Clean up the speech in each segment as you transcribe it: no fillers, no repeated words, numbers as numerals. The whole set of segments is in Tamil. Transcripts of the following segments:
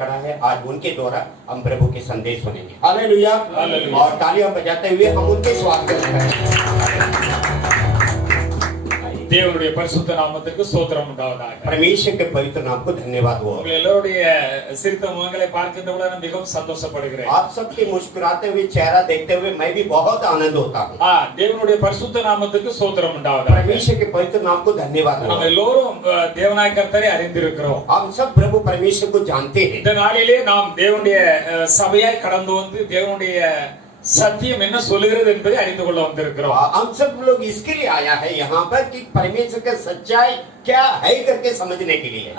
खड़ा है, आज उनके द्वारा हम प्रभु के संदेश सुनेंगे। हालेलुया। और तालियां बजाते हुए हम उनके स्वागत करें। தேவனுடைய பரிசுத்த நாமத்துக்கு ஸ்தோத்திரம் உண்டாவதாக. परमेश्वर के पवित्र नाम को धन्यवाद हो। உங்கள் எல்லோருடைய சிரித்த முகங்களை பார்க்கின்றபோது நான் மிகவும் சந்தோஷப்படுகிறேன். आप सबके मुस्कुराते हुए चेहरा देखते हुए मैं भी बहुत आनंद होता हूँ। தேவனுடைய பரிசுத்த நாமத்துக்கு ஸ்தோத்திரம் உண்டாவதாக. परमेश्वर के पवित्र नाम को धन्यवाद हो। நாம் எல்லோரும் தேவனாய் கர்த்தரை அறிந்திருக்கிறோம். हम सब प्रभु परमेश्वर को जानते हैं। இந்த நாளிலே நாம் தேவனுடைய சபையாய் கடந்து வந்து தேவனுடைய சத்தியம் என்ன சொல்லுகிறது என்பதை அறிந்து கொள்ள வந்திருக்கிறோம். हम सब लोग इसके लिए आया है यहाँ पर कि परमेश्वर का सच्चाई क्या है करके समझने के लिए।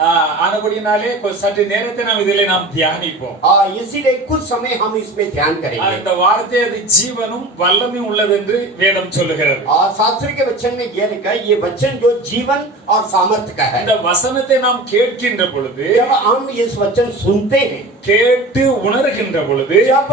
ஆனபடினாலே சற்று நேரத்தை நாம் இதிலே நாம் தியானிப்போம். इसीलिए कुछ समय हम इसमें ध्यान करेंगे। இந்த வார்த்தை அது ஜீவனும் வல்லமையும் உள்ளது என்று வேதம் சொல்லுகிறது. शास्त्र के वचन में यह लिखा है, ये वचन जो जीवन और सामर्थ्य का है। இந்த வசனத்தை நாம் கேட்கின்ற பொழுது, जब हम इस वचन सुनते हैं, கேட்டு உணர்கின்ற பொழுது, जब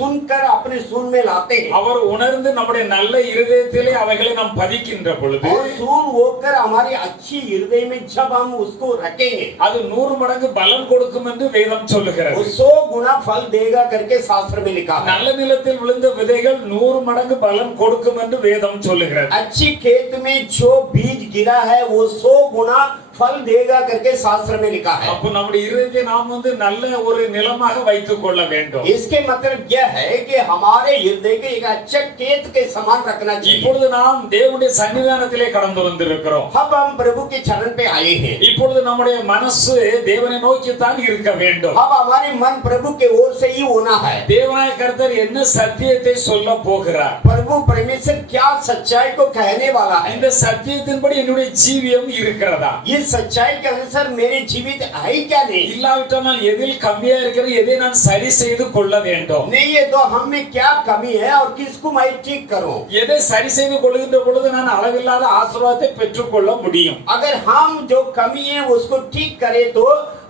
सुनकर अपने सुन में लाते हैं, அவர் உணர்ந்து நம்முடைய நல்ல இருதயத்திலே அவைகளை நாம் பதிக்கின்ற பொழுது, और सुन होकर हमारी अच्छी हृदय में जब हम उसको रखेंगे, அது 100 மடங்கு பலன் கொடுக்கும் என்று வேதம் சொல்லுகிறது. 100 गुना फल देगा करके शास्त्र में लिखा है। நல்ல நிலத்தில் விழுந்த விதைகள் 100 மடங்கு பலன் கொடுக்கும் என்று வேதம் சொல்லுகிறது. अच्छी खेत में जो बीज गिरा है वो 100 गुना फल देगा करके शास्त्र में लिखा है। அப்ப நம்முடைய இருதயத்தை நாம் வந்து நல்ல ஒரு நிலமாக வைத்துக் கொள்ள வேண்டும். इसके मतलब यह है कि हमारे हृदय के एक अच्छे खेत के समान रखना चाहिए। இப்பொழுது நாம் தேவனுடைய சன்னிதானத்திலே கடந்து வந்திருக்கிறோம். अब हम प्रभु के चरण पे आए हैं। இப்பொழுது நம்முடைய மனசு தேவனை நோக்கி தான் இருக்க வேண்டும். अब हमारे मन प्रभु के ओर से ही होना है। தேவனாய கர்த்தர் என்ன சத்தியத்தை சொல்ல போகிறார்? प्रभु परमेश्वर क्या सच्चाई को कहने वाला है? இந்த சத்தியத்தின்படி என்னுடைய ஜீவியம் இருக்கிறதா? इस सच्चाई के अनुसार मेरे जीवित है क्या नहीं? இல்லாவிட்டால் நான் எதில் கம்மியா இருக்கிற எதை நான் சரி செய்து கொள்ள வேண்டும்? नहीं है तो हम में क्या कमी है और किसको मैं ठीक करूं? எதை சரி செய்து கொள்கின்ற பொழுது நான் அளவில்லாத ஆசீர்வாதத்தை பெற்றுக்கொள்ள முடியும். अगर हम जो कमी है उसको ठीक करें तो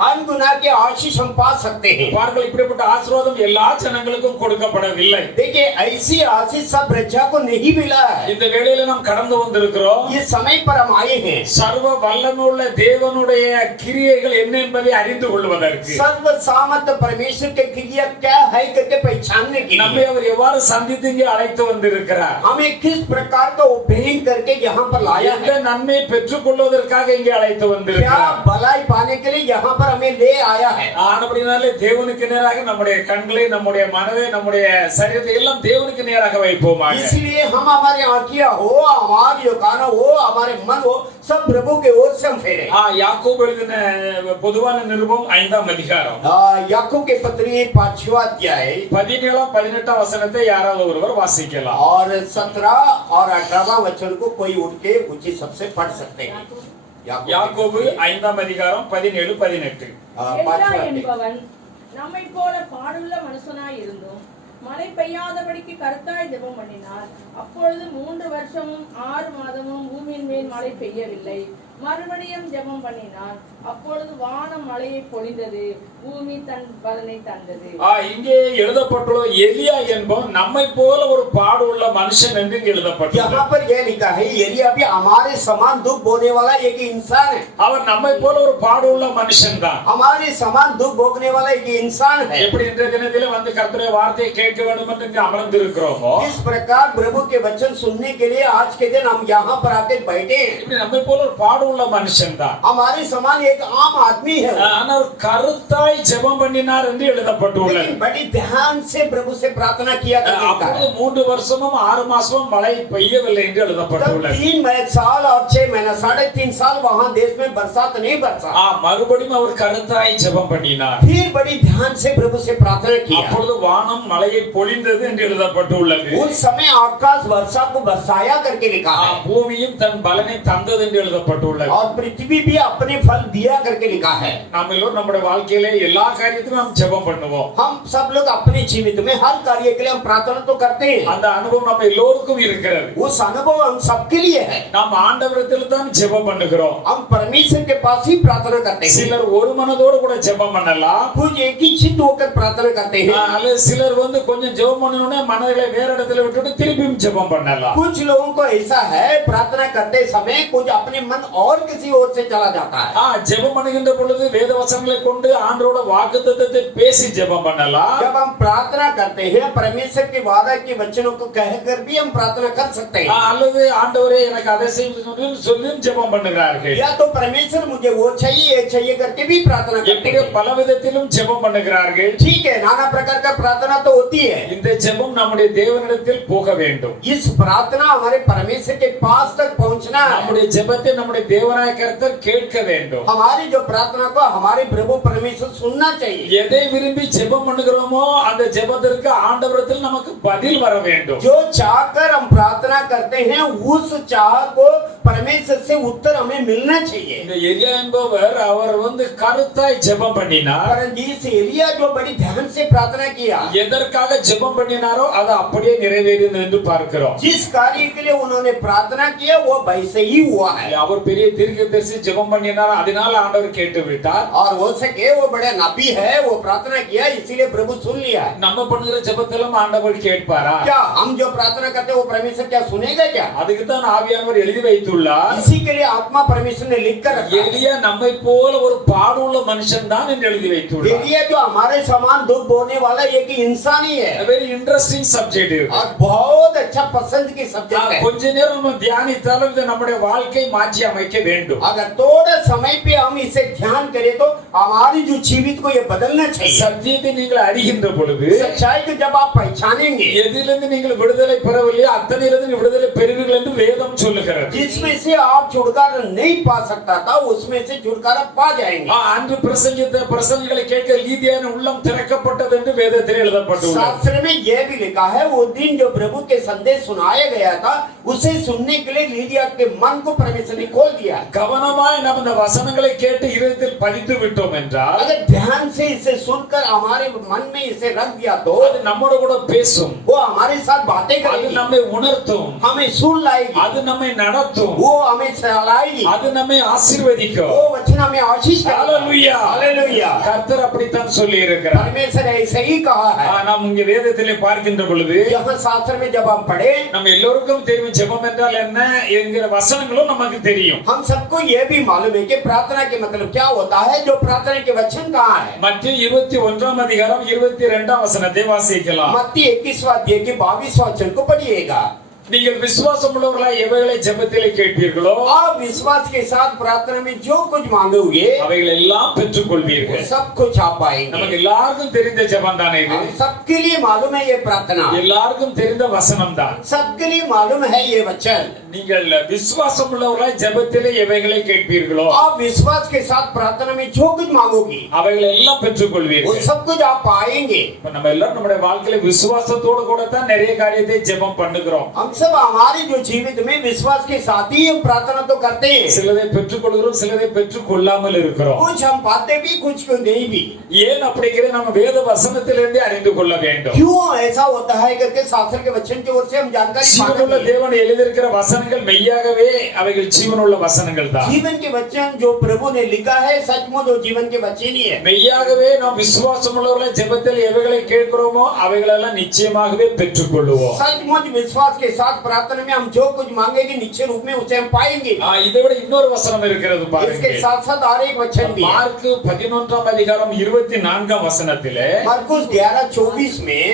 अनगुना के आशीष हम पा सकते हैं। பாருங்கள், இப்படிப்பட்ட ஆசீர்வாதம் எல்லா ஜனங்களுக்கும் கொடுக்கப்படவில்லை. देखिए ऐसी आशीष सब प्रजा को नहीं मिला है। இந்த வேளையில நாம் கடந்து வந்திருக்கிறோம். इस समय पर हम आए हैं சர்வ வல்லமையுள்ள தேவனுடைய கிரியைகள் என்ன என்பதை அறிந்து கொள்வதற்கு, सर्व सामर्थ परमेश्वर के क्रिया क्या है करके पहचानने के நம்மை लिए அவர் எவ்வாறு சந்தித்து இங்கே அழைத்து வந்திருக்கிறார், हमें किस प्रकार का उपयोग करके यहाँ पर लाया எந்த है, நன்மை பெற்றுக் கொள்வதற்காக இங்கே அழைத்து क्या வந்திருக்கிறார். भलाई पाने के लिए यहाँ पर हमें ले आया है। ஆனபடினாலே தேவனுக்கு நேராக நம்முடைய கண்களை, நம்முடைய மனதை, நம்முடைய சரீரத்தை எல்லாம் தேவனுக்கு நேராக வைப்போமாக. इसलिए हम हमारी आंखियां हो, हमारी कान हो, हमारे मन हो, सब प्रभु के ओर से हम फेरे। யாக்கோபு எழுதின பொதுவான நிருபம் 5ஆம் அதிகாரம் याकूब के पत्री 5वां अध्याय 17 18 வசனத்தை யாராவது ஒருவர் வாசிக்கலாம். और 17 और 18वां वचन को कोई उठ के ऊंची सबसे पढ़ सकते हैं। யாக்கோபு 5ஆம் அதிகாரம் 17 18. எலியா என்பவன் நம்மை போல பாடுள்ள மனுஷனாய் இருந்தும் மழை பெய்யாதபடிக்கு கருத்தாய் ஜெபம் பண்ணினார். அப்பொழுது 3 வருஷமும் 6 மாதமும் பூமியின் மேல் மழை பெய்யவில்லை. மறுபடியும் ஜெபம் பண்ணினார். அப்பொழுது வானம் மழையை பொழிந்தது, பூமி தன் பலனை தந்தது. இங்கே எழுதப்பட்டுள்ள எலியா என்பவன் நம்மை போல ஒரு பாடுள்ள மனுஷன் என்று எழுதப்பட்டுள்ளது. यहाँ पर यह लिखा है एलिया भी हमारे समान दुख बोने वाला एक इंसान है। அவர் நம்மை போல ஒரு பாடுள்ள மனுஷன் தான். हमारे समान दुख भोगने वाला एक इंसान है। எப்படி இன்றைய தினத்திலே வந்து கர்த்தருடைய வார்த்தையை கேட்க வேண்டும் என்று இங்கே அமர்ந்திருக்கிறோமோ, इस प्रकार प्रभु के वचन सुनने के लिए आज के दिन हम यहाँ पर आके बैठे हैं। இப்படி நம்மை போல ஒரு பாடுள்ள மனுஷன் தான். हमारे समान एक आम आदमी है, ஆனால் கருத்தாய் ஜெபம் பண்ணினார் என்று எழுதப்பட்டுள்ளது. लेकिन बड़ी ध्यान से प्रभु से प्रार्थना किया करता அப்பொழுது है। 3 வருஷமும் 6 மாசமும் மழை பெய்யவில்லை என்று तब எழுதப்பட்டுள்ளது. 3 साल और 6 महीना 3.5 साल वहाँ देश में बरसात नहीं बरसा। மறுபடியும் அவர் கருத்தாய் ஜெபம் பண்ணினார். फिर बड़ी ध्यान से प्रभु से प्रार्थना किया। அப்பொழுது வானம் மழையை பொழிந்தது என்று எழுதப்பட்டுள்ளது. उस समय आकाश वर्षा को बरसाया करके लिखा है பூமியும் தன் பலனை தந்தது என்று எழுதப்பட்டுள்ளது. और पृथ्वी भी अपने फल दिया करके लिखा है। நாம் எல்லோரும் நம்முடைய வாழ்க்கையிலே எல்லா காரியத்திலும் நாம் ஜெபம் பண்ணுவோம். हम सब लोग अपने जीवित में हर कार्य के लिए हम प्रार्थना तो करते हैं। அந்த அனுபவம் நம்ம எல்லோருக்கும் இருக்கிறது. उस अनुभव हम सबके लिए है। நாம் ஆண்டவரிடத்தில் தான் ஜெபம் பண்ணுகிறோம். हम परमेश्वर के पास ही प्रार्थना करते हैं। சிலர் ஒரு மனதோடு கூட ஜெபம் பண்ணலாம். कुछ एक ही चित्त होकर प्रार्थना करते हैं। அல்லது சிலர் வந்து கொஞ்சம் ஜெபம் பண்ணணும்னா மனதிலே வேற இடத்துல விட்டுட்டு திருப்பியும் ஜெபம் பண்ணலாம். कुछ लोगों को ऐसा है प्रार्थना करते समय कुछ अपने मन और किसी ओर से चला जाता है। ஜெபம் பண்ணுகின்ற பொழுது வேத வசனங்களை கொண்டு ஆண்டவரோட வாக்குத்தத்தத்தை பேசி ஜெபம் பண்ணலாம். जब हम प्रार्थना करते हैं परमेश्वर के वादा के वचनों को कहकर भी हम प्रार्थना कर सकते हैं। அல்லது ஆண்டவரே எனக்கு அதை செய்யுன்னு சொல்லி ஜெபம் பண்ணுகிறார்கள். या तो परमेश्वर मुझे वो चाहिए ये चाहिए करके भी प्रार्थना करते இப்படி हैं। பல விதத்திலும் ஜெபம் பண்ணுகிறார்கள். ठीक है, नाना प्रकार का प्रार्थना तो होती है। இந்த ஜெபம் நம்முடைய தேவனிடத்தில் போக வேண்டும். इस प्रार्थना हमारे परमेश्वर के पास तक पहुंचना है। நம்முடைய ஜெபத்தை நம்முடைய தேவனாய கர்த்தர் கேட்க வேண்டும். हमारी जो प्रार्थना को हमारे प्रभु परमेश्वर सुनना चाहिए। எதை விரும்பி ஜெபம் பண்ணுகிறோமோ அந்த ஜெபத்திற்கு ஆண்டவரிடத்தில் நமக்கு பதில் வர வேண்டும். जो चाहकर हम प्रार्थना करते हैं उस चाह को परमेश्वर से उत्तर हमें मिलना चाहिए। இந்த எலியா என்பவர் அவர் கருத்தாய் ஜெபம் பண்ணினார். पर जिस एलिया जो बड़ी ध्यान से प्रार्थना किया, எதற்காக ஜெபம் பண்ணினாரோ அது அப்படியே நிறைவேறினது என்று பார்க்கிறோம். जिस कार्य के लिए उन्होंने प्रार्थना किया वो वैसे ही हुआ है। அவர் பெரிய தீர்க்கதரிசி ஜெபம் பண்ணினார், அதனால ஆண்டவர் கேட்டு விட்டார். और हो सके वो बड़ा नबी है, वो प्रार्थना किया इसीलिए प्रभु सुन लिया। நம்ம பண்ணுகிற ஜெபத்திலும் ஆண்டவர் கேட்பாரா? क्या हम जो प्रार्थना करते हैं वो परमेश्वर क्या सुनेगा क्या? அதுக்கு தான் ஆவியானவர் எழுதி வைத்துள்ளார். इसी के लिए आत्मा परमेश्वर ने लिख कर रखा है। எலியா நம்மை போல ஒரு பாடுள்ள மனுஷன் தான் என்று எழுதி வைத்துள்ளார். एलिया जो हमारे समान दुख बोने वाला एक इंसान ही है। வெரி இன்ட்ரஸ்டிங் சப்ஜெக்ட் இது. और बहुत अच्छा पसंद की सब्जेक्ट है। கொஞ்ச நேரம் நம்ம தியானித்தாலும் இது நம்முடைய வாழ்க்கை மாற்றி அமைக்க வேண்டும். अगर थोड़ा समय पे हम इसे ध्यान करें तो हमारी जो जीवित को ये बदलना चाहिए। சத்தியத்தை நீங்கள் அறிகின்ற பொழுது सच्चाई को जब आप पहचानेंगे, எதிலிருந்து நீங்கள் விடுதலை பெறவில்லையோ அத்தனையிலிருந்து விடுதலை பெறுவீர்கள் என்று வேதம் சொல்லுகிறது. जिसमें से आप छुटकारा नहीं पा सकता था उसमें से छुटकारा पा जाएंगे। அன்று பிரசங்கித்த பிரசங்கங்களை கேட்க லீதியான உள்ளம் திறக்கப்பட்டது என்று வேதத்தில் எழுதப்பட்டுள்ளது. शास्त्र में यह भी लिखा है वो दिन जो प्रभु के संदेश सुनाया गया था उसे सुनने के लिए लीदिया के मन को परमेश्वर ने खोल दिया। கவனமாய் நாம் இந்த வசனங்களை கேட்டு இதயத்தில் பதித்து விட்டோம் என்றால், अगर ध्यान से इसे सुनकर हमारे मन में इसे रख दिया तो அது நம்மோடு கூட பேசும், वो हमारे साथ बातें அது करेगी, நம்மை உணர்த்தும், हमें सुन लाएगी, அது நம்மை நடத்தும், वो हमें चलाएगी, அது நம்மை ஆசீர்வதிக்கும். वो वचन हमें आशीष करेगा। Hallelujah, hallelujah. கர்த்தர் அப்படித்தான் சொல்லி இருக்கிறார். परमेश्वर ऐसे ही कहा है। நாம் இங்கே வேதத்திலே பார்க்கின்ற பொழுது यहाँ शास्त्र में जब हम पढ़े நம்ம எல்லோருக்கும் தெரியும் ஜெபம் என்றால் என்ன என்கிற வசனங்களும் நமக்கு தெரியும். हम सबको यह भी मालूम है कि प्रार्थना के मतलब क्या होता है, जो प्रार्थना के वचन कहाँ है। மத்திய 21 அதிகாரம் 22 வசனத்தை வாசிக்கலாம். मत्ती 21वां अध्याय के 22वां वचन को पढ़िएगा। நீங்கள் விசுவாசம் உள்ளவர்களாய் எவைகளை ஜெபத்திலே கேட்பீர்களோ आप विश्वास के साथ प्रार्थना में जो कुछ मांगोगे அவைகள் எல்லாம் பெற்றுக்கொள்வீர்கள். सब कुछ आप पाएंगे। நமக்கு எல்லாருக்கும் தெரிந்த ஜெபம் தானே இது. हम सबके लिए मालूम है ये प्रार्थना, எல்லாருக்கும் தெரிந்த வசனம் தான். सबके लिए मालूम है ये वचन। நீங்கள் விசுவாசம் உள்ளவர்களாய் ஜெபத்திலே எவைகளை கேட்பீர்களோ आप विश्वास के साथ प्रार्थना में जो कुछ मांगोगे அவைகள் எல்லாம் वो பெற்றுக்கொள்வீர்கள். सब कुछ आप पाएंगे। இப்ப நம்ம எல்லாரும் நம்முடைய வாழ்க்கையில விசுவாசத்தோடு கூட தான் நிறைய காரியத்தை ஜெபம் பண்ணுகிறோம். हम सब हमारे जो जीवित में विश्वास के साथ ही हम प्रार्थना तो करते हैं। சிலதை பெற்றுக்கொள்கிறோம், சிலதை பெற்றுக்கொள்ளாமல் இருக்கிறோம். कुछ हम पाते भी कुछ को नहीं भी। ஏன் அப்படிங்கிற நம்ம வேத வசனத்திலிருந்து அறிந்து கொள்ள வேண்டும். क्यों ऐसा होता है करके शास्त्र के वचन की ओर से हम जानकारी ஜீவனுள்ள पाएंगे। தேவன் எழுதியிருக்கிற வசனங்கள் மெய்யாகவே அவைகள் ஜீவனுள்ள வசனங்கள் தான். जीवन के वचन जो प्रभु ने लिखा है सचमुच वो जीवन के वचन ही है। மெய்யாகவே நாம் விசுவாசம் உள்ளவர்களை ஜெபத்தில் எவைகளை கேட்கிறோமோ அவைகளெல்லாம் நிச்சயமாகவே பெற்றுக்கொள்ளுவோம். सचमुच विश्वास के साथ प्रार्थना में हम जो कुछ मांगेंगे निश्चय रूप में उसे हम पाएंगे। இதை விட இன்னொரு வசனம் இருக்கிறது பாருங்க. इसके साथ साथ और एक वचन भी है। மார்க் 11 அதிகாரம் 24 வசனத்திலே मरकुस 11:24 में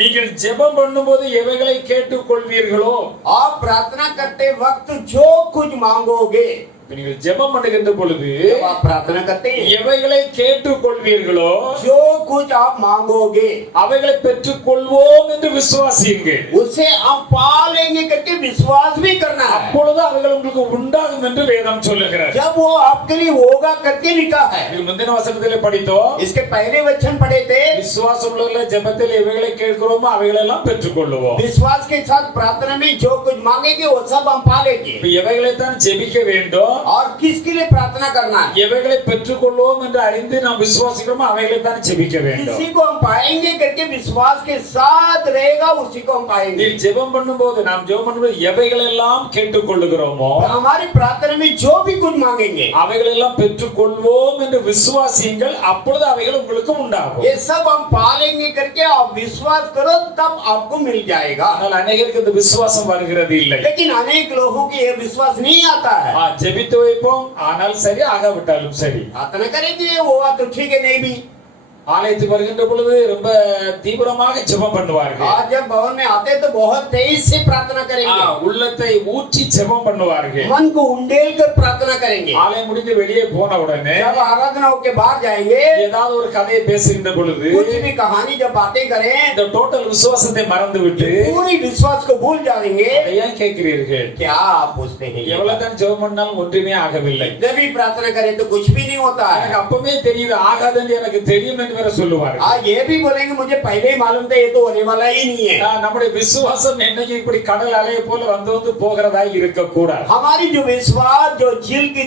நீங்கள் ஜெபம் பண்ணும்போது எவைகளை கேட்டுக்கொள்வீர்களோ आप प्रार्थना करते वक्त जो कुछ मांगोगे, நீங்கள் ஜெபம் பண்ணுகின்ற பொழுது जब आप प्रार्थना करते हैं எவைகளை கேட்டுக்கொள்வீர்களோ जो कुछ आप मांगोगे அவைகளை பெற்றுக்கொள்வோம் என்று விசுவாசியுங்கள். उसे हम पा लेंगे करके विश्वास भी करना है। அப்பொழுது அவைகள் உங்களுக்கு உண்டாகும் என்று வேதம் சொல்லுகிறது. जब वो आपके लिए होगा करके लिखा है। இது முந்தின வசனத்திலே படித்தோம். इसके पहले वचन पढ़े थे, விசுவாசம் உள்ள ஜெபத்தில் எவைகளை கேட்கிறோமோ அவைகள் எல்லாம் பெற்றுக்கொள்வோம். विश्वास के साथ प्रार्थना में जो कुछ मांगेंगे वो सब हम पा लेंगे। இப்ப எவைகளை தான் ஜெபிக்க வேண்டும், और किसके लिए प्रार्थना करना है? எவைகளை பெற்றுக்கொள்வோம் என்று அறிந்து நாம் விசுவாசிக்கிறோமோ அவைகளை தான் ஜெபிக்க வேண்டும். किसी को हम पाएंगे करके विश्वास के साथ रहेगा उसी को हम पाएंगे। நீ ஜெபம் பண்ணும்போது நாம் ஜெபம் பண்ணும்போது எவைகள் எல்லாம் கேட்டுக்கொள்ளுகிறோமோ हमारी प्रार्थना में जो भी कुछ मांगेंगे அவைகள் எல்லாம் பெற்றுக்கொள்வோம் என்று விசுவாசியுங்கள், அப்பொழுது அவைகள் உங்களுக்கு உண்டாகும். ये सब हम पा लेंगे करके आप विश्वास करो तब आपको मिल जाएगा। ஆனால் அநேகருக்கு இந்த விசுவாசம் வருகிறது இல்லை. लेकिन अनेक लोगों की ये विश्वास नहीं आता है। ஜெபித்த முடித்து வைப்போம், ஆனால் சரி, ஆகாவிட்டாலும் சரி. प्रार्थना करेंगे वो तो ठीक है, नहीं भी ஆலயத்துக்கு வருகின்ற பொழுது ரொம்ப தீவிரமாக ஜெபம் பண்ணுவார்கள். आज जब भवन में आते हैं तो बहुत तेज से प्रार्थना करेंगे, உள்ளத்தை ஊற்றி ஜெபம் பண்ணுவார்கள். मन को उंडेल कर प्रार्थना करेंगे. ஆலயம் முடிந்து வெளியே போன उடனே जब आराधना होके बाहर जाएंगे, ஏதாவது ஒரு கதையை பேசுகின்ற பொழுது कुछ भी कहानी जब बातें करें, இந்த டோட்டல் விசுவாசத்தை மறந்து விட்டு पूरी विश्वास को भूल जाएंगे. ஏன் கேட்கிறீர்கள்? क्या आप पूछते हैं? எவ்வளவுதான் ஜெபம் பண்ணாலும் ஒன்றுமே ஆகவில்லை. जब भी प्रार्थना करें तो कुछ भी नहीं होता है. எனக்கு அப்பவே தெரியுது, ஆகாதுன்னு எனக்கு தெரியும் என்று வேற சொல்லுவார்கள். ये भी बोलेंगे मुझे पहले ही मालूम था ये तो होने वाला ही नहीं है. நம்முடைய விசுவாசம் என்னைக்கு இப்படி கடல் அலையை போல வந்து போகிறதாய் இருக்க கூடாது. हमारी जो विश्वास जो झील की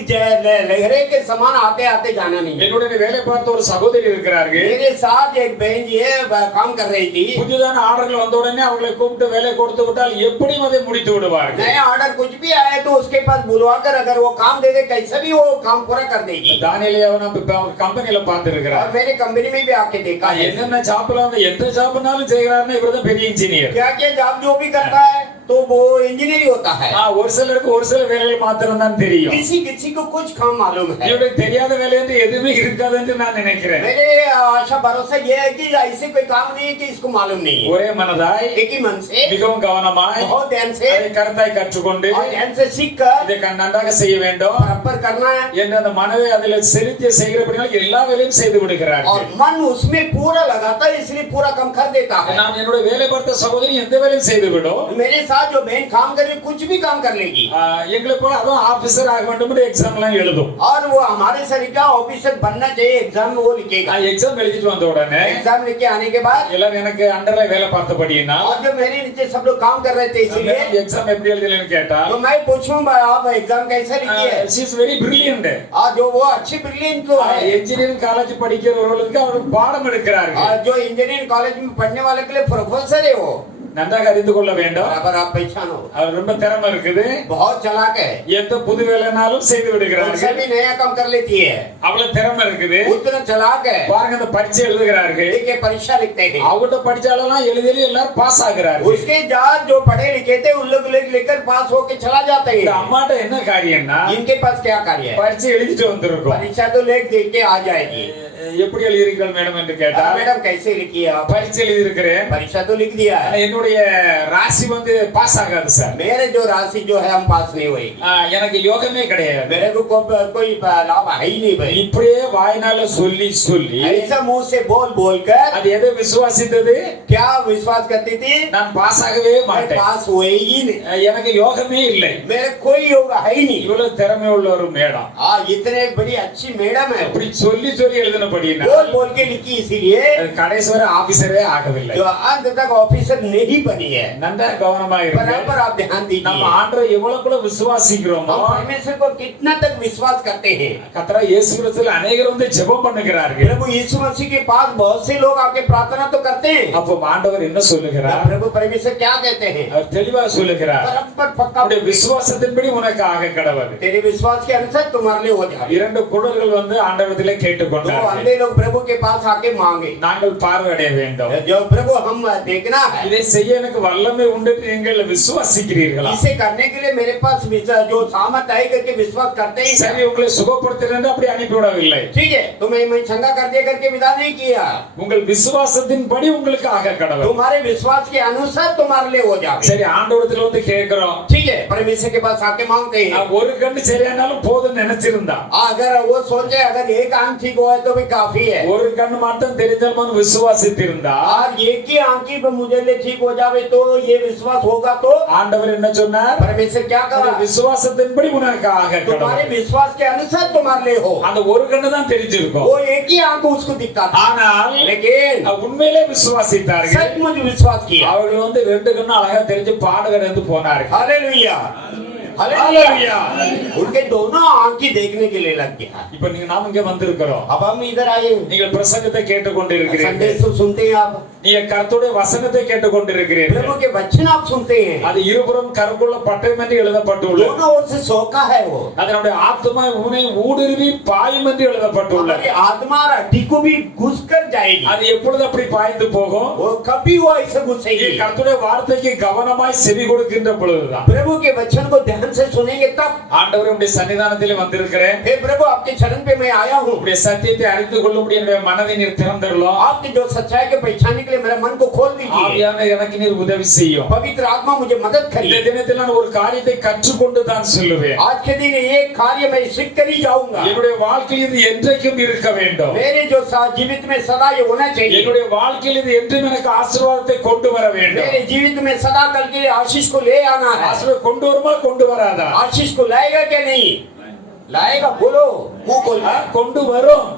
लहरें के समान आते आते जाना नहीं है. என்னுடைய வேலை பார்த்த ஒரு சகோதரி இருக்கிறார்கள். मेरे साथ एक बहन जी है, काम कर रही थी. புதிதான ஆர்டர்கள் வந்த உடனே அவங்களை கூப்பிட்டு வேலை கொடுத்து விட்டால் எப்படியும் அதை முடித்து விடுவார்கள். नया ऑर्डर कुछ भी आए तो उसके पास बुलवाकर अगर वो काम दे दे कैसे भी वो काम पूरा कर देगी. தானியேலை அவன் கம்பெனில பார்த்து இருக்கிறார். और मेरे कंपनी में भी आके देखा है. என்னென்ன ஜாப்ல வந்து எந்த ஜாப்னாலும் செய்கிறாருன்னா இவர்தான் பெரிய இன்ஜினியர். क्या क्या जॉब जो भी करता है तो वो इंजीनियर होता है. ஒரு சிலருக்கு ஒரு சில வேலைகள் மாத்திரம் தான் தெரியும். किसी किसी को कुछ काम मालूम है. இவருக்கு தெரியாத வேலை என்று எதுவுமே இருக்காது என்று நான் நினைக்கிறேன். मेरे आशा भरोसा ये है कि ऐसे कोई काम नहीं है कि इसको मालूम नहीं है. ஒரே மனதாய் एक ही मन से மிகவும் கவனமாய் बहुत ध्यान से அதை கருத்தாய் கற்றுக்கொண்டு और ध्यान से सीख कर இதை நன்றாக செய்ய வேண்டும் बराबर करना है. என்று அந்த மனதை அதில் செலுத்தி செய்கிறபடியால் எல்லா வேலையும் செய்து और விடுகிறார்கள். मन उसमें पूरा लगाता है इसलिए पूरा काम कर देता है. நான் என்னுடைய வேலை பார்த்த சகோதரி எந்த வேலையும் செய்து விடும். मेरे साथ जो बहन काम कर रही कुछ भी काम कर लेगी. எங்களை போல அதுவும் ஆபீசர் ஆக வேண்டும் என்று எக்ஸாம் எல்லாம் எழுதும். और वो हमारे सर क्या ऑफिसर बनना चाहिए एग्जाम में वो लिखेगा. எக்ஸாம் எழுதிட்டு வந்த உடனே एग्जाम लिखे आने के बाद எல்லாரும் எனக்கு அண்டர்ல வேலை பார்த்தபடினா और जो मेरे नीचे सब लोग काम कर रहे थे इसलिए எக்ஸாம் எப்படி எழுதலன்னு கேட்டா तो मैं पूछूंगा आप एग्जाम कैसे लिखी है. she is very brilliant. और जो वो अच्छी ब्रिलियंट तो है. இன்ஜினியரிங் காலேஜ் படிக்கிறவர்களுக்கு அவர் பாடம் எடுக்கிறார்கள். और जो इंजीनियरिंग कॉलेज में पढ़ने वाले के लिए प्रोफेसर है वो நன்றாக அறிந்து கொள்ள வேண்டும். बराबर आप पहचानो. அவர் ரொம்ப திறமை இருக்குது. बहुत चालाक है. எந்த புது வேலைனாலும் செய்து விடுகிறார்கள். सभी नया काम कर लेती है. அவ்வளவு திறமை இருக்குது. उतना चालाक है. பாருங்க அந்த பரீட்சை எழுதுகிறார்கள். देखिए परीक्षा लिखते हैं. அவட்ட படிச்சாலாம் எழுதி எல்லாரும் பாஸ் ஆகுறார்கள். उसके बाद जो पढ़े लिखे थे उन लोग लेकर पास होके चला जाते இந்த हैं. அம்மாட்ட என்ன காரியம்னா इनके पास क्या कार्य है. பரீட்சை எழுதிட்டு வந்திருக்கோம். परीक्षा तो लेख देख के आ जाएगी. எப்படி எழுதிருக்கீர்கள் மேடம் என்று கேட்டா मैडम कैसे लिखी है आप. பரீட்சை எழுதி இருக்கிறேன். परीक्षा तो लिख दिया है. என்னுடைய ராசி வந்து பாஸ் ஆகாது சார். मेरे जो राशि जो है हम पास नहीं हुएगी. எனக்கு யோகமே கிடையாது. मेरे को कोई लाभ है ही नहीं भाई. இப்படியே வாய்னால சொல்லி சொல்லி ऐसा मुंह से बोल बोल कर அது எதை விசுவாசித்தது? क्या विश्वास करती थी. நான் பாஸ் ஆகவே मैं மாட்டேன். पास हुएगी नहीं. எனக்கு யோகமே இல்லை. मेरे कोई योग है ही नहीं. இவ்வளவு திறமை உள்ள ஒரு மேடம் इतने बड़ी अच्छी मैडम है. அப்படி சொல்லி சொல்லி எழுதினபடினா बोल बोल के लिखी इसीलिए கடைசி வரை ஆபீசரே ஆகவில்லை. जो अंत तक ऑफिसर नहीं बनी है. நன்றா கவனமா இருங்க. बराबर आप ध्यान நம்ம दीजिए. ஆண்டவரை எவ்வளவுக்குள்ள விசுவாசிக்கிறோமோ हम परमेश्वर को कितना तक विश्वास करते हैं. கர்த்தர் இயேசு கிறிஸ்துவில் அநேகர் வந்து ஜெபம் பண்ணுகிறார்கள். प्रभु यीशु मसीह के पास बहुत से लोग आके प्रार्थना तो करते हैं. அப்போ ஆண்டவர் என்ன சொல்லுகிறார்? प्रभु परमेश्वर क्या कहते हैं. அவர் தெளிவா சொல்லுகிறார், बराबर पक्का உன்னுடைய விசுவாசத்தின்படி உனக்கு ஆக கடவுள். तेरे विश्वास के अनुसार तुम्हारे लिए हो जाए. இரண்டு குருடர்கள் வந்து ஆண்டவரிடத்திலே तो கேட்டுக்கொண்டார்கள். अंधे लोग प्रभु के पास आके मांगे. நாங்கள் பார்வையடைய வேண்டும். जो प्रभु हम देखना है. இதை செய்ய எனக்கு வல்லமை உண்டு என்று நீங்கள் விசுவாசிக்கிறீர்களா? इसे करने के लिए मेरे पास जो सामर्थ है करके विश्वास करते ही. சரி, உங்களை சுகப்படுத்தினது அப்படி அனுப்பிவிடவில்லை. ठीक है तुम्हें मैं चंगा कर दिया करके विदा नहीं किया. உங்கள் விசுவாசத்தின்படி உங்களுக்கு ஆக கடவுள். तुम्हारे विश्वास के अनुसार तुम्हारे लिए हो जाए. சரி, ஆண்டவரிடத்தில் வந்து கேட்கிறோம். ठीक है परमेश्वर के पास आके मांगते हैं. ஒரு கண்ணு சரியானாலும் போதும் நினைச்சிருந்தா अगर वो सोचे अगर एक आंख ठीक हो तो भी काफी है. ஒரு கண்ணு மட்டும் தெரிஞ்சவன் விசுவாசித்திருந்தா और एक ही आंख ही मुझे लिए ठीक हो जावे तो ये विश्वास होगा तो ஆண்டவர் என்ன சொன்னார்? परमेश्वर क्या कहा. விசுவாசத்தின்படி உனக்கு ஆக तुम्हारे கடவுள். विश्वास के अनुसार तुम्हारे लिए हो. அந்த ஒரு கண்ணு தான் தெரிஞ்சிருக்கும். वो एक ही आंख उसको दिखता था. ஆனால் लेकिन உண்மையிலே விசுவாசித்தார்கள். सचमुच विश्वास किया. அவர்கள் வந்து ரெண்டு கண்ணும் அழகா தெரிஞ்சு பாடுகிறது போனார்கள். Hallelujah hallelujah. उनके दोनों आंखें देखने के लिए लग गया. இப்ப நீங்க நாம இங்க வந்திருக்கிறோம். अब हम इधर आए. நீங்கள் பிரசங்கத்தை கேட்டுக்கொண்டிருக்கிறீர்கள். संदेश तो सुनते हैं आप. நீங்க கர்த்தருடைய வசனத்தை கேட்டுக்கொண்டிருக்கிறீர்கள். प्रभु के वचन आप सुनते हैं. அது இருபுறம் கருக்குள்ள பட்டயம் என்று எழுதப்பட்டுள்ளது. दोनों ओर से सोका है वो. அதனுடைய ஆத்மா உன்னை ஊடுருவி பாயும் என்று எழுதப்பட்டுள்ளது. हमारी आत्मा हड्डी को भी घुस कर जाएगी. அது எப்பொழுது அப்படி பாய்ந்து போகும்? वो कभी वो ऐसे घुसेगी. கர்த்தருடைய வார்த்தைக்கு கவனமாய் செவி கொடுக்கின்ற பொழுதுதான். प्रभु के वचन को ध्यान मन से सुनेंगे तब। ஆண்டவரே உம்முடைய சன்னிதானத்திலே வந்திருக்கிறேன். हे प्रभु आपके चरण पे मैं आया हूँ। உம்முடைய சத்தியத்தை அறிந்து கொள்ளும்படி என்னுடைய மனதை நீர் திறந்தருளும். आपकी जो सच्चाई के पहचानने के लिए मेरा मन को खोल दीजिए। ஆவியான எனக்கு நீர் உதவி செய்யும். पवित्र आत्मा मुझे मदद இந்த करिए। தினத்தில் நான் ஒரு காரியத்தை கற்றுக்கொண்டு தான் சொல்லுவேன். आज के दिन एक कार्य मैं सीख कर ही जाऊंगा। என்னுடைய வாழ்க்கையில் இது என்றைக்கும் இருக்க வேண்டும். मेरे जो जीवित में सदा ये होना चाहिए। என்னுடைய வாழ்க்கையில் இது என்றும் எனக்கு ஆசீர்வாதத்தை கொண்டு வர வேண்டும். मेरे जीवित में सदा करके आशीष को ले आना है। ஆசீர்வாதம் கொண்டு வருமா கொண்டு வராதா? आशीष को लाएगा क्या नहीं लाएगा? बोलो मुंह खोल கொண்டு வரும்.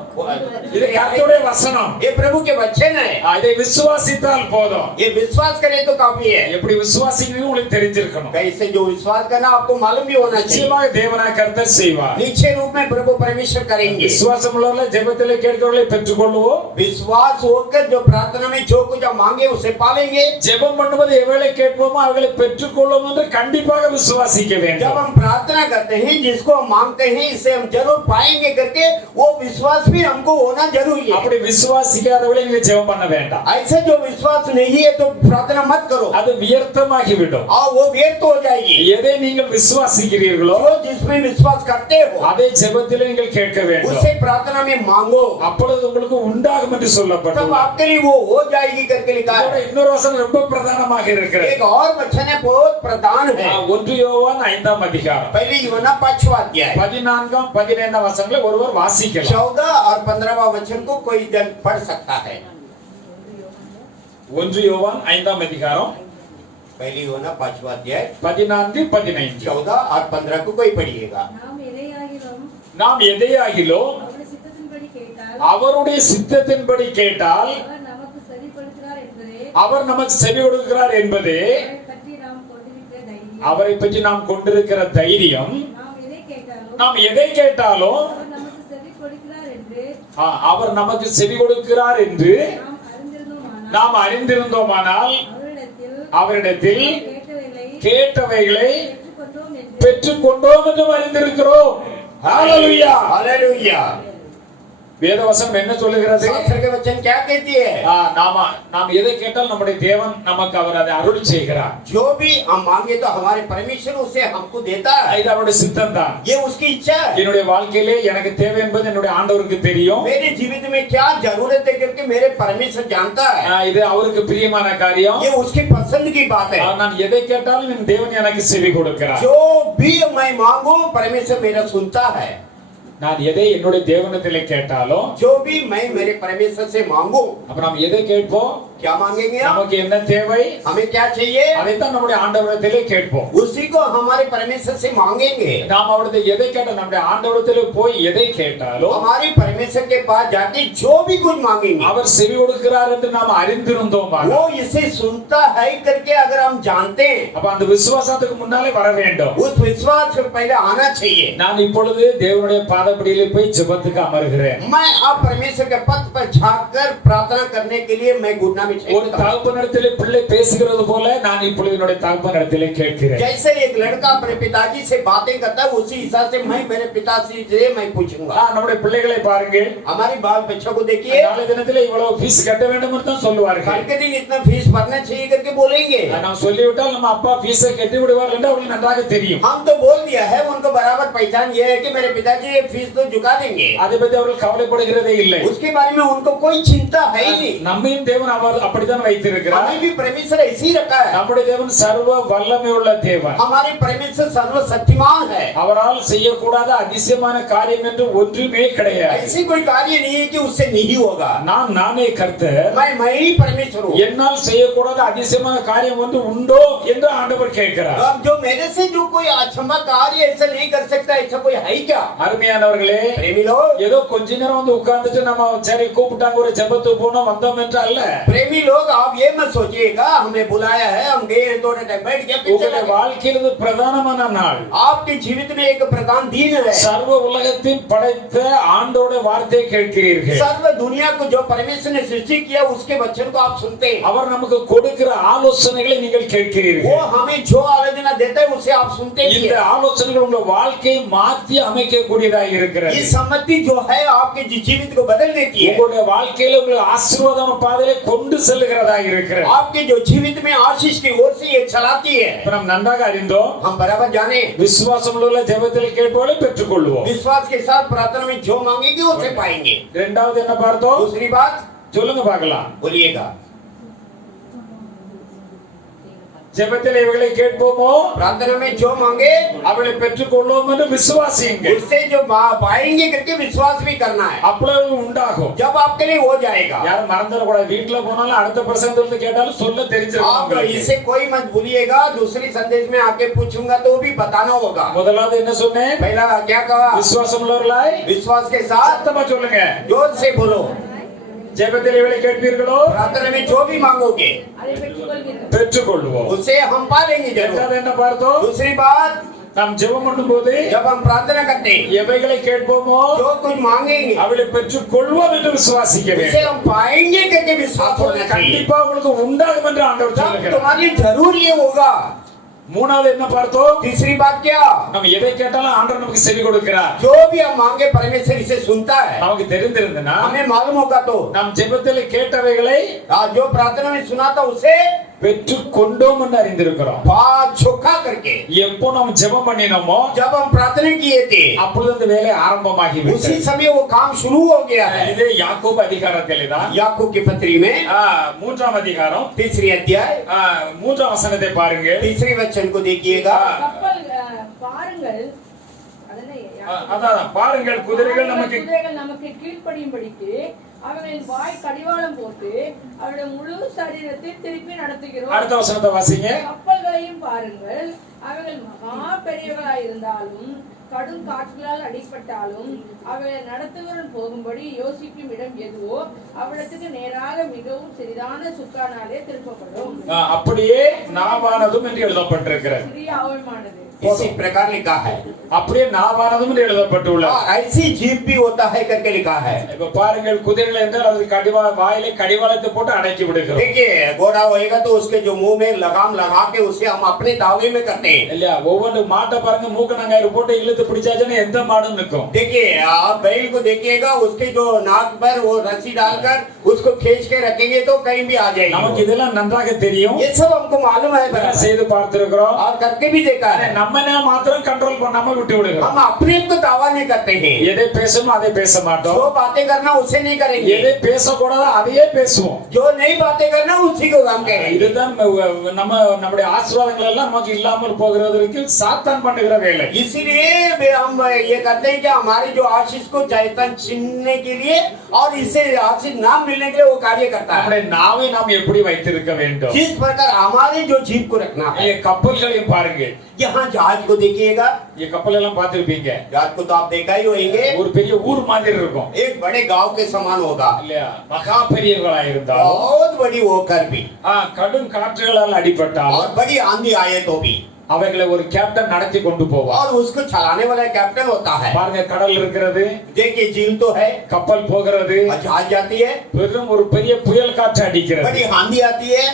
இது கர்த்தருடைய வசனம். ये प्रभु के वचन है। இதை விசுவாசித்தால் போதும். ये विश्वास करे तो काफी है। எப்படி விசுவாசிக்கணும் உங்களுக்கு தெரிஞ்சிருக்கணும். कैसे जो विश्वास करना आपको मालूम भी होना चाहिए। நிச்சயமாக தேவனாய் கர்த்தர் செய்வார். निश्चय रूप में प्रभु परमेश्वर करेंगे। விசுவாசம் உள்ளவர்கள் ஜெபத்திலே கேட்கிறவர்களை பெற்றுக்கொள்வோம். विश्वास होकर जो प्रार्थना में जो कुछ हम मांगे उसे पालेंगे। ஜெபம் பண்ணும்போது எவர்களை கேட்போமோ அவர்களை பெற்றுக்கொள்வோம் என்று கண்டிப்பாக விசுவாசிக்க जब வேண்டும். हम प्रार्थना करते हैं जिसको हम मांगते हैं इसे हम जरूर पाएंगे करके वो विश्वास भी हमको होना जरूरी है। அப்படி விசுவாசிக்காதவர்களை நீங்க ஜெபம் பண்ண வேண்டாம். ऐसे जो विश्वास नहीं है तो प्रार्थना मत करो। அது வியர்த்தமாகி விடும். वो व्यर्थ हो जाएगी। எதை நீங்கள் விசுவாசிக்கிறீர்களோ जो जिसमें विश्वास करते हो அதை ஜெபத்திலே நீங்கள் கேட்க வேண்டும். उसे प्रार्थना में मांगो அப்பொழுது உங்களுக்கு உண்டாகும் என்று तब சொல்லப்பட்டது. आपके लिए वो हो जाएगी करके लिखा இதோட है। இன்னொரு வசனம் ரொம்ப பிரதானமாக இருக்கிறது. एक और वचन है बहुत प्रधान है। 1 யோவான் 5ஆம் அதிகாரம் पहले यूहन्ना 5वां अध्याय 14ஆம் 15ஆம் वचनங்களை ஒருவர் வாசிக்கலாம். 14 और 15वां वचन को कोई जन पढ़ सकता है। 1 யோவான் 5ஆம் அதிகாரம் पहले यूहन्ना 5वां अध्याय 14 15 14 और 15 को कोई पढ़िएगा। நாம் எதையாகிலோ அவருடைய சித்தத்தின்படி கேட்டால் அவருடைய சித்தத்தின்படி கேட்டால் அவர் நமக்கு சரிப்படுத்துகிறார் என்பதே அவர் நமக்கு செவி கொடுக்கிறார் என்பதே அவரை பற்றி நாம் கொண்டிருக்கிற தைரியம். அவரை பற்றி நாம் கொண்டிருக்கிற தைரியம். நாம் எதை கேட்டாலும் நாம் எதை கேட்டாலும் அவர் நமக்கு செவி கொடுக்கிறார் என்று அவர் நமக்கு செவி கொடுக்கிறார் என்று நாம் அறிந்திருந்தோமானால் நாம் அறிந்திருந்தோமானால் அவரிடத்தில் கேட்டவைகளை கேட்டவைகளை பெற்றுக்கொண்டோம் என்று பெற்றுக்கொண்டோம் என்று அறிந்திருக்கிறோம். ஹalleluya. हालेलुया। வேதவசனம் என்ன சொல்லுகிறது? शास्त्र के वचन क्या कहती है? நாம் எதை கேட்டால் நம்முடைய தேவன் நமக்கு அவர் அதை அருள் செய்கிறார். जो भी हम मांगे तो हमारे परमेश्वर उसे हमको देता है। இது அவருடைய சித்தம் தான். ये उसकी इच्छा है। என்னுடைய வாழ்க்கையிலே எனக்கு தேவை என்பது என்னுடைய ஆண்டவருக்கு தெரியும். मेरे जीवित में क्या जरूरत है करके मेरे परमेश्वर जानता है। இது அவருக்கு பிரியமான காரியம். ये उसकी पसंद की बात है। நான் எதை கேட்டாலும் என் தேவன் எனக்கு செவி கொடுக்கிறார். जो भी मैं मांगू परमेश्वर मेरा सुनता है। நான் எதை என்னுடைய தேவனிடத்திலே கேட்டாலும் जो भी मैं मेरे परमेश्वर से मांगू அப்ப நாம் எதை கேட்போம்? क्या मांगेंगे हम? நமக்கு என்ன தேவை हमें क्या चाहिए அதைத்தான் நம்முடைய ஆண்டவரிடத்திலே கேட்போம். उसी को हमारे परमेश्वर से मांगेंगे। நாம் அவருடைய எதை கேட்டாலும் நம்முடைய ஆண்டவரிடத்திலே போய் எதை கேட்டாலும் हमारे परमेश्वर के पास जाके जो भी कुछ मांगेंगे அவர் செவி கொடுக்கிறார் என்று நாம் அறிந்திருந்தோம். वो इसे सुनता है करके अगर हम जानते हैं அப்ப அந்த விசுவாசத்துக்கு முன்னாலே வர வேண்டும். उस विश्वास से पहले आना चाहिए। நான் இப்பொழுது தேவனுடைய பாதப்படியிலே போய் ஜெபத்துக்கு அமர்கிறேன். मैं आप परमेश्वर के पद पर झांककर प्रार्थना करने के लिए मैं घुटना में ஒரு தகப்பனிடத்திலே பிள்ளை பேசுகிறது போல நான் இப்பொழுது என்னுடைய தகப்பனிடத்திலே கேட்கிறேன். जैसे एक लड़का अपने पिताजी से बातें करता है उसी हिसाब से मैं मेरे पिताजी से मैं पूछूंगा। நம்முடைய பிள்ளைகளை பாருங்கள். हमारी बाल बच्चों को देखिए நாளை தினத்திலே இவ்வளவு ஃபீஸ் கட்ட வேண்டும் என்று தான் சொல்லுவார்கள். कल के दिन इतना फीस भरना चाहिए करके बोलेंगे। நாம் சொல்லிவிட்டால் நம்ம அப்பா ஃபீஸை கட்டி விடுவார்கள் என்று அவர்களுக்கு நன்றாக தெரியும். हम तो बोल दिया है उनको बराबर पहचान ये है कि मेरे पिताजी ये फीस तो चुका देंगे। அதை பத்தி அவர்கள் கவலைப்படுகிறதே இல்லை. उसके बारे में उनको कोई चिंता है ही नहीं। நம்மையும் தேவன் அவர் அப்படித்தான் வைத்திருக்கிறார். हमें भी परमेश्वर ऐसे ही रखा है। நம்முடைய தேவன் சர்வ வல்லமை உள்ள தேவன். हमारे परमेश्वर सर्वशक्तिमान है। அவரால் செய்யக்கூடாத அதிசயமான காரியம் என்று ஒன்றுமே கிடையாது. ऐसी कोई कार्य नहीं है कि उससे नहीं होगा। நானே கர்த்தர், मैं ही परमेश्वर हूँ। என்னால் செய்யக்கூடாத அதிசயமான காரியம் ஒன்று உண்டோ என்று ஆண்டவர் கேட்கிறார். अब जो मेरे से जो कोई अचंभा कार्य ऐसा नहीं कर सकता ऐसा कोई है क्या? அருமையானவர்களே, प्रेमी लोग, ஏதோ கொஞ்ச நேரம் வந்து உட்கார்ந்துட்டு நம்ம சரி கூப்பிட்டாங்க ஒரு ஜெபத்துக்கு போனோம் வந்தோம் என்று அல்ல. प्रेमी लोग आप ये मत सोचिएगा हमें बुलाया है हम गए हैं थोड़ा टाइम बैठ गया फिर चले உங்களுடைய गए। வாழ்க்கையில் இது பிரதானமான நாள். आपके जीवित में एक प्रधान दिन है। சர்வ உலகத்தையும் படைத்த ஆண்டோட வார்த்தையை கேட்கிறீர்கள். सर्व दुनिया को जो परमेश्वर ने सृष्टि किया उसके वचन को आप सुनते हैं। அவர் நமக்கு கொடுக்கிற ஆலோசனைகளை நீங்கள் वो கேட்கிறீர்கள். हमें जो आलोचना देता है उसे आप सुनते ही இந்த हैं। ஆலோசனைகள் உங்க வாழ்க்கையை மாற்றி அமைக்கக்கூடியதாக இருக்கிறது. ये सम्मति जो है आपके जीवित को बदल देती है। உங்களுடைய வாழ்க்கையில உங்களுக்கு ஆசீர்வாதமான பாதையிலே கொண்டு செல்லுகிறதாக இருக்கிறது. आपके जो जीवित में आशीष की ओर से ये चलाती है। இப்ப நாம் நன்றாக அறிந்தோம். हम बराबर जाने விசுவாசம் உள்ள ஜெபத்தில் கேட்பவளை பெற்றுக்கொள்வோம். विश्वास के साथ प्रार्थना में जो मांगेंगे उसे पाएंगे। இரண்டாவது என்ன பார்த்தோம்? दूसरी बात சொல்லுங்க பார்க்கலாம். बोलिएगा। ஜெபத்தில் இவைகளை கேட்போமோ प्रार्थना में जो मांगे அவளை பெற்றுக்கொள்வோம் என்று விசுவாசியுங்கள். उससे जो पाएंगे करके विश्वास भी करना है। அப்பொழுது உண்டாகும். जब आपके लिए हो जाएगा। யாரும் மறந்துட கூடாது. வீட்ல போனாலும் அடுத்த பிரசங்கத்துல இருந்து கேட்டாலும் சொல்ல தெரிஞ்சிருக்கும் आप உங்களுக்கு. इसे कोई मत भूलिएगा। दूसरी संदेश में आके पूछूंगा तो भी बताना होगा। முதலாவது என்ன சொன்னேன்? पहला क्या कहा? விசுவாசம் உள்ளவர்களாய் विश्वास के साथ சத்தமா சொல்லுங்க. जोर से बोलो। ஜெபத்தில் இவைகளை கேட்பீர்களோ प्रार्थना में जो भी मांगोगे அதை பெற்றுக்கொள்வீர்கள். பெற்றுக்கொள்வோம். उसे हम पा लेंगे जरूर। இரண்டாவது என்ன பார்த்தோம்? दूसरी बात நாம் ஜெபம் பண்ணும்போது जब हम प्रार्थना करते हैं எவைகளை கேட்போமோ जो कुछ मांगेंगे அவளை பெற்றுக்கொள்வோம் என்று விசுவாசிக்க उसे வேண்டும். हम पाएंगे करके विश्वास அப்பொழுது होना चाहिए। கண்டிப்பா உங்களுக்கு உண்டாகும் என்று ஆண்டவர் तब சொல்லுகிறார். तुम्हारी जरूर ये होगा। மூணாவது என்ன பார்த்தோம்? तीसरी बात क्या? நம்ம எதை கேட்டாலும் ஆண்டவர் நமக்கு செவி கொடுக்கிறார். जो भी हम मांगे परमेश्वर इसे सुनता है। நமக்கு தெரிந்திருந்தனா हमें मालूम होगा तो நாம் ஜெபத்தில் கேட்டவைகளை जो प्रार्थना में सुना था उसे பெற்றுக்கொண்டோம் என்று அறிந்திருக்கிறோம். बात चोखा करके எப்போ நாம் ஜெபம் பண்ணினோமோ जब हम प्रार्थना किए थे அப்பொழுது அந்த வேலை ஆரம்பமாகி उसी விட்டது. समय वो काम शुरू हो गया है। இது யாக்கோபு அதிகாரத்திலே தான் याकूब की पत्री में 3ஆம் அதிகாரம் तीसरी अध्याय 3ஆம் வசனத்தை பாருங்க. तीसरी वचन को देखिएगा। கப்பல் பாருங்கள் அதனை அதான் பாருங்கள் குதிரைகள் நமக்கு குதிரைகள் நமக்கு கீழ்ப்படியும்படிக்கு அவர்களின் வாய் கடிவாளம் போட்டு அவருடைய முழு சரீரத்தை திருப்பி நடத்துகிறோம். அடுத்த வசனத்தை வாசிங்க. கப்பல்களையும் பாருங்கள் அவைகள் மகா பெரியவர்களாய் இருந்தாலும் கடும் காற்றுகளால் அடிபட்டாலும் அவைகளை நடத்துகிறவன் போகும்படி யோசிக்கும் இடம் எதுவோ அவ்விடத்துக்கு நேராக மிகவும் சிறிதான சுக்கானாலே திருப்பப்படும். அப்படியே நாவானதும் என்று எழுதப்பட்டிருக்கிறது. சிறிய அவமானது इसी प्रकार लिखा है। அப்படியே நாவானதும் என்று எழுதப்பட்டுள்ளது. ऐसी जीव भी होता है करके लिखा है। இப்ப பாருங்கள் குதிரைகள் என்றால் அது வாயிலே கடிவாளத்தை போட்டு அடக்கி விடுகிறோம். देखिए घोड़ा होएगा तो उसके जो मुंह में लगाम लगा के उसे हम अपने दावे में करते हैं। இல்லையா? ஒவ்வொரு மாட்டை பாருங்க மூக்க நங்காயிரு போட்டு இழுத்து பிடிச்சாச்சுன்னா எந்த மாடும் நிற்கும். देखिए आप बैल को देखिएगा उसके जो नाक पर वो रस्सी डालकर उसको खींच के रखेंगे तो कहीं भी आ நமக்கு जाएगी। இதெல்லாம் நன்றாக தெரியும். ये सब हमको मालूम है இதெல்லாம் செய்து பார்த்திருக்கிறோம். और करके भी देखा है। நம்ம மாத்திரம் கண்ட்ரோல் பண்ணாம விட்டு விடுகிறோம். हम अपने को दावा नहीं करते हैं। எதை பேசணும் அதை பேச மாட்டோம். जो बातें करना उसे नहीं करेंगे। எதை பேசக்கூடாதோ அதையே பேசுவோம். जो नहीं बातें करना उसी को हम कहेंगे। இதுதான் நம்முடைய ஆசீர்வாதங்கள் எல்லாம் நமக்கு இல்லாமல் போகிறதற்கு சாத்தான் பண்ணுகிற வேலை. इसीलिए हम ये करते हैं कि हमारे जो आशीष को शैतान छीनने के लिए और इससे आशीष ना मिलने के लिए वो कार्य करता है। நம்முடைய நாவை நாம் எப்படி வைத்திருக்க வேண்டும்? जिस प्रकार हमारे जो जीव को रखना है। ये கப்பல்களையும் பாருங்க. यहाँ जहाज को देखिएगा। ये கப்பல் எல்லாம் பார்த்திருப்பீங்க. जहाज को तो आप देखा ही होंगे। ஒரு பெரிய ஊர் மாதிரி இருக்கும். एक बड़े गांव के समान होगा। இல்லையா? மகா பெரியவர்களா இருந்தாலும் बहुत बड़ी होकर भी கடும் காற்றுகளால் அடிபட்டாலும் और बड़ी आंधी आए तो भी அவைகளை ஒரு கேப்டன் நடத்தி கொண்டு போவார். और उसको चलाने वाला कैप्टन होता है। பாருங்க கடல் இருக்கிறது. देखिए झील तो है। கப்பல் போகிறது. जहाज जाती है। பெரும் ஒரு பெரிய புயல் காற்று அடிக்கிறது. बड़ी आंधी आती है।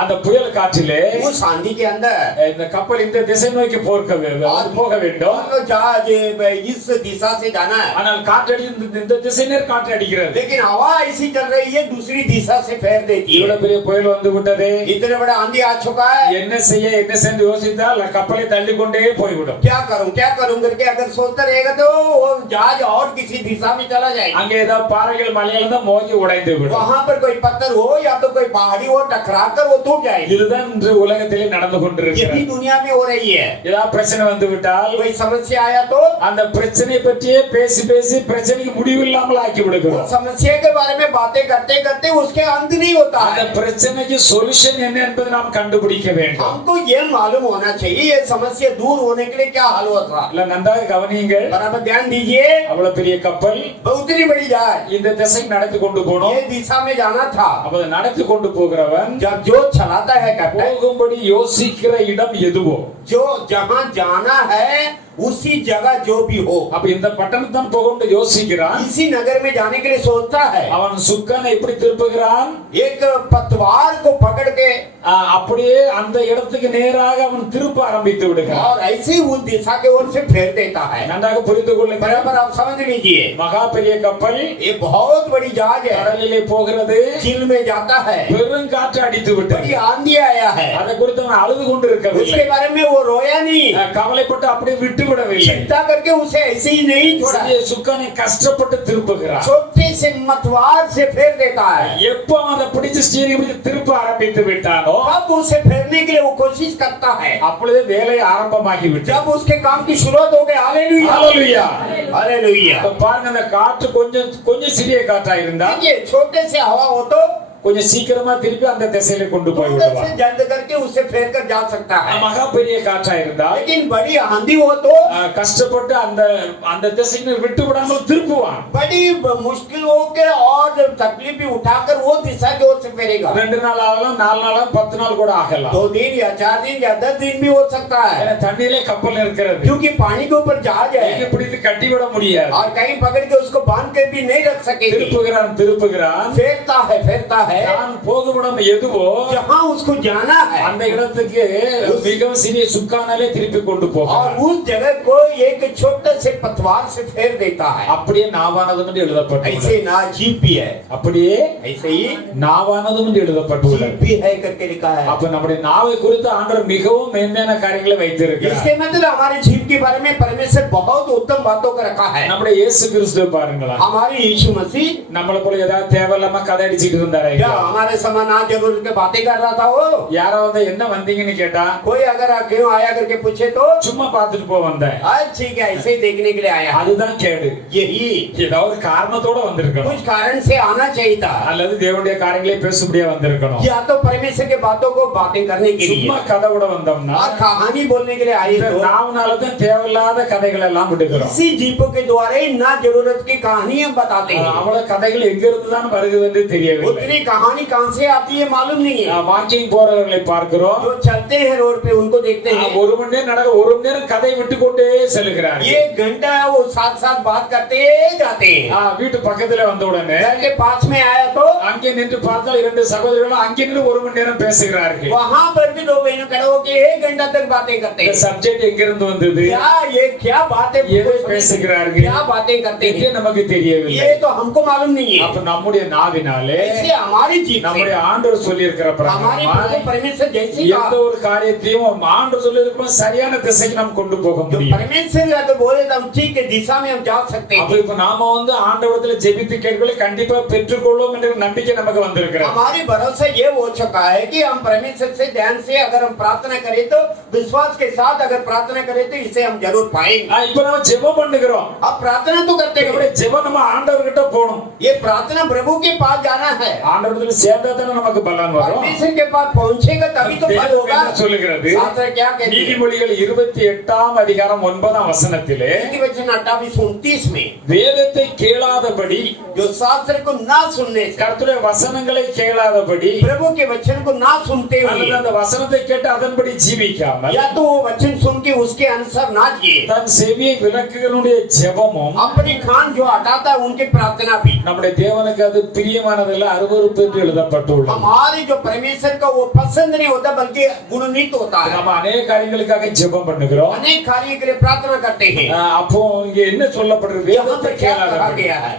அந்த புயல் காற்றிலே उस आंधी के अंदर இந்த கப்பல் இந்த திசை நோக்கி போக வேண்டும். और जहाज इस दिशा से जाना है। ஆனால் காற்று இந்த திசை நேர் காற்று அடிக்கிறது. लेकिन हवा ऐसी चल रही है दूसरी दिशा से फेर देती है। இவ்வளவு பெரிய புயல் வந்து விட்டது. इतने बड़ा आंधी आ चुका है। என்ன செய்ய யோசித்தால் கப்பலை தள்ளி கொண்டே போய்விடும். क्या करूं करके अगर सोचता रहेगा तो वो जहाज और किसी दिशा में चला जाएगा। அங்கே ஏதாவது பாறைகள் மலையில தான் மோதி உடைந்து விடும். वहां पर कोई पत्थर हो या तो कोई पहाड़ी हो टकरा कर वो टूट जाएगी। இதுதான் இன்று உலகத்திலே நடந்து ये भी கொண்டிருக்கிறது. दुनिया में हो रही है। ஏதாவது பிரச்சனை வந்து விட்டால் कोई समस्या आया तो அந்த பிரச்சனை பற்றியே பேசி பிரச்சனைக்கு முடிவு இல்லாமல் ஆக்கி वो விடுகிறோம். समस्या के बारे में बातें करते करते उसके अंत नहीं होता அந்த है। பிரச்சனைக்கு சொல்யூஷன் என்ன என்பதை நாம் கண்டுபிடிக்க வேண்டும். हमको ये मालूम होना चाहिए ये समस्या दूर होने के लिए क्या हल होता है। இல்ல நன்றாக கவனியுங்கள். बराबर ध्यान दीजिए। அவ்வளவு பெரிய கப்பல் बहुत ही बड़ी जहाज இந்த திசை நடத்தி கொண்டு போனோம். ये दिशा में जाना था। அப்ப நடத்தி கொண்டு போகிறவன் जब जो चलाता है कैप्टन போகும்படி யோசிக்கிற இடம் எதுவோ जो जहां जाना है उसी जगह जो भी हो, அப்ப இந்த பட்டணத்தான் போகணும்னு யோசிக்கிறான். इसी नगर में जाने के लिए सोचता है, அவன் சுக்கானை எப்படி திருப்புகிறான்? एक पतवार को पकड़ के அப்படியே அந்த இடத்துக்கு நேராக அவன் திருப்ப ஆரம்பித்து விடுகிறான். और ऐसे ही उस दिशा के ओर से फेर देता है। நன்றாக புரிந்து கொள்ளுங்கள். बराबर आप समझ लीजिए, மகா பெரிய கப்பல் ये बहुत बड़ी जहाज है, கடலிலே போகிறது. झील में जाता है, பெருங்காற்று அடித்து बड़ी விட்டது. आंधी आया है, அதை குறித்து அவன் அழுது கொண்டு இருக்கவில்லை. उसके बारे में वो रोया नहीं, கவலைப்பட்டு அப்படியே விட்டு விடவில்லை. चिंता करके उसे ऐसे ही नहीं छोड़ा, சிறிய சுக்கானை கஷ்டப்பட்டு திருப்புகிறான். छोटे से मतवार से फेर देता है। எப்போ அதை பிடிச்சு ஸ்டீரிங் பிடிச்சு திருப்ப ஆரம்பித்து விட்டானோ अब उसे फेरने के लिए वो कोशिश करता है, அப்பொழுதே வேலை ஆரம்பமாகி விட்டது. जब उसके काम की शुरुआत हो गई। हालेलुया, ஹalleluya. हालेलुया। இப்ப பாருங்க, அந்த காற்று கொஞ்சம் கொஞ்சம் சிறிய காற்றா இருந்தா देखिए, छोटे से हवा हो तो கொஞ்சம் சீக்கிரமா திருப்பி அந்த திசையில கொண்டு போய் उधर से விடுவான். जल्द करके उसे फेर कर जा सकता है, மகா பெரிய காற்றா இருந்தா लेकिन बड़ी आंधी हो तो கஷ்டப்பட்டு அந்த அந்த திசைக்கு விட்டு விடாமல் திருப்புவான். बड़ी मुश्किल हो के और तकलीफ भी उठाकर वो दिशा की ओर से फेरेगा। 2 நாள் ஆகலாம், 4 நாள், 10 நாள் கூட ஆகலாம். 2 दिन या 4 दिन या 10 दिन भी हो सकता है, ஏன்னா தண்ணியிலே கப்பல் இருக்கிறது. क्योंकि पानी के ऊपर जहाज எங்க है பிடித்து கட்டி விட முடியாது. और कहीं पकड़ के उसको बांध के भी नहीं रख सकेगी। திருப்புகிறான். फेरता है தான் போகுமிடம் எதுவோ जहाँ उसको जाना है, அந்த இடத்துக்கு மிகவும் சிறிய சுக்கானாலே திருப்பி கொண்டு और போகிறான். उस जगह को एक छोटे से पतवार से फेर देता है। அப்படியே நாவானதும் என்று எழுதப்பட்டுள்ளது. ऐसे ना जीप भी है, அப்படியே ऐसे ही நாவானதும் என்று जीप எழுதப்பட்டுள்ளது. भी है करके लिखा है। அப்ப நம்முடைய நாவை குறித்து ஆண்டவர் மிகவும் மேன்மையான காரியங்களை வைத்திருக்கிறார். इसके मतलब हमारे जीप के बारे में परमेश्वर बहुत उत्तम बातों को रखा है। நம்முடைய இயேசு கிறிஸ்துவை பாருங்களா, हमारे यीशु मसीह நம்மள போல ஏதாவது தேவையில்லாம கதை அடிச்சிட்டு இருந்தாரா? क्या हमारे समान ना जरूर के बातें कर रहा था वो? யாரோ வந்து என்ன வந்தீங்கன்னு கேட்டா कोई अगर क्यों आया करके पूछे तो சும்மா பார்த்துட்டு போ வந்தேன். ठीक है, ऐसे ही देखने के लिए आया। அதுதான் கேடு. यही ஏதாவது காரணத்தோட வந்திருக்கணும், कुछ कारण से आना चाहिए था, அல்லது தேவனுடைய காரியங்களை பேசும்படியா வந்திருக்கணும். या तो परमेश्वर के बातों को बातें करने के लिए, சும்மா கதை விட வந்தோம்னா और कहानी बोलने के लिए आए இந்த तो நாவுனாலதான் தேவையில்லாத கதைகள் எல்லாம் விடுகிறோம். इसी जीपों के द्वारा ही ना जरूरत की कहानी हम बताते हैं। அவ்வளவு கதைகள் எங்க இருந்துதான் வருகிறது என்று தெரியவில்லை. उतनी कहानी कहां से आती है मालूम नहीं है। வாக்கிங் போறவர்களை பார்க்கிறோம், जो चलते हैं रोड पे उनको देखते हैं, 1 மணி நேரம் நடக்க 1 மணி நேரம் கதை விட்டு கொண்டே செல்கிறார்கள். ये घंटा वो साथ साथ बात करते जाते हैं। வீட்டு பக்கத்துல வந்த உடனே घर के पास में आया तो அங்கே நின்று பார்த்தால் 2 சகோதரர்கள் அங்கே நின்று 1 மணி நேரம் பேசுகிறார்கள். वहां पर भी 2 बहनों खड़े होकर 1 घंटा तक बातें करते இந்த हैं। சப்ஜெக்ட் எங்க இருந்து வந்தது, क्या ये क्या बातें எதை பேசுகிறார்கள், क्या बातें करते இது हैं, நமக்கு தெரியவில்லை. ये तो हमको मालूम नहीं है। அப்ப நம்முடைய நாவினாலே इसलिए हमारी जीत நம்முடைய ஆண்டவர் சொல்லி இருக்கிற हमारी பிரகாரம் परमेश्वर जैसी எந்த ஒரு காரியத்தையும் ஆண்டவர் சொல்லி இருக்கிற சரியான திசைக்கு நாம் கொண்டு போக जो முடியும். परमेश्वर अगर बोले तो हम ठीक है दिशा में हम जा सकते அப்ப हैं। இப்ப நாம வந்து ஆண்டவரத்துல ஜெபித்து கேட்கல கண்டிப்பா பெற்றுக்கொள்வோம் என்ற நம்பிக்கை நமக்கு வந்திருக்கிறது. हमारी भरोसा ये हो चुका है कि हम परमेश्वर से ध्यान से अगर हम प्रार्थना करें तो विश्वास के साथ अगर प्रार्थना करें तो इसे हम जरूर पाएंगे। இப்ப நம்ம ஜெபம் பண்ணுகிறோம். अब प्रार्थना तो करते நம்முடைய हैं, ஜெபம் நம்ம ஆண்டவர்கிட்ட போகணும். ये प्रार्थना प्रभु के पास जाना है। ஆண்டவரத்துல சேர்ந்தா தானே நமக்கு பலன் வரும். परमेश्वर के पास पहुंचेगा तभी तो फल होगा। என்ன சொல்லுகிறது? शास्त्र क्या कहते हैं? நீதிமொழிகள் 28ஆம் அதிகாரம் 9ஆம் வசனத்திலே वचन 28-29 में வேதத்தை கேளாதபடி, जो शास्त्र को ना सुनने से, கர்த்தருடைய வசனங்களை கேளாதபடி, प्रभु के वचन को ना सुनते அல்லது हुए, அந்த வசனத்தை கேட்டு அதன்படி ஜீவிக்காமல் या तो वो वचन सुन के उसके अनुसार ना जिए, தன் செவியை விலக்குகளுடைய ஜெபமும் अपनी खान जो हटाता है उनकी प्रार्थना भी நம்முடைய தேவனுக்கு அது பிரியமானதல்ல, அருவருப்பு என்று எழுதப்பட்டுள்ளது. हमारे जो परमेश्वर का वो पसंद नहीं होता बल्कि गुणनीत होता है। நம்ம अनेक காரியங்களுக்காக ஜெபம் பண்ணுகிறோம். अनेक कार्य के लिए प्रार्थना करते हैं। அப்போ இங்க என்ன சொல்லப்படுறது? यहाँ வேதத்தை पर क्या कहा கேளாதபடி. गया है?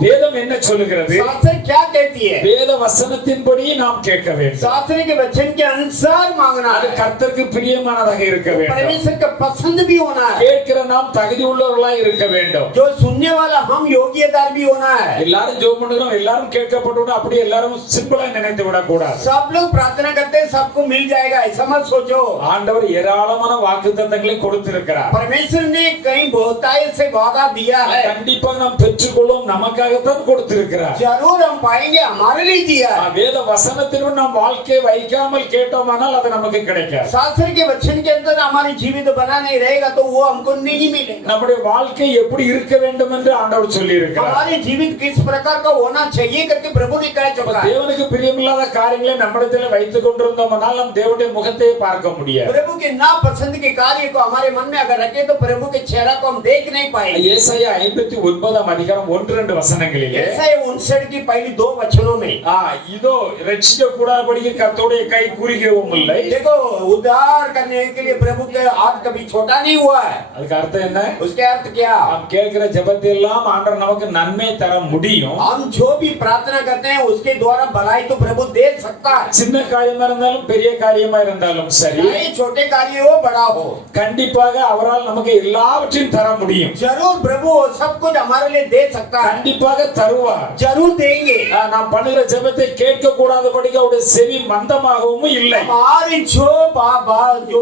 வேதம் என்ன சொல்லுகிறது? शास्त्र क्या कहती है? வேத வசனத்தின்படி நாம் கேட்க வேண்டும். शास्त्र के वचन के अनुसार मांगना அது है। கர்த்தருக்கு பிரியமானதாக இருக்க வேண்டும். परमेश्वर का पसंद भी होना है। கேட்கிற நாம் தகுதி உள்ளவர்களாய் இருக்க வேண்டும். जो सुनने वाला हम योग्यदार भी होना है। எல்லாரும் ஜெபம் பண்ணுகிறோம், எல்லாரும் கேட்கப்பட்டோம், அப்படியே எல்லாரும் சிம்பிளா நினைத்து விடக் கூடாது. सब लोग प्रार्थना करते हैं सबको मिल जाएगा ऐसा मत सोचो। ஆண்டவர் ஏராளமான வாக்குத்தத்தங்களை கொடுத்திருக்கிறார். परमेश्वर ने कई बहुतायत से वादा दिया है। கண்டிப்பா நாம் பெற்றுக்கொள்வோம், நமக்காக நமக்காகத்தான் கொடுத்திருக்கிறார். जरूर हम पाएंगे, हमारे लिए दिया है। வேத வசனத்திலும் நாம் வாழ்க்கையை வைக்காமல் கேட்டோமானால் அது நமக்கு கிடைக்காது. शास्त्र के वचन के अंदर हमारी जीवित बना नहीं रहेगा तो वो हमको नहीं मिलेगा। நம்முடைய வாழ்க்கை எப்படி இருக்க வேண்டும் என்று ஆண்டவர் சொல்லி இருக்கிறார். हमारी जीवित किस प्रकार का होना चाहिए करके प्रभु ने कह चुका है। தேவனுக்கு பிரியமில்லாத காரியங்களை நம்மிடத்தில் வைத்துக் கொண்டிருந்தோமானால் நாம் தேவனுடைய முகத்தை பார்க்க முடியாது. प्रभु के ना पसंद के कार्य को हमारे मन में अगर रखे तो प्रभु के चेहरा को हम देख नहीं पाएंगे। ஏசாயா 59 அதிகாரம் 1-2 வசனங்களிலே ऐसा 59 की पहली 2 वचनों में இதோ ரட்சிக்க கூடாதபடிக்கு கர்த்தருடைய கை குறுகவும் இல்லை. देखो उद्धार करने के लिए प्रभु के हाथ कभी छोटा नहीं हुआ है। அதுக்கு அர்த்தம் என்ன? उसके अर्थ क्या? நாம் கேட்கிற ஜெபத்தை எல்லாம் ஆண்டவர் நமக்கு நன்மை தர முடியும். हम जो भी प्रार्थना करते हैं उसके द्वारा भलाई तो प्रभु दे सकता है। சின்ன காரியமா இருந்தாலும் பெரிய காரியமா இருந்தாலும் சரி, चाहे छोटे कार्य हो बड़ा हो, கண்டிப்பாக அவரால் நமக்கு எல்லாவற்றையும் தர முடியும். जरूर प्रभु सब कुछ हमारे लिए दे सकता है। கண்டிப்பாக தருவார். जरूर देंगे। நாம் பண்ணுகிற ஜெபத்தை கேட்க கூடாதபடிக்கு அவருடைய செவி மந்தமாகவும் இல்லை. हमारी जो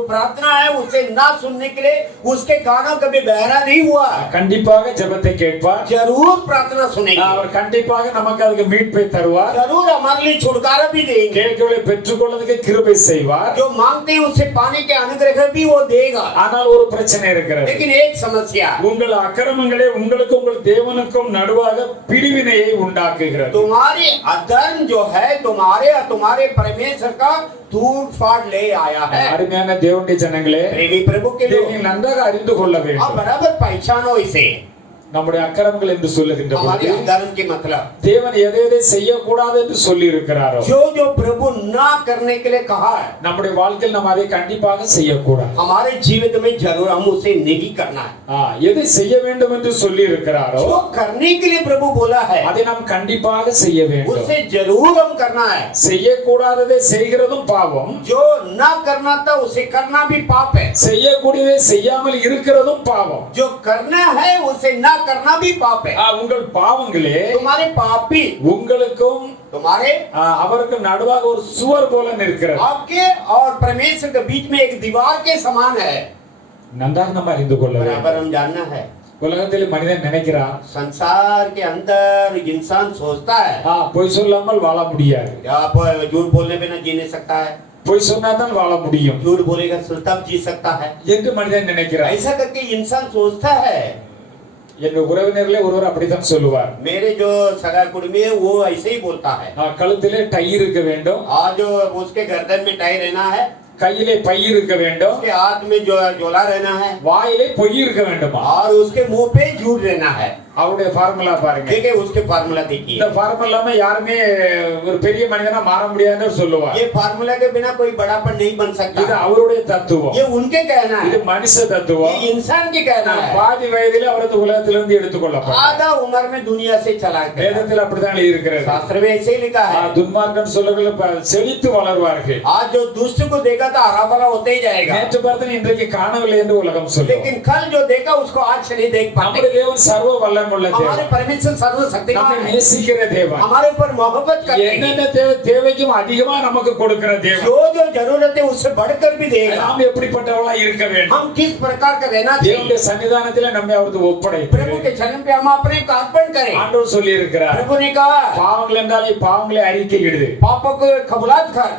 प्रार्थना है उसे ना सुनने के लिए उसके कानों कभी बहरा नहीं हुआ। கண்டிப்பாக ஜெபத்தை கேட்பார். जरूर प्रार्थना सुनेंगे। அவர் கண்டிப்பாக நமக்கு அதுக்கு மீட்பை தருவார். जरूर हमारे लिए छुटकारा भी देंगे। கேட்கவில்லை பெற்றுக்கொள்வதற்கு கிருபை செய்வார். जो मांगते हैं उससे पाने के अनुग्रह भी वो देगा। ஆனால் ஒரு பிரச்சனை இருக்கிறது. लेकिन एक समस्या, உங்கள் அக்கிரமங்களே உங்களுக்கு உங்கள் தேவனுக்கும் நடுவாக பிரிவினையை உண்டாக்குகிறது. तुम्हारे अधर्म जो है तुम्हारे और तुम्हारे परमेश्वर का टूट फाड़ ले आया है। அருமையான தேவனுடைய ஜனங்களே, प्रेमी प्रभु के இதை लोग நீங்கள் நன்றாக அறிந்து கொள்ள आप வேண்டும். बराबर पहचानो इसे। நம்முடைய அக்கிரமங்கள் என்று சொல்லுகின்ற हमारे போது अधर्म के मतलब தேவன் எதை எதை செய்யக்கூடாது என்று சொல்லி இருக்கிறாரோ, जो प्रभु ना करने के लिए कहा है நம்முடைய வாழ்க்கையில் நாம் அதை கண்டிப்பாக செய்யக்கூடாது. हमारे जीवित में जरूर हम उसे नहीं करना है। எதை செய்ய வேண்டும் என்று சொல்லி இருக்கிறாரோ जो करने के लिए प्रभु बोला है அதை நாம் கண்டிப்பாக செய்ய வேண்டும். उसे जरूर हम करना है। செய்யக்கூடாததை செய்கிறதும் பாவம், जो ना करना था उसे करना भी पाप है। செய்யக்கூடியதை செய்யாமல் இருக்கிறதும் பாவம். जो करना है उसे ना करना भी पाप है। உங்கள் பாவங்களே तुम्हारे पाप भी உங்களுக்கும் तुम्हारे அவருக்கும் நடுவாக ஒரு சுவர் போல நிற்கிறது. आपके और परमेश्वर के बीच में एक दीवार के समान है। நன்றாக நம்ம அறிந்து கொள்ள வேண்டும். बराबर हम जानना है। உலகத்தில் மனிதன் நினைக்கிறான், संसार के अंदर इंसान सोचता है பொய் சொல்லாமல் வாழ முடியாது, आप झूठ बोलने पे ना जी नहीं सकता है, பொய் சொன்னாதான் வாழ முடியும் झूठ बोलेगा तब जी सकता है। என்று மனிதன் நினைக்கிறான். ऐसा करके इंसान सोचता है। என் உறவினர்களே ஒருவர் அப்படித்தான் சொல்லுவார். मेरे जो सगा कुड़मी है वो ऐसे ही बोलता है। கழுத்திலே டை இருக்க வேண்டும், और जो उसके गर्दन में टाई रहना है, கையிலே பை இருக்க வேண்டும், उसके हाथ में जो झोला रहना है, வாயிலே பொய் இருக்க வேண்டுமா. और उसके मुंह पे झूठ रहना है। அவருடைய ஃபார்முலா பாருங்க. देखिए उसके फार्मूला देखिए। இந்த ஃபார்முலா இல்லாம யாருமே ஒரு பெரிய மனிதனா மாற முடியாதுன்னு சொல்லுவார். ये फार्मूला के बिना कोई बड़ापन नहीं बन இது सकता। அவருடைய தத்துவம், ये उनके कहना இது है, மனுஷ தத்துவம். ये इंसान के कहना है। பாதி வயதிலே அவரது உலகத்திலிருந்து எடுத்துக்கொள்ளப்பட்டார். आधा उम्र में दुनिया से चला गया। வேதத்தில் அப்படித்தான் இருக்கிறது. शास्त्र में ऐसे ही लिखा है। துன்மார்க்கன் சொல்லுகிற செழித்து வளர்வார்கள். आज जो दुष्ट को देखा था हरा भरा होते ही जाएगा, நேற்று பார்த்தா இன்றைக்கு காணவில்லை என்று உலகம் சொல்லும். लेकिन कल जो देखा उसको आज से नहीं देख நம்முடைய पाते। தேவன் சர்வ வல்லமுள்ள हमारे தேவன், परमेश्वर सर्वशक्तिमान நம்மை है, நேசிக்கிற தேவன், हमारे ऊपर मोहब्बत करते हैं। என்னென்ன தேவைக்கும் அதிகமா நமக்கு கொடுக்கிற தேவன். जो जो जरूरत है उससे बढ़कर भी देगा। நாம் எப்படிப்பட்டவளா இருக்க வேண்டும்? हम किस प्रकार का रहना தேவனுடைய चाहिए? சன்னிதானத்திலே நம்மை அவரது ஒப்படைத்து प्रभु के चरण पे हम अपने को अर्पण करें। ஆண்டவர் சொல்லி இருக்கிறார், प्रभु ने कहा பாவங்கள் என்றால் பாவங்களை அறிக்கையிடு, पापों को कबूलात कर।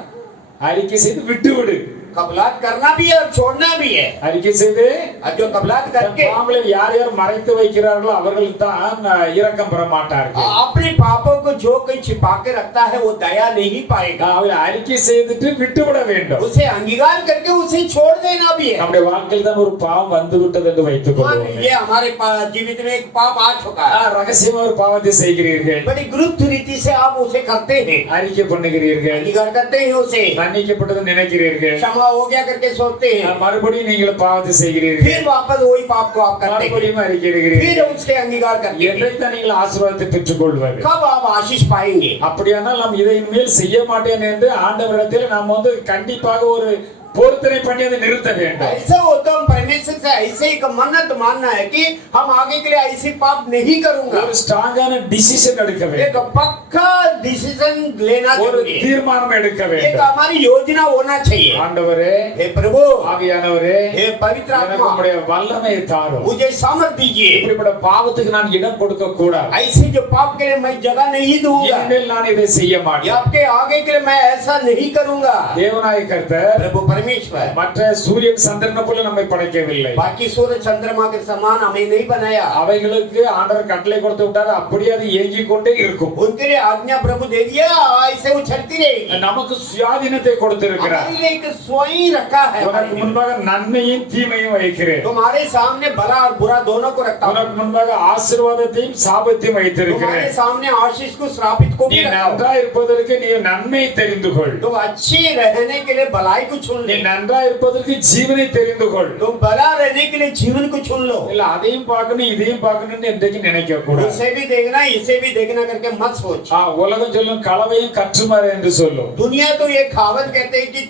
அறிக்கை செய்து விட்டு விடு. कबूलात करना भी है और छोड़ना भी है। அறிக்கை செய்து और जो कबूलात करके பாவங்களை யார் யார் மறைத்து வைக்கிறார்களோ அவர்கள் தான் இரக்கம் பெற மாட்டார்கள். अपने पापों को जो कोई छिपा के रखता है वो दया नहीं पाएगा। அவரை அறிக்கை செய்துட்டு விட்டுவிட வேண்டும். उसे अंगीकार करके उसे छोड़ देना भी है। நம்முடைய வாழ்க்கையில் தான் ஒரு பாவம் வந்து விட்டது என்று வைத்துக் मान கொள்வோம். लीजिए हमारे जीवित में एक पाप आ चुका है, ரகசியமா ஒரு பாவத்தை செய்கிறீர்கள், बड़ी गुप्त रीति से आप उसे करते हैं, அறிக்கை பண்ணுகிறீர்கள், अंगीकार करते हैं उसे, மன்னிக்கப்பட்டது நினைக்கிறீர்கள், क्षमा हो गया करके सोचते हैं, மறுபடியும் நீங்கள் பாவத்தை செய்கிறீர்கள், फिर वापस वही पाप को आप करते हैं, மறுபடியும் அறிக்கை फिर இடுகிறீர்கள். उसके अंगीकार करते हैं। என்றைக்கு நீங்கள் ஆசீர்வாதத்தை பெற்றுக் கொள்வது? कब आप आशीष पाएंगे? அப்படியானால் நாம் இதை இனிமேல் செய்ய மாட்டேன் என்று ஆண்டவரிடத்தில் நாம் கண்டிப்பாக ஒரு பொருத்தனை பண்ணி அதை நிறுத்த வேண்டும். ऐसा हो तो हम परमेश्वर से ऐसे एक मन्नत मानना है कि हम आगे के लिए ऐसे पाप नहीं करूंगा। ஒரு ஸ்ட்ராங்கான டிசிஷன் எடுக்க एक வேண்டும், पक्का डिसीजन लेना ஒரு जरूरी है। தீர்மானம் எடுக்க एक வேண்டும். हमारी योजना होना चाहिए। ஆண்டவரே, हे प्रभु, ஆவியானவரே, हे पवित्र எனக்கு आत्मा, உம்முடைய வல்லமையை தாரும். मुझे सामर्थ दीजिए। இப்படிப்பட்ட பாவத்துக்கு நான் இடம் கொடுக்க கூடாது. ऐसे जो पाप के लिए मैं जगह नहीं दूंगा। இனிமேல் நான் இதை செய்ய ये மாட்டேன். आपके आगे के लिए मैं ऐसा नहीं करूंगा। தேவனாய கர்த்தர் प्रभु परमेश्वर மற்ற சூரியன் சந்திரனை போல நம்மை படைக்கவில்லை. बाकी सूर्य चंद्रमा के समान हमें नहीं बनाया। அவைகளுக்கு ஆண்டவர் கட்டளை கொடுத்து விட்டாரு, அப்படியே அது இயங்கிக் கொண்டே இருக்கும். उनके लिए आज्ञा प्रभु दे दिया, ऐसे वो चलती रहेगी। நமக்கு சுயாதீனத்தை கொடுத்திருக்கிறார். हमारे लिए एक स्वयं रखा है। உனக்கு முன்பாக நன்மையும் தீமையும் வைக்கிறேன். तुम्हारे सामने भला और बुरा दोनों को रखता हूं। உனக்கு முன்பாக ஆசீர்வாதத்தையும் சாபத்தையும் तुम्हारे வைத்திருக்கிறேன். सामने आशीष को श्रापित को நீ भी रखा हूं। நன்றாய் இருப்பதற்கு நீ நன்மை தெரிந்து கொள். तुम अच्छे रहने के लिए भलाई को चुन நீ ले। நன்றாய் இருப்பதற்கு ஜீவனை தெரிந்து கொள். तुम भला रहने के लिए जीवन को चुन लो। இல்ல அதையும் பார்க்கணும் இதையும் பார்க்கணும்னு இன்றைக்கு நினைக்க கூடாது. उसे भी देखना इसे भी देखना करके मत सोच। உலகம் சொல்லும் கலவையும் கற்றுமாறு என்று சொல்லும். दुनिया तो ये कहावत कहते हैं कि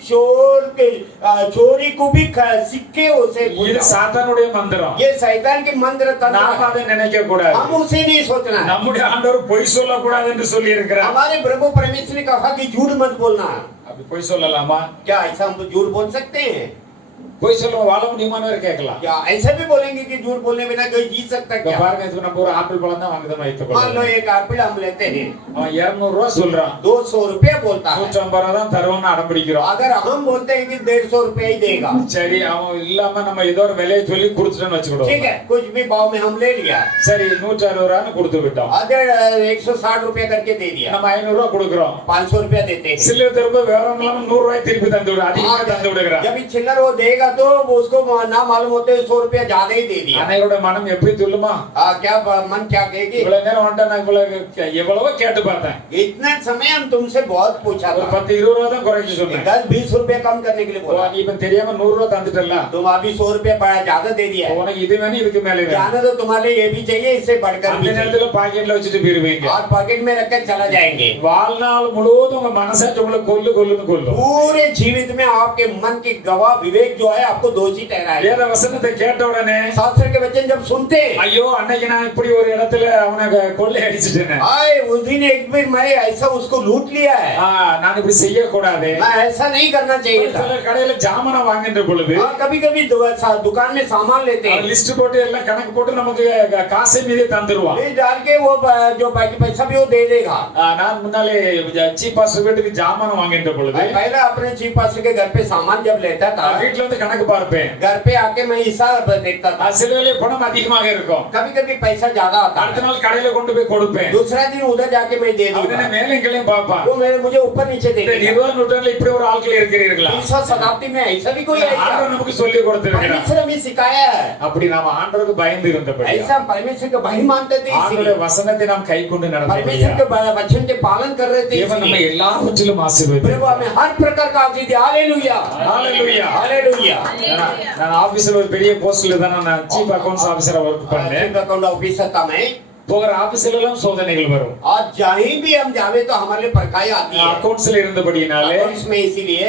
चोरी को भी सिक्के उसे இது சாத்தானுடைய மந்திரம். ये शैतान के मंत्र तंत्र நாம है। அதை நினைக்க கூடாது. हम उसे नहीं सोचना है। நம்முடைய ஆண்டவர் பொய் சொல்லக்கூடாது என்று சொல்லி இருக்கிறார். हमारे प्रभु परमेश्वर ने कहा कि झूठ मत बोलना। அப்படி பொய் சொல்லலாமா? क्या ऐसा हम झूठ बोल सकते हैं? பொய் சொல்ல வாழ முடியுமான்னு கேட்கலாம். क्या ऐसा भी बोलेंगे कि झूठ बोलने बिना कोई जी सकता இப்ப क्या? பாருங்க, இதுக்கு நம்ம ஒரு ஆப்பிள் பழம் தான் வாங்குதோம் मान लो வைத்துக்கொள்ளும். एक एप्पल हम लेते हैं, அவன் 200 ரூபா சொல்றான், 200 रुपया बोलता है। 150 ரூபா தான் தருவோம்னு அடம் பிடிக்கிறோம். अगर हम बोलते हैं कि 150 रुपया ही देगा, சரி, அவன் இல்லாம நம்ம ஏதோ ஒரு விலையை சொல்லி கொடுத்துட்டோம்னு வச்சுக்கிடுவோம். ठीक है, कुछ भी भाव में हम ले लिया, சரி 160 ரூபான்னு கொடுத்து விட்டோம். अगर 160 रुपया करके दे दिया, நம்ம 500 ரூபா கொடுக்குறோம். 500 रुपया देते हैं। சில்லறை திரும்ப விவரம் இல்லாம 100 ரூபாய் திருப்பி தந்து விடு, அதிகமா தந்து விடுகிறான். जब चिल्लर वो देगा तो वो उसको ना मालूम होते 100 रुपया ज्यादा ही दे दिया। அன்னையோட மனம் எப்படி துள்ளுமா? क्या मन क्या कहेगी? இவ்வளவு நேரம் வந்துட்டு நான் எவ்வளவோ கேட்டு பார்த்தேன். इतना समय हम तुमसे बहुत पूछा ஒரு था, 10-20 ரூபா தான் குறைச்சு சொன்னேன். 10-20 रुपया कम करने के लिए बोला, நீ இப்ப தெரியாம 100 ரூபா தந்துட்டல. तुम अभी 100 रुपया ज्यादा दे दिया है। உனக்கு இது வேணும், இதுக்கு மேல வேணும். जाना तो तुम्हारे लिए ये भी चाहिए, इससे बढ़कर அந்த भी चाहिए। நேரத்துல பாக்கெட்ல வச்சுட்டு போயிருவீங்க. और पॉकेट में रखकर चला जाएंगे। வாழ்நாள் முழுவதும் உங்க மனசாட்சி உங்களை கொல்லுன்னு கொல்லும். पूरे जीवित में आपके मन की गवाह विवेक जो है आपको दोषी ठहराएगा। வேத வசனத்தை கேட்ட உடனே शास्त्र के वचन जब सुनते, ஐயோ அன்னைக்கு நான் இப்படி ஒரு இடத்துல அவனை கொள்ளை அடிச்சிட்டேன், आए उस दिन एक दिन मैं ऐसा उसको लूट लिया है, நான் இப்படி செய்ய கூடாது. मैं ऐसा नहीं करना चाहिए था। சில கடையில ஜாமான் வாங்குற பொழுது कभी कभी दुकान में सामान लेते हैं, லிஸ்ட் போட்டு எல்லாம் கணக்கு போட்டு நமக்கு காசை மீதே தந்துருவான். बीच डाल के वो जो बाकी पैसा भी वो दे देगा। நான் முன்னாலே சீப் பாஸ்டர் வீட்டுக்கு ஜாமான் வாங்குற பொழுது मैं पहले अपने चीफ पास्टर के घर पे सामान जब लेता था, வீட்டுல வந்து கணக்கு பார்ப்பேன். घर पे आके मैं हिसाब देखता था। சில வேளை பணம் அதிகமாக இருக்கும், कभी कभी पैसा ज्यादा आता அடுத்த है, நாள் கடையில கொண்டு போய் கொடுப்பேன். दूसरा दिन उधर जाके मैं दे दूंगा। அவனை மேலே கீழேயும் பார்ப்பான். वो मुझे ऊपर नीचे இந்த देगा। 20 நூற்றாண்டுல இப்படி ஒரு ஆட்கள் இருக்கிறீர்களா? 20वीं शताब्दी में ऐसा भी कोई है क्या? ஆண்டவர் நமக்கு சொல்லி கொடுத்திருக்கிறார். परमेश्वर हमें सिखाया है। அப்படி நாம ஆண்டவருக்கு பயந்து இருந்தபடி ऐसा परमेश्वर के भाई मानते थे, ஆண்டவருடைய इसीलिए வசனத்தை நாம் கைக்கொண்டு परमेश्वर நடந்தபடியா के वचन के पालन कर रहे थे, தேவன் நம்மை इसलिए எல்லாவற்றிலும் प्रभु ஆசீர்வதிப்பார். हमें हर प्रकार का आशीष दे। हालेलुया, ஹalleluya. हालेलुया। நான் ஆபீஸ்ல ஒரு பெரிய போஸ்ட்ல தான் நான் சீஃப் அக்கவுண்ட்ஸ் ஆபீசரா ஒர்க் பண்ணேன். चीफ अकाउंट ऑफिसर था मैं। போகிற ஆபீஸ்ல எல்லாம் சோதனைகள் வரும். और जहीं भी हम जावे तो हमारे लिए परखाई आती है। அக்கவுண்ட்ஸ்ல இருந்தபடினாலே अकाउंट्स में इसीलिए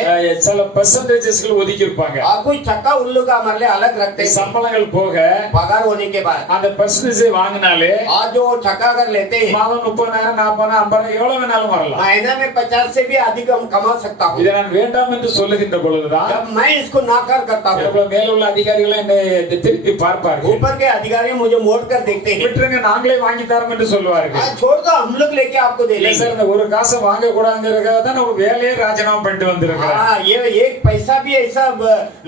சில பெர்சன்டேஜஸ்கள் ஒதுக்கி இருப்பாங்க. कुछ टक्का उल्लू का हमारे लिए अलग रखते हैं। சம்பளங்கள் போக पगार होने के बाद அந்த பெர்சன்டேஜ் வாங்கினாலே आज जो टक्का अगर लेते हैं, மாதம் 30,000 40,000 50,000 எவ்வளவு வேணாலும் வரலாம். महीना में 50 से भी अधिक हम कमा सकता हूँ। இதை நான் வேண்டாம் என்று சொல்லுகின்ற பொழுதுதான் जब मैं इसको नाकार करता हूँ, எவ்வளவு மேல உள்ள அதிகாரிகள் என்னை திருப்பி பார்ப்பார்கள். ऊपर के अधिकारी मुझे मोड़ कर देखते हैं, விட்டுருங்க நாங்களே வாங்கி தரோம் என்று சொல்லுவார்கள். आज छोड़ दो हम लोग लेके आपको दे இல்ல देंगे। சார், இந்த ஒரு காசை வாங்க கூடாதுங்கிறதுக்காக தான் நான் வேலையே ராஜினாமா பண்ணிட்டு வந்திருக்கிறேன். हाँ, ये एक पैसा भी ऐसा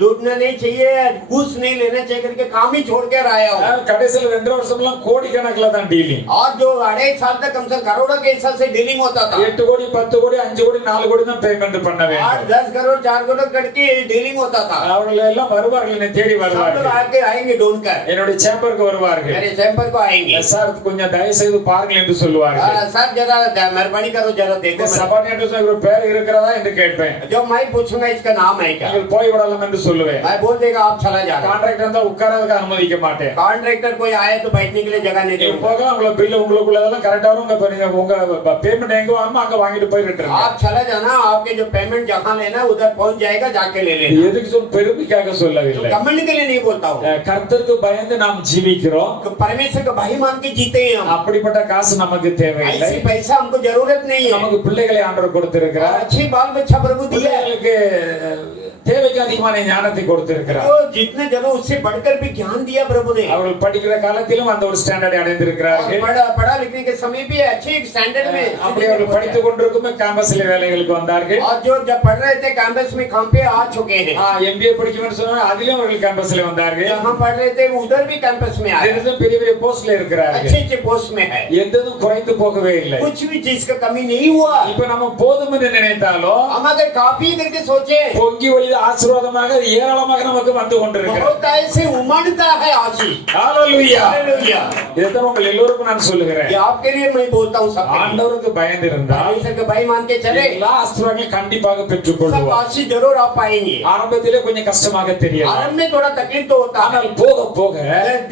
लूटना नहीं चाहिए, घूस नहीं लेना चाहिए करके काम ही छोड़ कर आया हूँ। கடைசியில் 2 வருஷம்லாம் கோடிக்கணக்கில் தான் டீலிங். और जो 2.5 साल तक कम से कम करोड़ों के हिसाब से डीलिंग होता था। 8 கோடி 10 கோடி 5 கோடி 4 கோடி தான் பேமெண்ட் பண்ண 8 வேண்டும். 10 करोड़ 4 करोड़ करके डीलिंग होता था। அவர்கள் எல்லாம் வருவார்கள், என்னை தேடி सब लोग வருவார்கள், आके आएंगे ढूंढ कर என்னுடைய சேம்பருக்கு வருவார்கள். मेरे चैम्बर को आएंगे। சார் கொஞ்சம் தயவு செய்து பாருங்கள் என்று சொல்லுவார்கள். सर जरा मेहरबानी करो जरा देखो இந்த சபார்டினேட்டர்ஸ் ஒரு பேர் இருக்கிறதா என்று கேட்பேன். जो मैं पूछूंगा इसका नाम है क्या நீங்கள் போய் விடலாம் என்று சொல்லுவேன். मैं बोल देगा आप चला जाना கான்ட்ராக்டர் இருந்தா உட்காரதுக்கு அனுமதிக்க மாட்டேன். कॉन्ट्रैक्टर कोई आए तो बैठने के लिए जगह नहीं நீங்க दूंगा போகலாம், உங்க பில் உங்களுக்குள்ளதெல்லாம் கரெக்டா வரும். உங்க பேமெண்ட் எங்க வாங்கணுமோ அங்க வாங்கிட்டு போயிட்டு आप चला जाना आपके जो पेमेंट जहाँ लेना उधर पहुंच जाएगा जाके ले लेना எதுக்கு சொல் பெருமைக்காக சொல்லவில்லை. कमेंट के लिए नहीं बोलता हूँ கர்த்தருக்கு பயந்து நாம் ஜீவிக்கிறோம். परमेश्वर का भाई मान के जीते हैं हम அப்படிப்பட்ட காசு நமக்கு தேவையில்லை. ऐसी पैसा हमको जरूरत नहीं है நமக்கு பிள்ளைகளை ஆண்டவர் கொடுத்திருக்கிறார். अच्छी बाल बच्चा प्रभु दिया है பிள்ளைகளுக்கு தேவைக்கு அதிகமான ஞானத்தை கொடுத்திருக்கிறார். जो जितने जरूर उससे बढ़कर भी ज्ञान दिया प्रभु ने அவர்கள் படிக்கிற காலத்திலும் அந்த ஒரு ஸ்டாண்டர்டை அடைந்திருக்கிறார்கள். पढ़ा लिखने के समय भी अच्छे स्टैंडर्ड में அப்படி அவர்கள் படித்துக் கொண்டிருக்கும் கேம்பஸ்ல வேலைகளுக்கு வந்தார்கள். और जो जब पढ़ रहे थे कैंपस में काम पे आ चुके हैं எம்பிஏ படிக்கணும்னு சொன்னா அதிலும் அவர்கள் கேம்பஸ்ல வந்தார்கள். जहाँ पढ़ रहे थे उधर भी कैंपस में आए இதுதான் பெரிய பெரிய போஸ்ட்ல இருக்கிறார்கள். अच्छे अच्छे पोस्ट में है எதுவும் குறைந்து போகவே இல்லை. कुछ भी चीज का कमी नहीं हुआ இப்ப நம்ம போதும் என்று நினைத்தாலும் हम अगर काफी करके सोचे பொங்கி வழித ஆசீர்வாதமாக ஏராளமாக நமக்கு வந்து கொண்டிருக்கிறது. बहुत ऐसे उमड़ता है आशीष ஹalleluya. हालेलुया இதைத்தான் உங்கள் எல்லோருக்கும் நான் சொல்லுகிறேன். ये आपके लिए मैं बोलता हूँ सब ஆண்டவருக்கு பயந்து இருந்தால் परमेश्वर के भाई मान के चले எல்லா ஆசீர்வாதங்களையும் கண்டிப்பாக பெற்றுக் सब கொள்வோம். आशीष जरूर आप पाएंगे ஆரம்பத்திலே கொஞ்சம் கஷ்டமாக தெரியலாம். आरंभ में थोड़ा तकलीफ तो होता है ஆனால் போக போக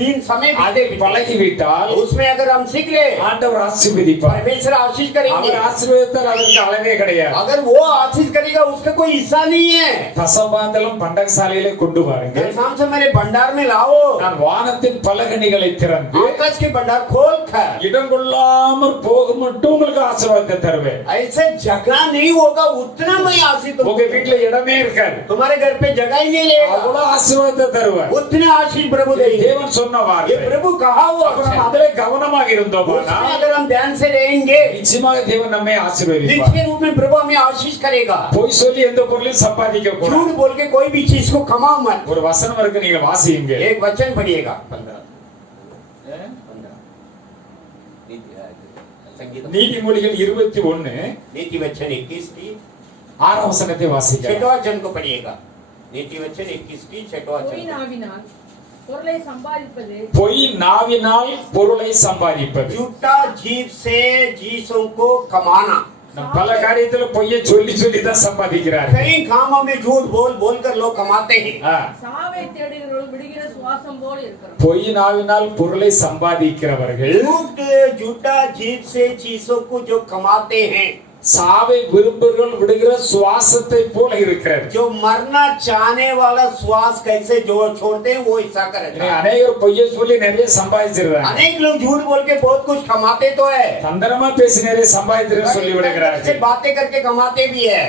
दिन समय அதை बीते பழகிவிட்டால் उसमें अगर हम सीख ले ஆண்டவர் ஆசீர்வதிப்பார். परमेश्वर आशीष करेंगे அவர் ஆசீர்வதித்தால் அதற்கு அளவே கிடையாது. अगर वो आशीष करेगा उसका कोई हिस्सा नहीं है தசமாந்தலம் பண்டகசாலையிலே கொண்டு வாருங்க. शाम से मेरे भंडार में लाओ நான் வானத்தின் பலகணிகளை திறந்து आकाश के भंडार खोल कर இடம் கொள்ளாமற் போக மட்டும் உங்களுக்கு ஆசீர்வாதத்தை தருவேன். ऐसे जगह नहीं होगा उतना मैं आशीष உங்க दूंगा வீட்டுல இடமே இருக்காது, तुम्हारे घर पे जगह ही नहीं रहेगा அவ்வளவு ஆசீர்வாதத்தை தருவார். उतने आशीष प्रभु देंगे தேவன் சொன்ன ये வார்த்தை. प्रभु कहा हुआ அப்ப है। நம்ம அதிலே கவனமாக இருந்தோம்னா उसमें अगर हम ध्यान से रहेंगे நிச்சயமாக தேவன் நம்மை ஆசீர்வதிப்பார். निश्चित रूप में प्रभु हमें आशीष करेगा பொய் சொல்லி எந்த பொருளையும் சம்பாதிக்க கூடாது. झूठ बोल के कोई भी चीज को कमाओ मत ஒரு வசனம் இருக்கு, நீங்க வாசியுங்க. एक वचन पढ़िएगा நீதிமொழிகள் 21 नीति वचन 21 की 6 வசனத்தை வாசிக்க. छठवां वचन को पढ़िएगा नीति वचन 21 की छठवां பொய் वचन நாவினால் பொருளை சம்பாதிப்பது பொய் நாவினால் பொருளை சம்பாதிப்பது. झूठा जीभ से चीजों को कमाना நம்ம பல காரியத்துல பொய்யை சொல்லி சொல்லி தான் சம்பாதிக்கிறார்கள். कई कामों में झूठ बोल बोल कर लोग कमाते हैं சாவை தேடுகிறவர்கள் விடுகிற சுவாசம் போல் இருக்கிறோம். பொய் நாவினால் பொருளை சம்பாதிக்கிறவர்கள் झूठा जीभ से चीजों को जो कमाते हैं சாவை விரும்புகிறவர்கள் விடுகிற சுவாசத்தை போல இருக்கிறது. जो मरना चाहने वाला श्वास कैसे जो छोड़ते हैं वो ऐसा करे அநேகர் பொய்யை சொல்லி நிறைய சம்பாதிச்சிருக்காங்க. अनेक लोग झूठ बोल के बहुत कुछ कमाते तो है தந்திரமா பேசி நிறைய சம்பாதிச்சிருக்க சொல்லி விடுகிறார்கள். बातें करके कमाते भी है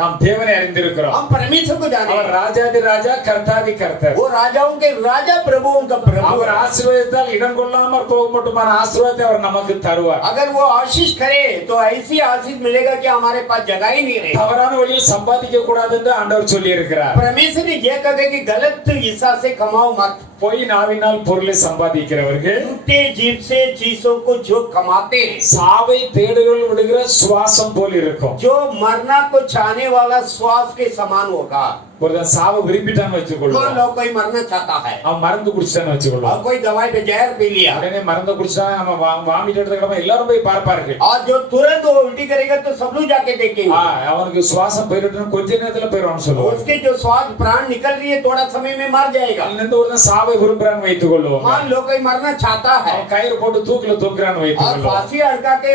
நாம் தேவனை அறிந்திருக்கிறோம். हम परमेश्वर को जाने அவர் ராஜாதி ராஜா கர்த்தாதி கர்த்தர். वो राजाओं के राजा प्रभुओं का प्रभु அவர் ஆசீர்வாதத்தால் இடம் கொள்ளாமற் போக மட்டுமான ஆசீர்வாதத்தை அவர் நமக்கு தருவார். अगर वो आशीष करे तो ऐसी आशीष मिलेगा कि हमारे पास जगह ही नहीं रहेगी தவறான வழியில் சம்பாதிக்க கூடாது என்று ஆண்டவர் சொல்லி இருக்கிறார். परमेश्वर ने यह कहा कि गलत हिस्सा से कमाओ मत பொய் நாவினால் பொருளை சம்பாதிக்கிறவர்கள் झूठे जीभ से चीजों को जो कमाते हैं சாவை தேடுகள் விடுகிற சுவாசம் போல் இருக்கும். जो मरना को चाहने वाला श्वास के समान होगा ஒருத்தன் சாவை விரும்பிட்டான்னு मान வச்சுக்கொள்ளும், लो कोई मरना चाहता है அவன் மருந்து குடிச்சிட்டான்னு और வச்சுக்கொள்ளும். कोई दवाई पे जहर पी लिया உடனே மருந்து குடிச்சா நம்ம வாமிட் எடுத்துக்கிட்டோம், எல்லாரும் போய் பார்ப்பார்கள். और जो तुरंत वो उल्टी करेगा तो सब लोग जाके देखेंगे அவனுக்கு சுவாசம் போயிட்டு கொஞ்ச நேரத்துல போயிடுவான்னு சொல்லுவாங்க. उसके जो श्वास प्राण निकल रही है थोड़ा समय में मर जाएगा இன்னும் ஒருத்தன் சாவை விரும்புறான்னு வைத்துக் கொள்ளுவோம், मान लो कोई मरना चाहता है அவன் கயிறு போட்டு தூக்கில தூக்குறான்னு வைத்துக் और கொள்ளுவோம். फांसी अड़का के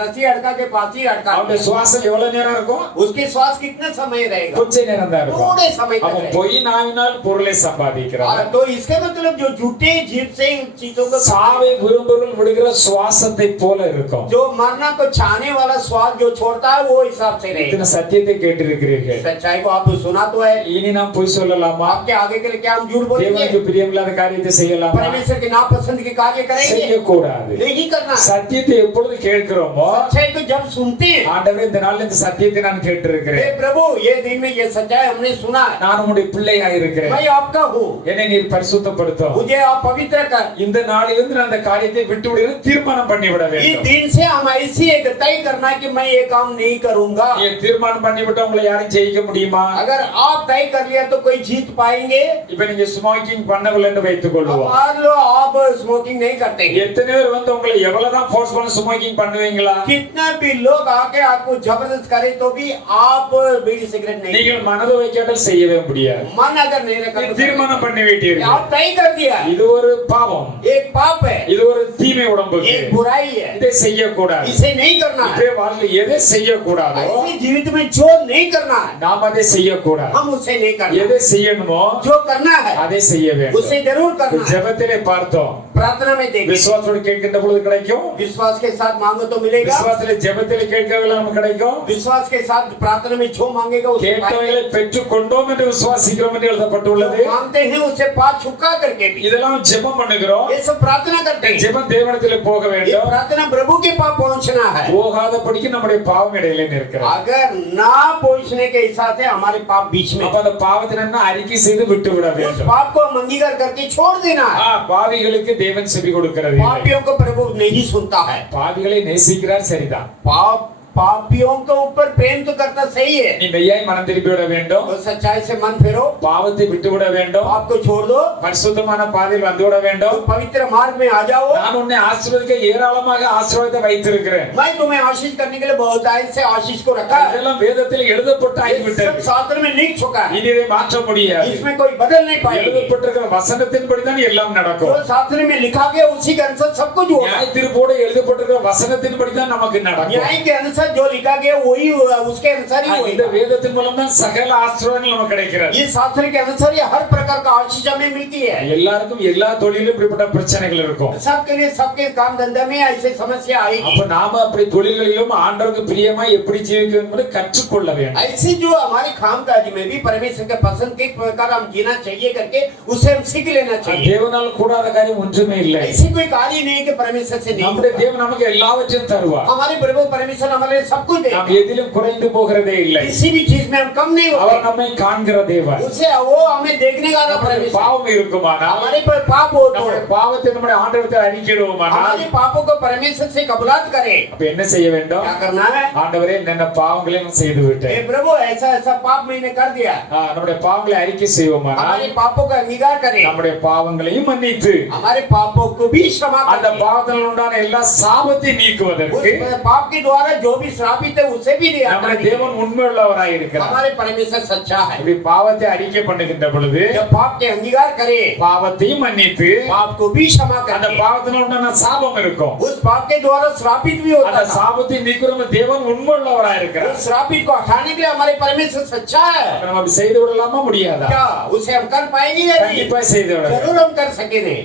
रस्सी अड़का के फांसी अड़का அவனுடைய சுவாசம் எவ்வளவு நேரம் இருக்கும்? उसके श्वास कितना समय रहेगा கொஞ்ச நேரம் தான் இருக்கும். थोड़े समय तक அவன் रहेगा। பொய் நாவினால் பொருளை சம்பாதிக்கிறான். तो इसका मतलब जो झूठे जीभ से इन चीजों को சாவை விரும்புகிறவர்கள் விடுகிற சுவாசத்தை போல இருக்கும். जो मरना को चाहने वाला श्वास जो छोड़ता है वो हिसाब से रहेगा இத்தனை சத்தியத்தை கேட்டிருக்கிறீர்கள். सच्चाई को आप सुना तो है இனி நாம் பொய் சொல்லலாமா? आपके आगे के लिए क्या हम झूठ बोलेंगे தேவனுக்கு பிரியமில்லாத காரியத்தை செய்யலாமா? परमेश्वर के नापसंद के कार्य करेंगे செய்யக்கூடாது. नहीं करना சத்தியத்தை எப்பொழுது கேட்கிறோமோ, सच्चाई को जब सुनते हैं ஆண்டவரே இந்த நாள்ல இந்த சத்தியத்தை நான் கேட்டிருக்கிறேன், हे प्रभु ये दिन में ये सच्चाई हमने सुना है, நான் உம்முடைய பிள்ளையாக இருக்கிறேன், मैं आपका हूँ, என்னை நீர் பரிசுத்தப்படுத்தும், मुझे आप पवित्र कर। இந்த நாளிலிருந்து நான் அந்த காரியத்தை விட்டு விடுகிறேன் தீர்மானம் பண்ணிவிட इस வேண்டும். दिन से हम ऐसी एक तय करना कि मैं ये काम नहीं करूंगा। நீ தீர்மானம் பண்ணிவிட்டா உங்களை யாரும் ஜெயிக்க முடியுமா? अगर आप तय कर लिया तो कोई जीत पाएंगे? இப்ப நீங்க ஸ்மோக்கிங் பண்ணவில்லை என்று வைத்துக் கொள்வோம். मान लो आप स्मोकिंग नहीं करते हैं, எத்தனை பேர் வந்து உங்களை எவ்வளவுதான் ஃபோர்ஸ் பண்ணி ஸ்மோக்கிங் பண்ணுவீங்களா? कितना भी लोग आके आपको जबरदस्त करे तो भी आप बीड़ी सिगरेट नहीं, நீங்கள் மனதை வைக்காமல் செய்யவே முடியாது. मन अगर नहीं நீ रखा தீர்மானம் பண்ணி விட்டீர்கள். आप तय कर दिया, இது ஒரு பாவம், एक पाप है, இது ஒரு தீமை உடம்புக்கு. एक बुराई है, இதை செய்யக்கூடாது. इसे नहीं करना है। இதே வாழ்க்கையில் எதை செய்யக்கூடாதோ ऐसे जीवित में जो नहीं करना है நாம் அதை செய்யக்கூடாது. हम उसे नहीं करना, எதை செய்யணுமோ जो करना है அதை செய்ய வேண்டும். उसे जरूर करना है। ஜெபத்திலே பார்த்தோம், प्रार्थना में देखिए, விசுவாசத்தோடு கேட்கின்ற பொழுது கிடைக்கும், विश्वास के साथ मांगो तो मिलेगा, விசுவாசத்திலே ஜெபத்திலே கேட்கவில்லை நமக்கு கிடைக்கும், विश्वास के साथ प्रार्थना में जो मांगेगा उसे पाएगा। கேட்டவைகளை பெற்றுக் கொண்டோம் என்று விசுவாசிக்கிறோம் என்று எழுதப்பட்டுள்ளது. जो मांगते हैं उसे पाँव झुका करके भी இதெல்லாம் ஜெபம் பண்ணுகிறோம். ये सब प्रार्थना करते हैं। ஜெபம் தேவனிடத்திலே போக ये வேண்டும். प्रार्थना प्रभु के पास पहुंचना है। போகாதபடிக்கு நம்முடைய பாவம் இடையிலே நிற்கிறது. अगर ना पहुंचने के हिसाब से हमारे पाप बीच में, அப்ப அந்த பாவத்தை நம்ம அறிக்கை செய்து விட்டு விட उस வேண்டும். पाप को हम अंगीकार करके छोड़ देना है। பாவிகளுக்கு தேவன் செவி கொடுக்கிறது இல்லை. पापियों को प्रभु नहीं सुनता है। பாவிகளை நேசிக்கிறார் சரிதான். पापियों के ऊपर प्रेम तो करता सही है, நீ மெய்யாய் மனம் திருப்பி விட வேண்டும், तो सच्चाई से मन फेरो, பாவத்தை விட்டு விட வேண்டும், पाप को छोड़ दो, பரிசுத்தமான பாதையில் வந்து விட வேண்டும். तो पवित्र मार्ग में आ जाओ। நான் உன்னை ஆசீர்வதிக்க ஏராளமாக ஆசீர்வாதத்தை வைத்திருக்கிறேன். मैं तुम्हें आशीष करने के लिए बहुत आय से आशीष को रखा है। இதெல்லாம் வேதத்தில் எழுதப்பட்டு ये ஆகிவிட்டது. सब शास्त्र में लिख चुका है, இனி இதை மாற்ற முடியாது. इसमें कोई बदल नहीं पाएगा। எழுதப்பட்டிருக்கிற வசனத்தின்படி தான் எல்லாம் நடக்கும். जो शास्त्र में लिखा गया उसी के अनुसार सब कुछ होगा। நியாய தீர்ப்போடு எழுதப்பட்டிருக்கிற வசனத்தின்படி தான் நமக்கு நடக்கும். न्याय के अनुसार जो लिखा गया वही होगा, उसके अनुसार ही இந்த होगा। வேதத்தின் மூலம் தான் சகல ஆசீர்வாதங்கள் நமக்கு கிடைக்கிறது. ये शास्त्र के अनुसार ही हर प्रकार का आशीष हमें मिलती है। எல்லாருக்கும் எல்லா தொழிலும் இப்படிப்பட்ட பிரச்சனைகள் இருக்கும். सबके लिए सबके काम धंधे में ऐसे समस्या आएगी। அப்ப நாம அப்படி தொழில்களிலும் ஆண்டவருக்கு பிரியமா எப்படி ஜீவிக்க என்பதை கற்றுக்கொள்ள வேண்டும். ऐसे जो हमारे कामकाज में भी परमेश्वर के पसंद के प्रकार हम जीना चाहिए करके उसे हम सीख लेना चाहिए। தேவனால் கூடாத காரியம் ஒன்றுமே இல்லை. ऐसी कोई कार्य नहीं कि परमेश्वर से नहीं நம்முடைய होगा। தேவன் நமக்கு எல்லாவற்றையும் தருவார். हमारे प्रभु परमेश्वर हमारे लिए सब कुछ நாம் देगा, எதிலும் குறைந்து போகிறதே இல்லை. किसी भी चीज में हम कम नहीं அவர் होते। நம்மை காண்கிற தேவன். उसे वो हमें देखने का நம்முடைய परमेश्वर, பாவம் இருக்குமானால், हमारे पर पाप हो तो நம்முடைய பாவத்தை நம்முடைய ஆண்டவரத்தில் அறிக்கையிடுவோமானால், हमारे पापों को परमेश्वर से कबूलात करे। அப்ப என்ன செய்ய வேண்டும்? क्या करना है? ஆண்டவரே என்ன பாவங்களை நான் செய்து हे விட்டேன். प्रभु ऐसा ऐसा पाप मैंने कर दिया, நம்முடைய பாவங்களை அறிக்கை செய்வோமானால், हमारे पापों का अंगीकार करे, நம்முடைய பாவங்களையும் மன்னித்து हमारे पापों को भी क्षमा அந்த करे। பாவத்தில் உண்டான எல்லா சாபத்தை நீக்குவதற்கு उस पाप के द्वारा जो भी श्रापित है उसे भी दिया நம்முடைய करने के தேவன் உண்மையுள்ளவராய் இருக்கிறார். हमारे परमेश्वर सच्चा है। இப்படி பாவத்தை அறிக்கை பண்ணுகின்ற பொழுது जब पाप के अंगीकार करे, பாவத்தையும் மன்னித்து पाप को भी क्षमा அந்த करे, பாவத்தில் உண்டான சாபம் இருக்கும். उस पाप के द्वारा श्रापित भी அந்த होता था। சாபத்தை நீக்குற தேவன் உண்மையுள்ளவராய் இருக்கிறார். उस श्रापित को हटाने के लिए हमारे परमेश्वर सच्चा है। நம்ம அப்படி செய்து விடலாமா முடியாதா? क्या उसे हम कर पाएंगे या नहीं? கண்டிப்பா செய்து விட जरूर हम कर सकेंगे।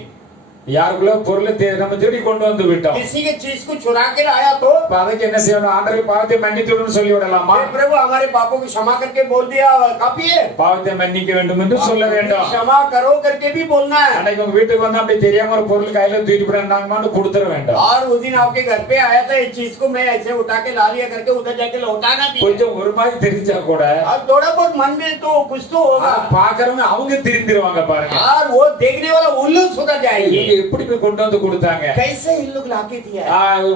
யாருக்குள்ள பொருளை நம்ம தேடி கொண்டு வந்து விட்டோம். किसी के चीज को चुरा के लाया तो அப்ப அதுக்கு என்ன செய்யணும்? ஆண்டவரே பாவத்தை மன்னித்துவிடுன்னு சொல்லி விடலாமா? हे प्रभु हमारे पापों को क्षमा करके बोल दिया काफी है। பாவத்தை மன்னிக்க வேண்டும் என்று சொல்ல வேண்டும். क्षमा करो करके भी बोलना है। அன்னைக்கு உங்க வீட்டுக்கு வந்து அப்படி தெரியாம ஒரு பொருள் கையில தூக்கிட்டு போறாங்கன்னு கொடுத்துட வேண்டும். और उस दिन आपके घर पे आया था, इस चीज को मैं ऐसे उठा के ला लिया करके उधर जाके लौटाना भी है। கொஞ்சம் ஒரு மாதிரி தெரிஞ்சா கூட और थोड़ा बहुत मन में तो कुछ तो होगा, பாக்குறவங்க அவங்க திருந்திருவாங்க பாருங்க. और वो देखने वाला उल्लू सुधर जाएंगे। இவங்க எப்படி போய் கொண்டு வந்து கொடுத்தாங்க? कैसे इन लोग लाके दिया,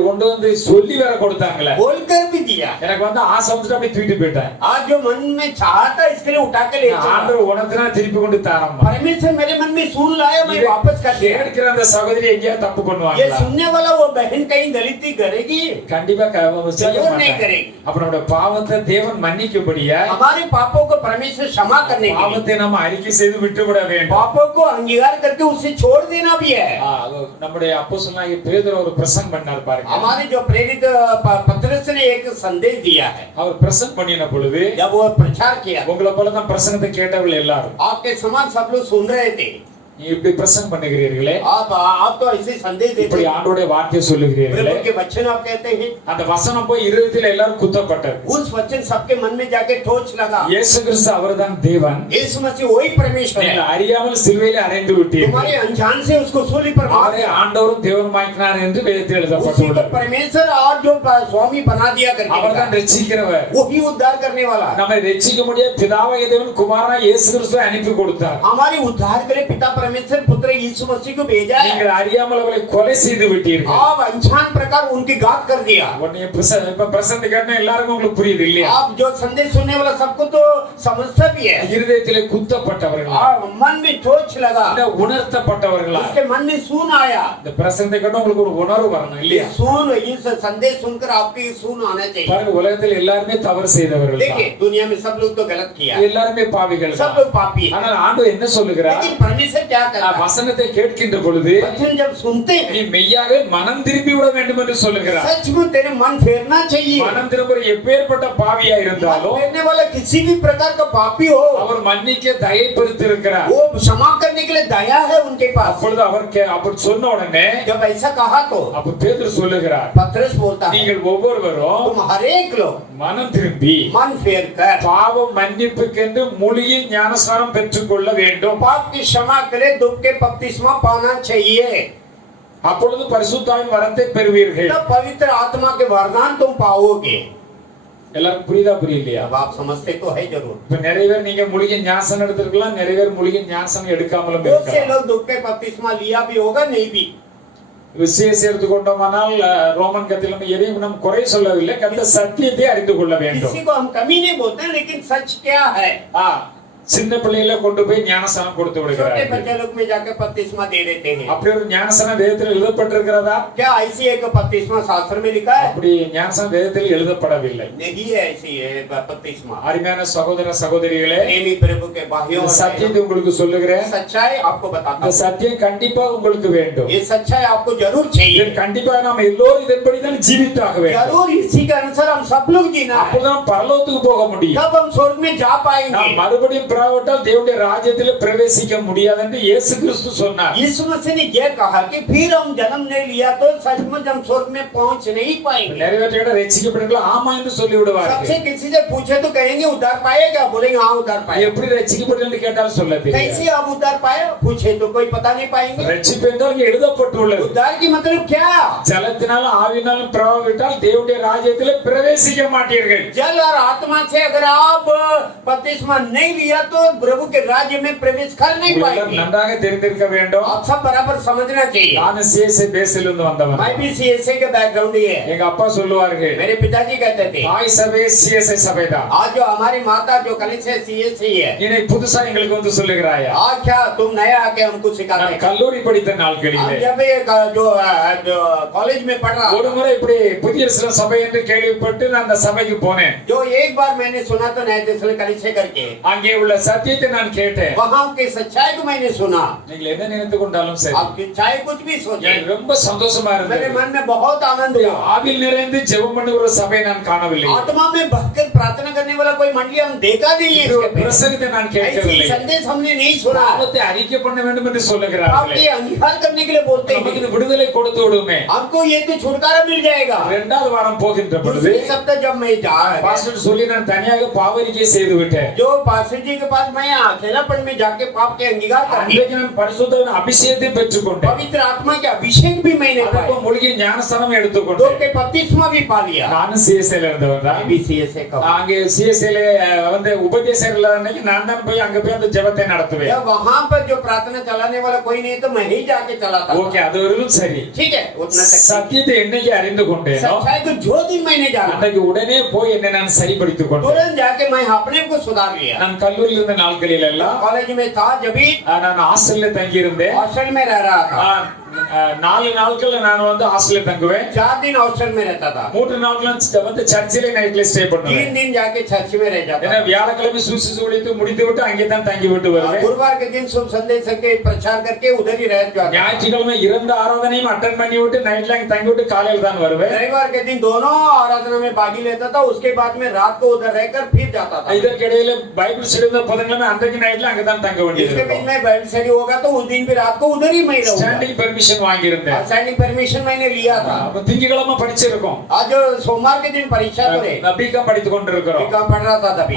கொண்டு வந்து சொல்லி வேற கொடுத்தாங்களே. बोलकर भी दिया। எனக்கு வந்து ஆசை வந்துட்டு அப்படி தூக்கிட்டு போயிட்டேன். आज जो मन में चाहता इसके लिए उठा के ले चला। ஆண்டவர் உனக்கு நான் திருப்பி கொண்டு தாரம்மா. परमेश्वर मेरे मन में सुन लाया, मैं वापस कर दिया। கேட்கிற அந்த சகோதரி எங்கேயா தப்பு ये பண்ணுவாங்களா? सुनने वाला वो बहन कहीं गलती करेगी? கண்டிப்பா செய்ய जरूर नहीं மாட்டாங்க. करेगी। அப்ப நம்முடைய பாவத்தை தேவன் மன்னிக்கும்படியா हमारे पापों को परमेश्वर क्षमा करने के लिए பாவத்தை நம்ம அறிக்கை செய்து விட்டு விட வேண்டும். पापों को अंगीकार करके उसे छोड़ देना भी है। நம்முடைய அப்போஸ்தலனாகிய பேதுரு ஒரு பிரசங்கம் பண்ணார் பாருங்க. हमारे जो प्रेरित पतरस ने एक संदेश दिया है, அவர் பிரசங்கம் பண்ணின பொழுது जब वो प्रचार किया, உங்களை போல தான் பிரசங்கத்தை கேட்டவர்கள் எல்லாரும் आपके समान सब लोग सुन रहे थे। நீ இப்படி பிரசங்கம் பண்ணுகிறீர்களே, आप तो ऐसे संदेश देते இப்படி हैं, ஆண்டவருடைய வார்த்தையை சொல்லுகிறீர்களே, प्रभु के वचन आप कहते हैं, அந்த வசனம் போய் இருதயத்தில் எல்லாரும் குத்தப்பட்டது. उस वचन सबके मन में जाके ठोस लगा। இயேசு கிறிஸ்து அவர்தான் தேவன், यीशु मसीह वही परमेश्वर है, நீங்கள் அறியாமல் சிலுவையிலே அறைந்து விட்டீர்கள். तुम्हारे अनजान से उसको सूली पर मार அவரை दिया, ஆண்டவரும் தேவனுமாக்கினார் என்று வேதத்தில் उसी को எழுதப்பட்டுள்ளது. परमेश्वर और जो स्वामी बना दिया करके அவர்தான் ரட்சிக்கிறவர். वही उद्धार करने वाला। நம்மை ரட்சிக்க முடிய பிதாவாகிய தேவன் குமாரனாகிய இயேசு கிறிஸ்துவை அனுப்பி கொடுத்தார். हमारी उद्धार करे पिता परमेश्वर पुत्र यीशु मसीह को भेजा है। நீங்கள் அறியாமல் அவரை கொலை செய்து விட்டீர்கள். आप अनजान प्रकार उनकी घात कर दिया। உடனே இப்ப பிரசன்ட் கேட்டா எல்லாருக்கும் உங்களுக்கு புரியுது இல்லையா? आप जो संदेश सुनने वाला सबको तो समझता भी है। இருதயத்திலே குத்தப்பட்டவர்களா, मन में ठोस लगा, இல்ல உணர்த்தப்பட்டவர்களா? उसके मन में सुन आया। இந்த பிரசன்ட் கேட்டா உங்களுக்கு ஒரு உணர்வு வரணும் இல்லையா? सुन, इस संदेश सुनकर आपकी सुन आना चाहिए। பாருங்க, உலகத்தில் எல்லாருமே தவறு செய்தவர்கள் देखिए தான். दुनिया में सब लोग तो गलत किया, எல்லாருமே பாவிகள் सब தான். लोग पापी है। ஆனால் ஆண்டவர் என்ன சொல்லுகிறார்? लेकिन परमेश्वर क्या करता है? வசனத்தை கேட்கின்ற பொழுது वचन जब सुनते நீ हैं, மெய்யாகவே மனம் திரும்பி விட வேண்டும் என்று சொல்லுகிறார். सच में तेरे मन फेरना चाहिए। மனம் திரும்புற எப்பேற்பட்ட பாவியா मन இருந்தாலும் फेरने वाला किसी भी प्रकार का पापी हो, அவர் மன்னிக்க தயை பெருத்திருக்கிறார். वो क्षमा करने के लिए दया है उनके पास। அப்பொழுது அவர் அப்படி சொன்ன உடனே जब ऐसा कहा तो அப்ப பேதுரு சொல்லுகிறார், पतरस बोलता है, நீங்கள் ஒவ்வொருவரும் तुम हर एक लोग மனம் திரும்பி मन फेर कर பாவ மன்னிப்புக்கென்று மூலிகை ஞானஸ்நானம் பெற்றுக்கொள்ள வேண்டும். पाप की क्षमा करे, दुख के बपतिस्मा पाना चाहिए, அப்பொழுது பரிசுத்தாவின் வரத்தை பெறுவீர்கள். तब पवित्र आत्मा के वरदान तुम पाओगे। எல்லாரும் புரியுதா புரியலையா? अब आप समझते तो है जरूर। இப்ப நிறைய பேர் நீங்க மூலிகை ஞானஸ்நானம் எடுத்திருக்கலாம், நிறைய பேர் மூலிகை ஞானஸ்நானம் எடுக்காமலும் बहुत से இருக்கலாம். लोग दुख के बपतिस्मा लिया भी होगा, नहीं भी। விசேஷம் எடுத்துக்கொண்டோமானால் ரோமன் கத்திலும் எதையும் நாம் குறை சொல்லவில்லை, கத்த சத்தியத்தை அறிந்து கொள்ள வேண்டும். किसी को हम कमी नहीं बोलते, लेकिन सच क्या है? சின்ன பிள்ளைகளை கொண்டு போய் ஞானஸ்நானம் கொடுத்து छोटे விடுகிறார்கள். बच्चे लोग में जाकर बपतिस्मा दे देते हैं। அப்படி ஒரு ஞானஸ்நானம் வேதத்தில் எழுதப்பட்டிருக்கிறதா? क्या ऐसी एक बपतिस्मा शास्त्र में लिखा है? அப்படி ஞானஸ்நானம் வேதத்தில் எழுதப்படவில்லை. नहीं है ऐसी है बपतिस्मा। அருமையான சகோதர சகோதரிகளே, प्रेमी प्रभु के भाइयों இந்த और சத்தியத்தை உங்களுக்கு சொல்லுகிறேன். बहनों, सच्चाई आपको बताता இந்த हूं। சத்தியம் கண்டிப்பா உங்களுக்கு வேண்டும். ये सच्चाई आपको जरूर இது चाहिए, கண்டிப்பா நாம் எல்லோரும் இதன்படிதான் ஜீவித்தாக வேண்டும். जरूर इसी के अनुसार हम सब लोग जीना है, அப்பதான் பரலோகத்துக்கு போக முடியும். तब हम स्वर्ग में जा पाएंगे। நாம் மறுபடியும் பிராவிட்டால் தேவனுடைய ராஜ்யத்தில் பிரவேசிக்க முடியாது என்று இயேசு கிறிஸ்து சொன்னார். यीशु मसीह ने यह कहा कि फिर हम जन्म नहीं लिया तो सचमुच हम स्वर्ग में पहुंच नहीं पाएंगे। நிறைய பேர் ரட்சிக்கப்படுங்களா? ஆமா என்று சொல்லி सबसे விடுவார்கள். किसी से पूछे तो कहेंगे उद्धार पाएगा, बोलेंगे हाँ उद्धार पाएगा। எப்படி ரட்சிக்கப்பட்டேன்னு கேட்டாலும் சொல்ல कैसे தெரியாது. आप उद्धार पाए पूछे तो कोई पता नहीं पाएंगे। ரட்சிப்பு என்றால் இங்கே எழுதப்பட்டுள்ளது. उद्धार की मतलब क्या? ஜலத்தினாலும் ஆவினாலும் பிரவாவிட்டால் தேவனுடைய ராஜ்யத்தில் பிரவேசிக்க மாட்டீர்கள். जल और आत्मा से अगर आप बपतिस्मा नहीं लिया तो प्रभु के राज्य में प्रवेश कर नहीं உங்களுக்கு पाएंगे। நன்றாக தெரிந்திருக்க வேண்டும். आप सब बराबर समझना चाहिए। நான் சிஎஸ்ஐ பேசிலிருந்து வந்தவன். मैं भी सीएसए के बैकग्राउंड ही है। எங்க அப்பா சொல்லுவார்கள், मेरे पिताजी कहते थे தாய் சபை சிஎஸ்ஐ சபைதான். आज जो हमारी माता जो कलिस है सीएसए है। நீ புதுசா எங்களுக்கு வந்து சொல்லுகிறாயா? आज क्या तुम नया आके हमको सिखाते நான் हैं? கல்லூரி படித்த हम நாட்களிலே जब ये जो कॉलेज में पढ़ रहा ஒரு था, முறை இப்படி புதிய சில சபை என்று கேள்விப்பட்டு நான் அந்த சபைக்கு போனேன். जो एक बार मैंने सुना तो नए देशल कलिसे करके அங்கே உள்ள சத்தியத்தை நான் கேட்டேன். वहां के सच्चाई को मैंने सुना। நீங்கள் என்ன நினைத்து கொண்டாலும் சரி, आपकी चाहे कुछ भी सोचे, எனக்கு ரொம்ப சந்தோஷமா मेरे இருந்தது. मन में बहुत आनंद हुआ। ஆவில் நிறைந்து ஜெபம் பண்ணுகிற ஒரு சபை நான் காணவில்லை. आत्मा में बहकर प्रार्थना करने वाला कोई मंडली हम देखा नहीं है। இப்படி ஒரு इसके पहले பிரசங்கத்தை நான் ऐसी கேட்கவில்லை. संदेश हमने नहीं सुना। பாவத்தை அறிக்கை பண்ண வேண்டும் என்று சொல்லுகிறார்கள். आपके अंगीकार करने के लिए बोलते நமக்கு हैं, இந்த விடுதலை கொடுத்து விடுமே. हमको ये तो छुटकारा मिल जाएगा। இரண்டாவது வாரம் போகின்ற பொழுது दूसरे सप्ताह जब मैं जा பாஸ்டர் சொல்லி நான் தனியாக பாவரிக்கை செய்து விட்டேன். जो पास्टर जी के पास मैं अकेलापन में जाके पाप के अंगीकार कर दिया। அன்றைக்கு நான் பரிசுத்தவின் அபிஷேகத்தை பெற்றுக்கொண்டேன். पवित्र आत्मा के अभिषेक भी मैंने அதற்கு पाया। மூலிகை ஞானஸ்தானம் दो எடுத்துக்கொண்டேன். के बपतिस्मा भी पा लिया। நானும் சிஎஸ்ஐல இருந்தவன் தான். बीसीएसए का அங்கே சிஎஸ்ஐல வந்து உபதேசகர் அன்னைக்கு நான் தான் போய் அங்க போய் அந்த ஜெபத்தை நடத்துவேன். जब वहां पर जो प्रार्थना चलाने वाला कोई नहीं तो मैं ही जाके चलाता था। ஓகே, அது வரைக்கும் சரி. ठीक है, उतना तक சத்தியத்தை என்னைக்கு அறிந்து கொண்டேனோ सच्चाई को जो दिन मैंने जाना அன்றைக்கு உடனே போய் என்னை நான் சரிப்படுத்திக் கொண்டேன். तुरंत जाके मैं अपने को सुधार लिया। நான் கல்லூரியில் இருந்த நாட்களில் எல்லாம் कॉलेज में था जब भी நான் ஹாஸ்டல்ல தங்கி இருந்தேன். हॉस्टल में रह रहा था। 4 நாட்கள் நான் வந்து ஹாஸ்டல்ல தங்குவேன். 4 दिन हॉस्टल में रहता था, 3 நாட்கள் வந்து சர்ச்சிலே நைட்ல ஸ்டே 3 பண்ணுவேன். दिन जाके चर्च में रह जाता ஏன்னா था। வியாழக்கிழமை சுவிசேஷம் ஒழித்து முடித்து விட்டு அங்கே தான் தங்கி விட்டு வருவேன். गुरुवार के दिन शुभ संदेश के प्रचार करके उधर ही रह जाता। ஞாயிற்றுக்கிழமை 2 ஆராதனையும் அட்டெண்ட் பண்ணி விட்டு நைட்ல அங்க தங்கி விட்டு காலையில தான் வருவேன். रविवार के दिन दोनों आराधना में भागी लेता था, उसके बाद में रात को उधर रहकर फिर जाता था। இதற்கிடையில பைபிள் ஸ்டடி புதன்கிழமை அன்றைக்கு நைட்ல அங்க தான் தங்க வேண்டியது इसके बीच இருக்கும். में बाइबल स्टडी होगा तो उस दिन भी रात को उधर ही मैं रहूंगा। ஸ்டாண்டிங் பெர்மிஷன் வாங்கி இருந்தேன். स्टैंडिंग परमिशन मैंने लिया था। அப்ப திங்கட்கிழமை படிச்சிருக்கோம். आज सोमवार के दिन परीक्षा तो है, பிகாம் படித்துக் கொண்டிருக்கிறோம். बीकॉम पढ़ रहा था तभी।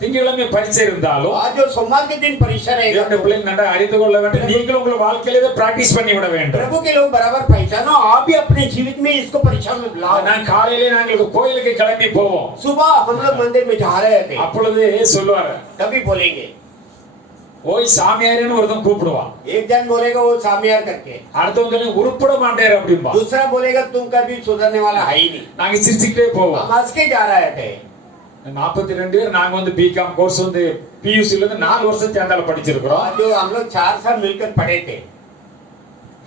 திங்கட்கிழமை பரீட்சை இருந்தாலும் आज जो सोमवार के दिन परीक्षा रहेगा, தேவனுடைய பிள்ளைகள் நன்றாக அறிந்து கொள்ள வேண்டும். நீங்களும் உங்கள் வாழ்க்கையில இதை பிராக்டிஸ் பண்ணி விட வேண்டும். प्रभु के लोग बराबर पहचानो, आप भी अपने जीवित में इसको परीक्षा में लाओ। நான் காலையிலே நாங்கள் கோயிலுக்கு கிளம்பி போவோம். सुबह हम लोग मंदिर में जा रहे थे, அப்பொழுது சொல்லுவாரு, तभी बोलेंगे, ஓய் சாமியாரேன்னு ஒருத்தன் கூப்பிடுவான். एक जन बोलेगा वो सामियार करके, அடுத்தவங்க சொல்லி உருப்பட மாட்டேர் அப்படிம்பா. दूसरा बोलेगा तुम कभी सुधरने वाला है ही नहीं। நாங்க சிரிச்சுக்கிட்டே போவோம். हम हंस के जा रहे थे। 42 பேர் நாங்க வந்து பிகாம் கோர்ஸ் வந்து பியூசில இருந்து 4 வருஷம் சேர்ந்தால படிச்சிருக்கிறோம். जो हम लोग 4 साल मिलकर पढ़े थे,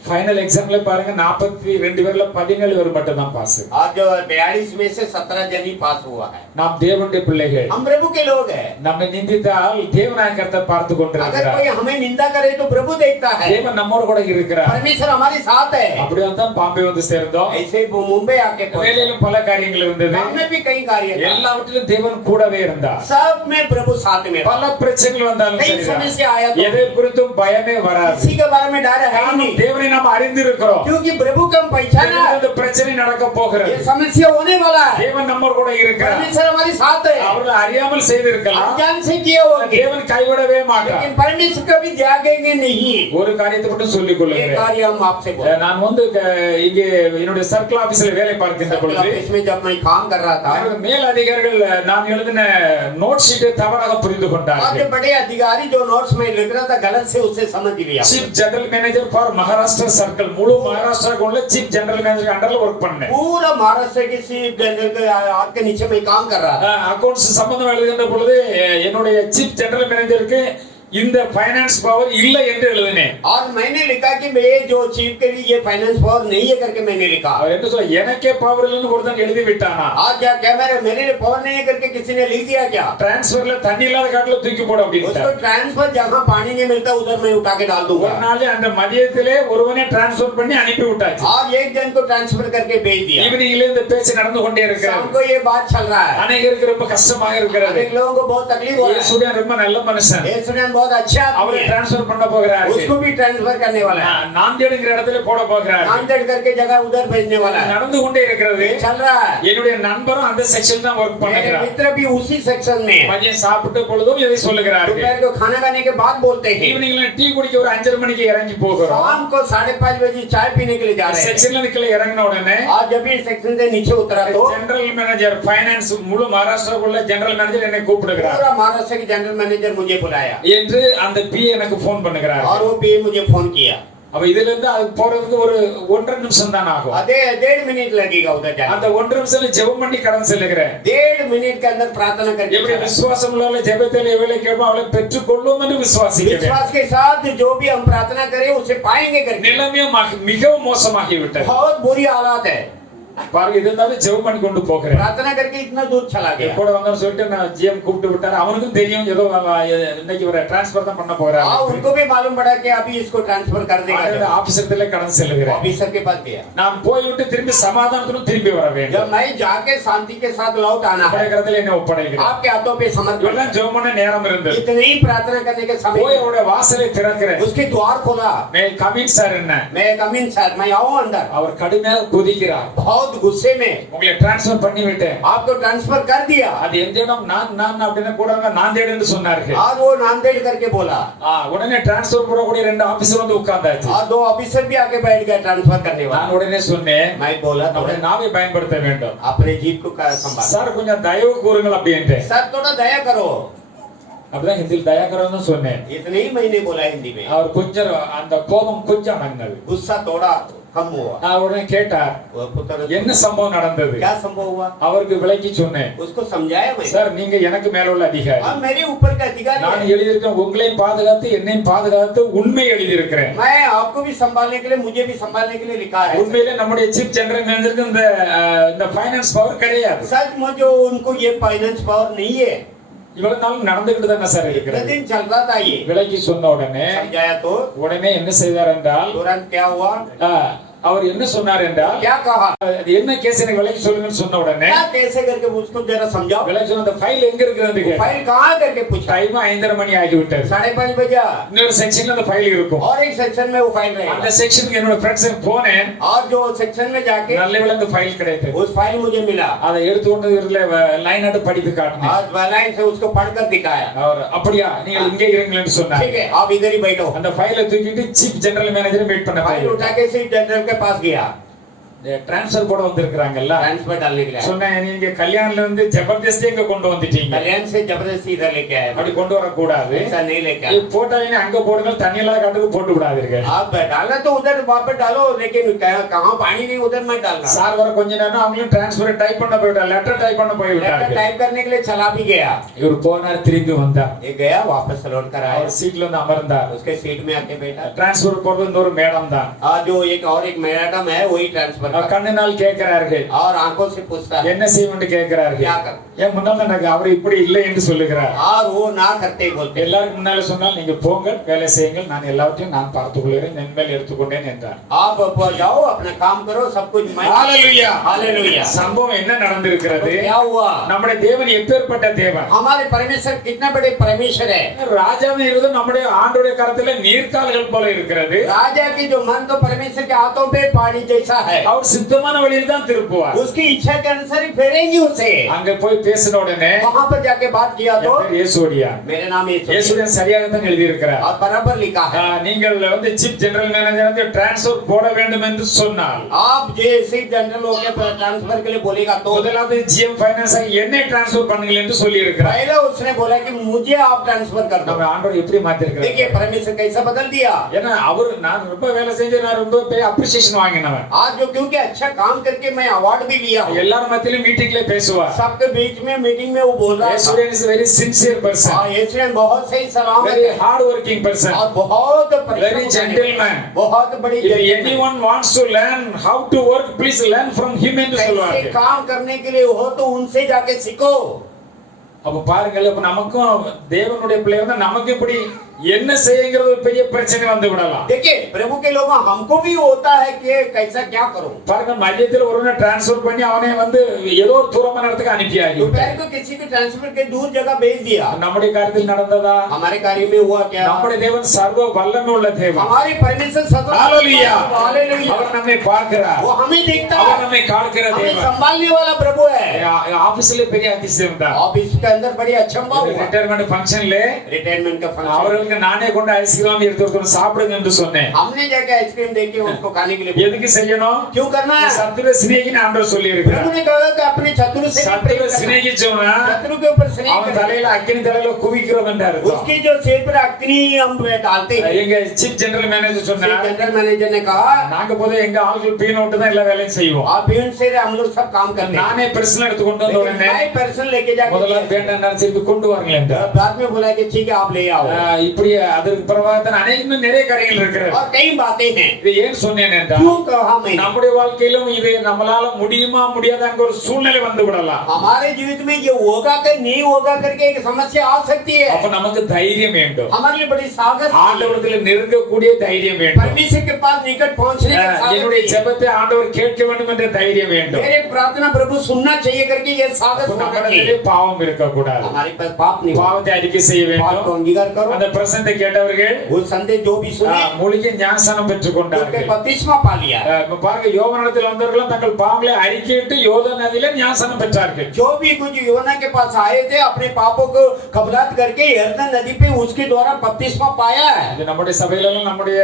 ஃபைனல் எக்ஸாம்ல பாருங்க 42 பேர்ல 17 பேர் மட்டும் தான் பாஸ். आज जो 42 में से 17 जन ही पास हुआ है। நாம் தேவனுடைய பிள்ளைகள். हम प्रभु के लोग हैं। நம்மை நிந்தித்தால் தேவனாய கர்த்தர் பார்த்து अगर கொண்டிருக்கிறார். कोई हमें निंदा करे तो प्रभु देखता है, தேவன் நம்மோடு கூட இருக்கிறார். परमेश्वर हमारे साथ है। அப்படியே தான் பாம்பே வந்து சேர்ந்தோம். ऐसे ही वो मुंबई आके पहुंचे। வேலையிலும் பல காரியங்கள் இருந்தது. हमने भी कई कार्य किए, எல்லாவற்றிலும் தேவன் கூடவே இருந்தார். सब में प्रभु साथ में रहा। பல பிரச்சனைகள் வந்தாலும் कई சரிதான். समस्या आया तो எதை குறித்தும் பயமே வராது. किसी के बारे में डर है ही காரணம் नहीं, தேவனை நாம் அறிந்திருக்கிறோம். क्योंकि प्रभु को हम पहचाना है। இந்த பிரச்சனை நடக்க போகிறது. ये समस्या होने वाला है, தேவன் நம்மோடு கூட இருக்கிறார். परमेश्वर हमारे साथ है। அவர்கள் அறியாமல் செய்திருக்கலாம். अनजान से किए होंगे, தேவன் கைவிடவே மாட்டார். लेकिन परमेश्वर कभी त्यागेंगे नहीं। ஒரு காரியத்தை மட்டும் சொல்லிக் ये கொள்ளுகிறேன். कार्य हम आपसे बोल। நான் வந்து இங்கே என்னுடைய சர்க்கிள் ஆபீஸ்ல வேலை பார்க்கின்ற பொழுது इसमें जब मैं काम कर रहा था, எனக்கு மேல் அதிகாரிகள் நான் எழுதின நோட் ஷீட்டை தவறாக புரிந்து आज கொண்டார்கள். बड़े अधिकारी जो नोट्स में लिख रहा था गलत से उसे समझ लिया। Chief general manager for Maharashtra circle முழு மகாராஷ்டிரா கொண்ட चीफ जनरल मैनेजर अंडरல वर्क பண்ணேன். पूरा महाराष्ट्र के चीफ जनरल के हाथ के नीचे में काम कर रहा था। அக்கவுண்ட்ஸ் சம்பந்தம் எழுதுகின்ற பொழுது என்னுடைய சீஃப் ஜெனரல் மேனேஜருக்கு இந்த ஃபைனான்ஸ் பவர் இல்லை என்று எழுதினேன். और मैंने लिखा कि मैं जो चीफ के लिए ये फाइनेंस पावर नहीं है करके मैंने लिखा। அவர் என்ன சொல்ல எனக்கே பவர் இல்லைன்னு ஒருத்தன் எழுதி விட்டானா. आज क्या मेरे पावर नहीं है करके किसी ने लिख दिया क्या? டிரான்ஸ்ஃபர்ல தண்ணி இல்லாத காட்டுல தூக்கி போட उसको அப்படின்னு. ट्रांसफर जहाँ पानी नहीं मिलता उधर मैं उठा के डाल ஒரு दूंगा। நாள் அந்த மதியத்திலே ஒருவனை டிரான்ஸ்ஃபர் பண்ணி அனுப்பி விட்டாச்சு. आज एक जन को ट्रांसफर करके भेज दिया। ஈவினிங்ல இந்த பேச்சு நடந்து கொண்டே शाम இருக்கிறது. को ये बात चल रहा है, அநேகருக்கு ரொம்ப கஷ்டமாக இருக்கிறது. अनेक लोगों को बहुत तकलीफ हो रहा है। ஸ்டூடெண்ட் ரொம்ப நல்ல மனுஷன். ये स्टूडेंट बहुत अच्छा आदमी அவரை है, டிரான்ஸ்ஃபர் பண்ண போகிறாரு. उसको भी ट्रांसफर करने वाला है, நாந்தேடுங்கிற இடத்துல போட போகிறாரு. नांदेड़ करके जगह उधर भेजने वाला है। நடந்து கொண்டே இருக்கிறது. ये चल रहा है। என்னுடைய நண்பரும் அந்த செக்ஷன் தான் வர்க் मेरे பண்ணுகிறார். मित्र भी उसी सेक्शन में है। மதியம் சாப்பிட்ட பொழுதும் இதை சொல்லுகிறார்கள். दोपहर को खाना खाने के बाद बोलते हैं, ஈவினிங்ல டீ குடிக்க ஒரு 5:30 மணிக்கு இறங்கி போகிறோம். शाम को 5:30 बजे चाय पीने के लिए जा रहे हैं। செக்ஷன்ல நிக்கல இறங்கின உடனே आज जब भी सेक्शन से नीचे उतरा तो ஜெனரல் மேனேஜர் ஃபைனான்ஸ் முழு மகாராஷ்டிராவுள்ள ஜெனரல் மேனேஜர் என்னை கூப்பிடுகிறார். पूरा महाराष्ट्र के जनरल मैनेजर मुझे बुलाया என்று அந்த பிஏ எனக்கு ஃபோன் பண்ணுகிறார். और वो पीए मुझे फोन किया। அப்ப இதுல இருந்து அது போறதுக்கு ஒரு 1.5 நிமிஷம் தான் ஆகும். आधे 1.5 मिनट लगेगा उधर जाने। அந்த 1.5 நிமிஷத்துல ஜெபம் பண்ணி கடன் செல்லுகிறேன். 1.5 मिनट के अंदर प्रार्थना करके எப்படி விசுவாசம் உள்ளவளை ஜெபத்தில் எவளை கேட்போம் அவளை பெற்றுக்கொள்ளும் என்று விசுவாசிக்கிறேன். विश्वास के साथ जो भी हम प्रार्थना करें उसे पाएंगे करके। நிலைமை மிகவும் மோசமாகி விட்டது. बहुत बुरी हालात है, பாருங்க இருந்தாலும் ஜெபம் பண்ணி கொண்டு போகிறேன். प्रार्थना करके इतना दूर चला गया। கூட வந்தோம்னு சொல்லிட்டு நான் ஜிஎம் கூப்பிட்டு விட்டாரு. அவனுக்கும் தெரியும் ஏதோ இன்னைக்கு ஒரு டிரான்ஸ்ஃபர் தான் பண்ண போறாரு. हाँ, उनको भी मालूम पड़ा कि अभी इसको ट्रांसफर कर देगा। ஆபீசத்துல கடன் செல்லுகிறேன். ऑफिसर के पास गया। நான் போய்விட்டு திரும்பி சமாதானத்துடன் திரும்பி வர வேண்டும். जब मैं जाके शांति के साथ लौट आना है, படைக்கிறதுல என்ன ஒப்படைக்கிறேன். आपके हाथों पे समर्पण। எல்லாம் ஜெபம் பண்ண நேரம் இருந்தது. इतने ही प्रार्थना करने के போய் समय அவருடைய வாசலை திறக்கிறேன். उसके द्वार खोला। மே கமிங் சார் என்ன. मैं कमिन सर, मैं आऊं अंदर। அவர் கடுமையாக கொதிக்கிறார். बहुत गुस्से में உங்களை டிரான்ஸ்ஃபர் பண்ணி விட்டேன். आपको ट्रांसफर कर दिया। அது எந்த இடம் நான் அப்படின்னா கூட நாந்தேடுன்னு சொன்னார்கள். आज वो नांदेड़ करके बोला। உடனே டிரான்ஸ்ஃபர் போடக்கூடிய 2 ஆபீசர் வந்து உட்கார்ந்தாச்சு. और 2 ऑफिसर भी आके बैठ गए ट्रांसफर करने वाला। நான் உடனே சொன்னேன் मैं बोला நம்முடைய நாவை பயன்படுத்த வேண்டும். अपने जीभ को संभाल। சார் கொஞ்சம் தயவு கூறுங்கள் அப்படின்ட்டு. सर थोड़ा दया करो। அப்படிதான் ஹிந்தியில் தயா கரோன்னு சொன்னேன். इतने ही मैंने बोला हिंदी में। அவர் கொஞ்சம் அந்த கோபம் கொஞ்சம் அடங்கினது. गुस्सा थोड़ा कम हुआ। உடனே கேட்டார் वो पुत्र என்ன சம்பவம் நடந்தது क्या संभव हुआ? அவருக்கு விளக்கி சொன்னேன் उसको समझाया मैं। சார் நீங்க எனக்கு மேல உள்ள அதிகாரி अब मेरे ऊपर का अधिकारी நான் है। எழுதியிருக்கேன் உங்களையும் பாதுகாத்து என்னையும் பாதுகாத்து உண்மை எழுதியிருக்கிறேன் मैं आपको भी संभालने के लिए मुझे भी संभालने के लिए लिखा है। உண்மையிலே நம்முடைய चीफ जनरल मैनेजருக்கு இந்த ஃபைனான்ஸ் பவர் கிடையாது सच में जो उनको ये फाइनेंस पावर नहीं है। இவ்வளவு நாள் நடந்துகிட்டு தானே சார் इतने இருக்கிறது दिन चल रहा था ये। விலைக்கு சொன்ன உடனே समझाया तो உடனே என்ன செய்தார் என்றால் तुरंत क्या हुआ? அவர் என்ன சொன்னார் என்றால் क्या कहा? அது என்ன கேஸ் எனக்கு விலைக்கு சொல்லுங்கன்னு சொன்ன உடனே क्या कैसे करके उसको जरा समझाओ। விலைக்கு சொன்ன அந்த ஃபைல் எங்க இருக்குன்னு கேட்டார். फाइल कहाँ करके पूछा? டைம் 5:30 மணி ஆகிவிட்டது 5:30 बजा। இன்னொரு செக்ஷன்ல அந்த ஃபைல் இருக்கும் और एक सेक्शन में वो फाइल அந்த रहेगा। செக்ஷனுக்கு என்னோட ஃப்ரெண்ட்ஸ் போனேன் और जो सेक्शन में जाके நல்ல வேளை அந்த ஃபைல் கிடைத்தது उस फाइल मुझे मिला। அதை எடுத்து கொண்டு இதுல லைன் ஆட்டு படித்து காட்டினேன் आज लाइन से उसको पढ़कर दिखाया। அவர் அப்படியா நீங்க இங்கே இருங்களேன்னு சொன்னார் ठीक है आप इधर ही बैठो। அந்த ஃபைலை தூக்கிட்டு சீஃப் ஜெனரல் மேனேஜரை மீட் பண்ண फाइल उठा के चीफ जनरल के पास गया ட்ரான்ஸ்ஃபர் போட வந்திருக்காங்கல்ல ट्रांसफर डालने के लिए। சொன்னேன் நீங்க கல்யாணத்துல இருந்து ஜபர்தஸ்தி எங்க கொண்டு வந்துட்டீங்க कल्याण से जबरदस्ती इधर लेके आए। அப்படி கொண்டு வர கூடாது ऐसा नहीं लेके आए। போட்டாலே அங்க போடுங்க தண்ணி இல்லாத காட்டுக்கு போட்டு விடாதீர்கள் आप डालना तो उधर वापस डालो लेकिन कहाँ पानी नहीं उधर मत डालना। சார் வர கொஞ்ச நேரம் அவங்களும் ட்ரான்ஸ்ஃபர் டைப் பண்ண போயிட்டாங்க லெட்டர் டைப் பண்ண போய் लेटर விட்டாங்க टाइप करने के लिए चला भी गया। இவர் போனார் திரும்பி வந்தார் ये गया वापस लौट कर आया। அவர் சீட்ல வந்து அமர்ந்தார் उसके सीट में आके बैठा। ட்ரான்ஸ்ஃபர் போறது இந்த ஒரு மேடம் தான் आज जो एक और एक मैडम है वही ट्रांसफर அவர் கண்ணினால் கேட்கிறார்கள் और आंखों से पूछता है என்ன செய்யணும்னு கேட்கிறார்கள் क्या कर। ஏன் முன்னால எனக்கு அவர் இப்படி இல்லை என்று சொல்லுகிறார் और वो ना करते ही बोलते। எல்லாரும் முன்னால சொன்னால் நீங்க போங்க வேலை செய்யுங்கள் நான் எல்லாவற்றையும் நான் பார்த்துக் கொள்கிறேன் என் மேல் எடுத்துக்கொண்டேன் என்றார் आप जाओ अपना काम करो सब कुछ मैं। ஹalleluya हालेलुया। சம்பவம் என்ன நடந்திருக்கிறது तो क्या हुआ? நம்முடைய தேவன் எப்பேற்பட்ட தேவன் हमारे परमेश्वर कितने बड़े परमेश्वर है। ராஜாவின் இருந்தும் நம்முடைய ஆண்டோடைய கரத்துல நீர்க்கால்கள் போல இருக்கிறது राजा की जो मन तो परमेश्वर के हाथों पे पानी जैसा है। அவர் சித்தமான வழியில் தான் திருப்புவார் उसकी इच्छा के अनुसार ही फेरेंगे उसे। அங்க போய் பேசின உடனே वहां पर जाके बात किया तो இயேசுடியா मेरे नाम यीशु है। இயேசுடியா சரியாக தான் எழுதி இருக்கிறார் और बराबर लिखा है। நீங்கள் வந்து चीफ जनरल मैनेजर வந்து ट्रांसफर போட வேண்டும் என்று சொன்னால் आप जैसे जनरल होके ट्रांसफर के लिए बोलेगा तो முதலாவது ஜிஎம் ஃபைனான்ஸ் என்னை ட்ரான்ஸ்ஃபர் பண்ணுங்கள் என்று சொல்லி இருக்கிறார் पहले उसने बोला कि मुझे आप ट्रांसफर कर दो। நம்ம ஆண்டவர் எப்படி மாத்தி இருக்கிறார் देखिए परमेश्वर कैसा बदल दिया। ஏன்னா அவர் நான் ரொம்ப வேலை செஞ்சு நான் ரொம்ப அப்ரிசியேஷன் வாங்கினவன் आज जो क्योंकि अच्छा काम करके मैं अवार्ड भी लिया हूं। எல்லாரும் மத்தியிலும் மீட்டிங்ல பேசுவார் सबके बीच में मीटिंग में वो बोल रहा था। यीशु इज वेरी सिंसियर पर्सन यीशु बहुत सही सलामत वेरी है हार्ड वर्किंग पर्सन और बहुत वेरी जेंटलमैन बहुत बड़ी if anyone wants to learn how to work please learn from him என்று कैसे சொல்வாங்க काम करने के लिए हो तो उनसे जाके सीखो। அப்ப பாருங்க இப்ப நமக்கும் தேவனுடைய பிள்ளை வந்து நமக்கு இப்படி என்ன செய்யுங்கிறது ஒரு பெரிய பிரச்சனை வந்து விடலாம் देखिए प्रभु के लोगों हमको भी होता है कि कैसा क्या करूं। பாருங்க மத்தியத்தில் ஒருவனை டிரான்ஸ்ஃபர் பண்ணி அவனை வந்து ஏதோ ஒரு தூரமான இடத்துக்கு அனுப்பியாகி दोपहर को किसी को ट्रांसफर के दूर जगह भेज दिया। நம்முடைய காரியத்தில் நடந்ததா हमारे कार्य में हुआ क्या? நம்முடைய தேவன் சர்வ வல்லமை உள்ள தேவன் हमारे परमेश्वर सदा ஹalleluya हालेलुया। அவர் நம்மை பார்க்கிறார் वो हमें देखता அவர் है நம்மை காண்கிற हमें தேவன் संभालने वाला प्रभु है। ஆபீஸ்ல பெரிய அதிசயம் தான் ऑफिस के अंदर बड़ी अचंभा हुआ। ரிட்டையர்மென்ட் ஃபங்க்ஷன்ல रिटायरमेंट का फंक्शन அவர்களுக்கு நானே கொண்டு ஐஸ்கிரீம் எடுத்து சாப்பிடுங்க என்று சொன்னேன் हमने जाके आइसक्रीम देके उसको खाने के लिए எதுக்கு செய்யணும் क्यों करना है? சத்துரு சிநேகின்னு ஆண்டவர் சொல்லி प्रभु இருக்கிறார் ने कहा कि अपने शत्रु से प्रेम சத்துரு करना। சிநேகிச்சோம்னா शत्रु के ऊपर स्नेह அவன் करना। தலையில அக்கினி தலையில குவிக்கிறோம் என்று அர்த்தம் उसकी जो सिर पर अग्नि हम डालते हैं। எங்க சீஃப் ஜெனரல் மேனேஜர் சொன்னார் जनरल मैनेजर ने कहा நாங்க போது எங்க ஆட்கள் பீன் விட்டு தான் எல்லா வேலையும் செய்வோம் आप भीड़ से हम लोग सब काम करते हैं। நானே பர்சனல் எடுத்து கொண்டு வந்த लेकिन உடனே मैं पर्सन लेके முதல்ல जाके வேண்டாம் சரி கொண்டு வாருங்க என்றார் बाद में बोला कि ठीक है आप ले आओ। இப்படி அதற்கு பிரபாகத்தன் இன்னும் நிறைய காரியங்கள் இருக்கிறது और कई बातें हैं। இது ஏன் சொன்னேன் என்றால் क्यों कहा मैंने? நம்முடைய வாழ்க்கையிலும் இது நம்மளால முடியுமா முடியாதாங்க ஒரு சூழ்நிலை வந்து விடலாம் हमारे जीवित में ये होगा कि नहीं होगा करके एक समस्या आ सकती है। அப்ப நமக்கு தைரியம் வேண்டும் हमारे लिए बड़ी साहस चाहिए। ஆண்டவரத்தில் நெருங்கக்கூடிய தைரியம் வேண்டும் परमेश्वर के पास निकट पहुंचने की साहस என்னுடைய चाहिए। ஜெபத்தை ஆண்டவர் கேட்க வேண்டும் என்ற தைரியம் வேண்டும் मेरे प्रार्थना प्रभु सुनना चाहिए करके ये साहस होना நம்மிடத்திலே चाहिए। பாவம் இருக்கக்கூடாது हमारे पास पाप नहीं हो। பாவத்தை அறிக்கை செய்ய पाप को வேண்டும் अंगीकार करो। அந்த பிரசனத்தை கேட்டவர்கள் वो संदेश जो भी सुने மூலிகை ஞானஸ்நானம் பெற்றுக் उनके கொண்டார்கள் बपतिस्मा पा लिया। இப்ப பாருங்க யோவானிடத்தில் வந்தவர்கள் தங்கள் பாவங்களை அறிக்கையிட்டு யோர்தான் நதியில ஞானஸ்நானம் பெற்றார்கள் जो भी कुछ योना के पास आए थे अपने पापों को कबूलात करके यर्दन नदी पे उसके द्वारा बपतिस्मा पाया है। இது நம்முடைய சபையில எல்லாம் நம்முடைய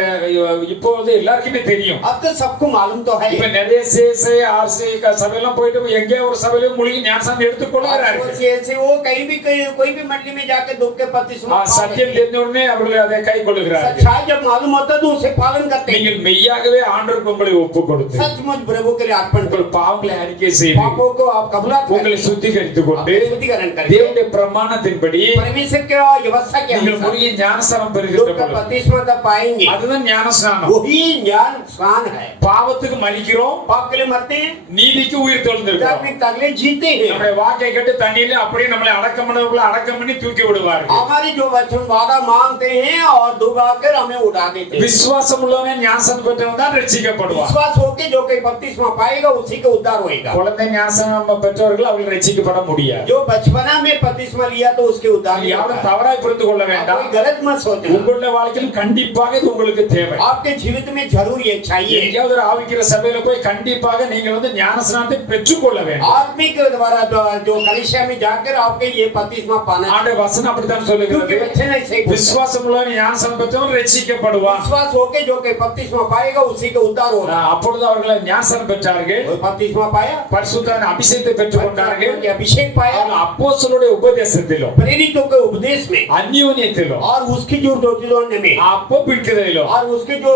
இப்போது எல்லாருக்குமே தெரியும் अब तो सबको मालूम तो है। இப்ப நிறைய சேசை ஆர்சி சபையெல்லாம் போயிட்டு எங்கேயோ ஒரு சபையில மூலிகை ஞானஸ்நானம் எடுத்துக் கொள்கிறார்கள் ऐसे वो वो कहीं भी कोई भी मंडली में जाके दुख के बपतिस्मा சத்தியம் தெரிஞ்ச உடனே அவர்கள் அதை கை கொள்ளுகிறார்கள் सच्चाई जब मालूम होता है तो उसे पालन करते हैं நீங்கள் மெய்யாகவே ஆண்டவருக்கு உங்களை ஒப்பு கொடுத்து सचमुच प्रभु के लिए अर्पण உங்கள் करो பாவங்களை அறிக்கை செய்து पापों को आप कबूल உங்களை करें சுத்திகரித்துக் கொண்டு शुद्धिकरण करें தேவனுடைய பிரமாணத்தின்படி परमेश्वर के व्यवस्था के நீங்கள் अनुसार முழுகிய ஞானஸ்நானம் दुख பெறுகின்ற का பொழுது बपतिस्मा तब पाएंगे அதுதான் ஞானஸ்நானம் वही ज्ञान स्नान है பாவத்துக்கு மரிக்கிறோம் पाप के लिए मरते हैं நீதிக்கு உயிர் தெழுந்திருக்கிறோம் धार्मिकता के लिए जीते हैं நம்முடைய வாக்கை கேட்டு தண்ணீர்ல அப்படியே நம்மளை அடக்கம் பண்ணவர்களை அடக்கம் பண்ணி தூக்கி விடுவார்கள் हमारी जो वचन वादा मांगते हैं और दुबाकर हमें उड़ा देते हैं விசுவாசம் உள்ளவன் ஞானஸ்நானம் பெற்றவன் தான் ரட்சிக்கப்படுவான் विश्वास होके जो कोई बपतिस्मा पाएगा उसी का उद्धार होएगा குழந்தை ஞானஸ்நானம் பெற்றவர்கள் அவர்கள் ரட்சிக்கப்பட முடியாது जो बचपना में बपतिस्मा लिया तो उसके उद्धार नहीं யாரும் होगा। தவறாய் புரிந்து கொள்ள आप வேண்டாம் कोई गलत मत सोचना உங்களுடைய வாழ்க்கையில் கண்டிப்பாக இது உங்களுக்கு தேவை आपके जीवित में जरूर ये चाहिए எங்கேயாவது ஒரு ஆவிக்கிற சபையில போய் கண்டிப்பாக நீங்கள் வந்து ஞானஸ்நானத்தை பெற்றுக்கொள்ள வேண்டும் आत्मिक द्वारा जो कलिसिया में जाकर आपके ये बपतिस्मा पाना है। ஆண்டவர் வசனம் அப்படித்தான் क्योंकि சொல்லுகிறது बच्चे नहीं सही बोलते। விசுவாசம் உள்ளவன் ஞானஸ்நானம் பெற்றவன் ரட்சிக்கப்படுவான் विश्वास होके जो कोई बपतिस्मा पाएगा उसी का उद्धार होगा அப்பொழுது அவர்கள் ஞானஸ்நானம் பெற்றார்கள் वो बपतिस्मा पाया பரிசுத்தாவின் அபிஷேகத்தை பெற்றுக்கொண்டார்கள் उनके अभिषेक पाया அவர்கள் அப்போஸ்தலருடைய உபதேசத்திலும் प्रेरितों के उपदेश में அந்யோன்யத்திலும் और उसकी जो जोड़ने में அப்போ பிடிக்கிறதிலும் और उसके जो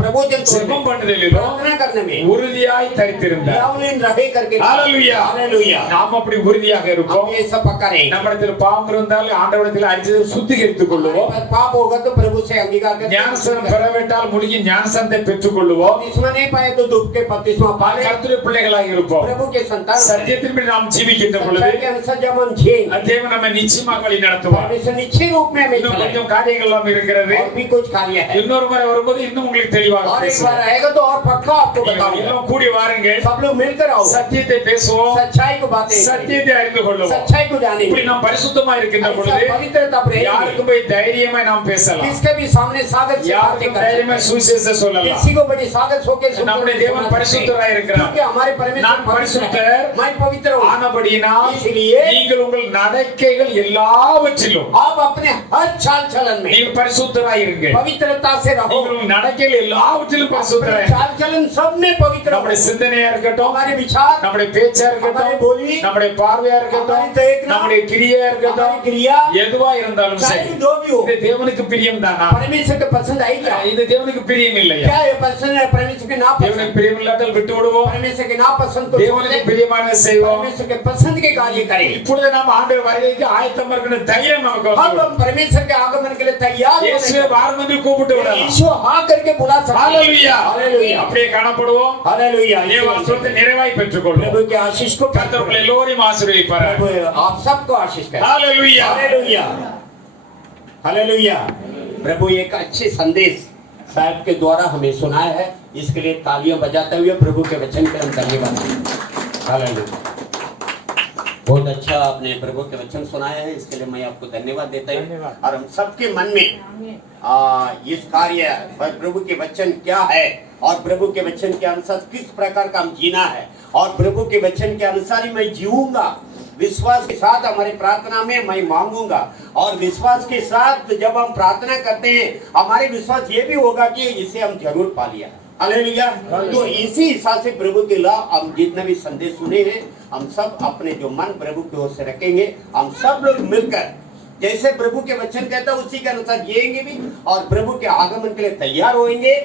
प्रबोधन ஜெபம் பண்ணுதலிலும் प्रार्थना करने में உறுதியாய் தரித்திருந்தார் यावलीन रहे करके ஹalleluya हालेलुया நாம் அப்படி உறுதியாக இருப்போம் हम ये सब पक्का रहेंगे நம்மிடத்தில் பாவம் இருந்தால் ஆண்டவரிடத்தில் அறிஞ்சதை சுத்திகரித்துக் கொள்ளுவோம் हमारे पाप होगा तो प्रभु से अंगीकार ஞானஸ்நானம் பெறவிட்டால் முடிய ஞானஸ்நானத்தை பெற்றுக் கொள்ளுவோம் बपतिस्मा नहीं पाए तो दुख के बपतिस्मा पाले கர்த்தருடைய பிள்ளைகளாக இருப்போம் प्रभु के संतान சத்தியத்தின்படி நாம் ஜீவிக்கின்ற பொழுது सच्चाई के अनुसार जब हम जिएंगे தேவன் நம்மை நிச்சயமாக வழி நடத்துவார் परमेश्वर निश्चय रूप में हमें இன்னும் चलाएगा। கொஞ்சம் காரியங்கள் எல்லாம் இருக்கிறது और भी कुछ कार्य है இன்னொரு முறை வரும்போது இன்னும் உங்களுக்கு தெளிவாக और एक बार பேசுவேன் आएगा तो और पक्का आपको बताऊंगा எல்லாம் கூடி வாருங்கள் सब लोग मिलकर आओ சத்தியத்தை பேசுவோம் सच्चाई को बातें करें, சத்தியத்தை அறிந்து கொள்ளுவோம் सच्चाई को இப்படி जानेंगे நாம் பரிசுத்தமா இருக்கின்ற பொழுது ऐसा पवित्र तब रहेंगे யாருக்கும் போய் தைரியமா நாம் பேசலாம் किसके भी सामने सागर से बातें யாருக்கும் कर தைரியமா सकते हैं। சுவிசேஷத்தை சொல்லலாம் किसी को बड़ी सागर होके सुनते நம்முடைய हुए தேவன் सुना பரிசுத்தராய் सकते हैं। இருக்கிறார். क्योंकि हमारे परमेश्वर நான் पवित्र है। பரிசுத்தர். मैं पवित्र हूँ ஆனபடியினால் इसलिए நீங்கள் உங்கள் நடக்கைகள் எல்லாவற்றிலும் आप अपने हर चाल चलन में நீங்கள் பரிசுத்தராய் இருங்கள் पवित्रता से रहो நீங்கள் உங்கள் நடக்கைகள் எல்லாவற்றிலும் अपने பரிசுத்தராய் चाल चलन सब में पवित्र நம்முடைய रहो। சிந்தனையா இருக்கட்டும் हमारे विचार நம்முடைய பேச்சா हमारी இருக்கட்டும் बोली நம்முடைய பார்வையா இருக்கட்டும் हमारी देखना, நம்முடைய கிரியா இருக்கட்டும் हमारी क्रिया எதுவா இருந்தாலும் चाहे சரி जो भी हो இது தேவனுக்கு பிரியம் தானா परमेश्वर के पसंद आई क्या இது தேவனுக்கு பிரியம் இல்லையா क्या ये पसंद है परमेश्वर के ना தேவனுக்கு पसंद பிரியம் இல்லாட்டால் விட்டு விடுவோம் परमेश्वर के ना पसंद को छोड़ தேவனுக்கு दे, பிரியமானதை செய்வோம் परमेश्वर के पसंद के कार्य करें। இப்பொழுது நாம் ஆண்டவர் வருகைக்கு ஆயத்தமா இருக்கிற தைரியம் நமக்கு अब வந்து हम परमेश्वर के आगमन के लिए तैयार இயேசுவே வாரும் என்று கூப்பிட்டு விடலாம் यीशु हाँ करके बुला सकते हैं। ஹalleluya हालेलुया அப்படியே காணப்படுவோம் हालेलुया தேவ வசனத்தை நிறைவாய் பெற்றுக்கொள்வோம் प्रभु के आशीष को प्राप्त கர்த்தர் உங்களை करें। எல்லோரையும் ஆசீர்வதிப்பார் प्रभु आप सबको आशीष करें। ஹalleluya हालेलुया हालेलुया प्रभु एक अच्छे संदेश साहब के द्वारा हमें सुनाया है, इसके लिए तालियां बजाते हुए प्रभु के वचन के हम धन्यवाद देते हैं। हालेलुया बहुत अच्छा आपने प्रभु के वचन सुनाया है, इसके लिए मैं आपको धन्यवाद देता हूँ। और हम सबके मन में इस कार्य पर प्रभु के वचन क्या है और प्रभु के वचन के अनुसार किस प्रकार का हम जीना है और प्रभु के वचन के अनुसार ही मैं जीऊंगा। विश्वास के साथ हमारी प्रार्थना में मैं मांगूंगा और विश्वास के साथ जब हम प्रार्थना करते हैं हमारे विश्वास ये भी होगा कि इसे हम जरूर पा लिया। हालेलुया। तो इसी हिसाब से प्रभु के ला हम जितने भी संदेश सुने हैं हम सब अपने जो मन प्रभु की ओर से रखेंगे, हम सब लोग मिलकर जैसे प्रभु के वचन कहता है उसी के अनुसार जिएंगे भी और प्रभु के आगमन के लिए तैयार होंगे।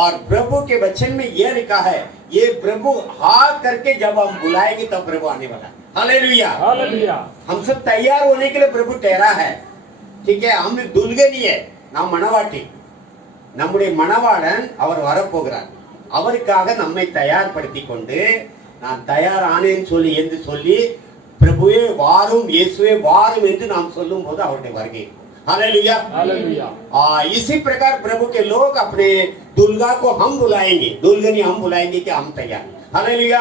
और प्रभु के वचन में यह लिखा है, ये प्रभु हाँ करके जब हम बुलाएंगे तब प्रभु आने वाला है। हालेलुया ஹalleluya हम सब तैयार होने के लिए प्रभु ठहरा है। ठीक है, हम दुल्गनी है நாம் மணவாட்டி, நம்முடைய மணவாளன் அவர் வரப்போகிறார், அவருக்காக நம்மை தயார்படுத்தி கொண்டு நான் தயார் ஆனேன்னு சொல்லி என்று சொல்லி பிரபுவே வாரும் இயேசுவே வாரும் என்று நாம் சொல்லும் போது அவருடைய வருகை। हालेलुया ஹalleluya इसी प्रकार प्रभु के लोग अपने दुल्हा को हम बुलाएंगे, दुल्हनी हम बुलाएंगे कि हम तैयार। हालेलुया।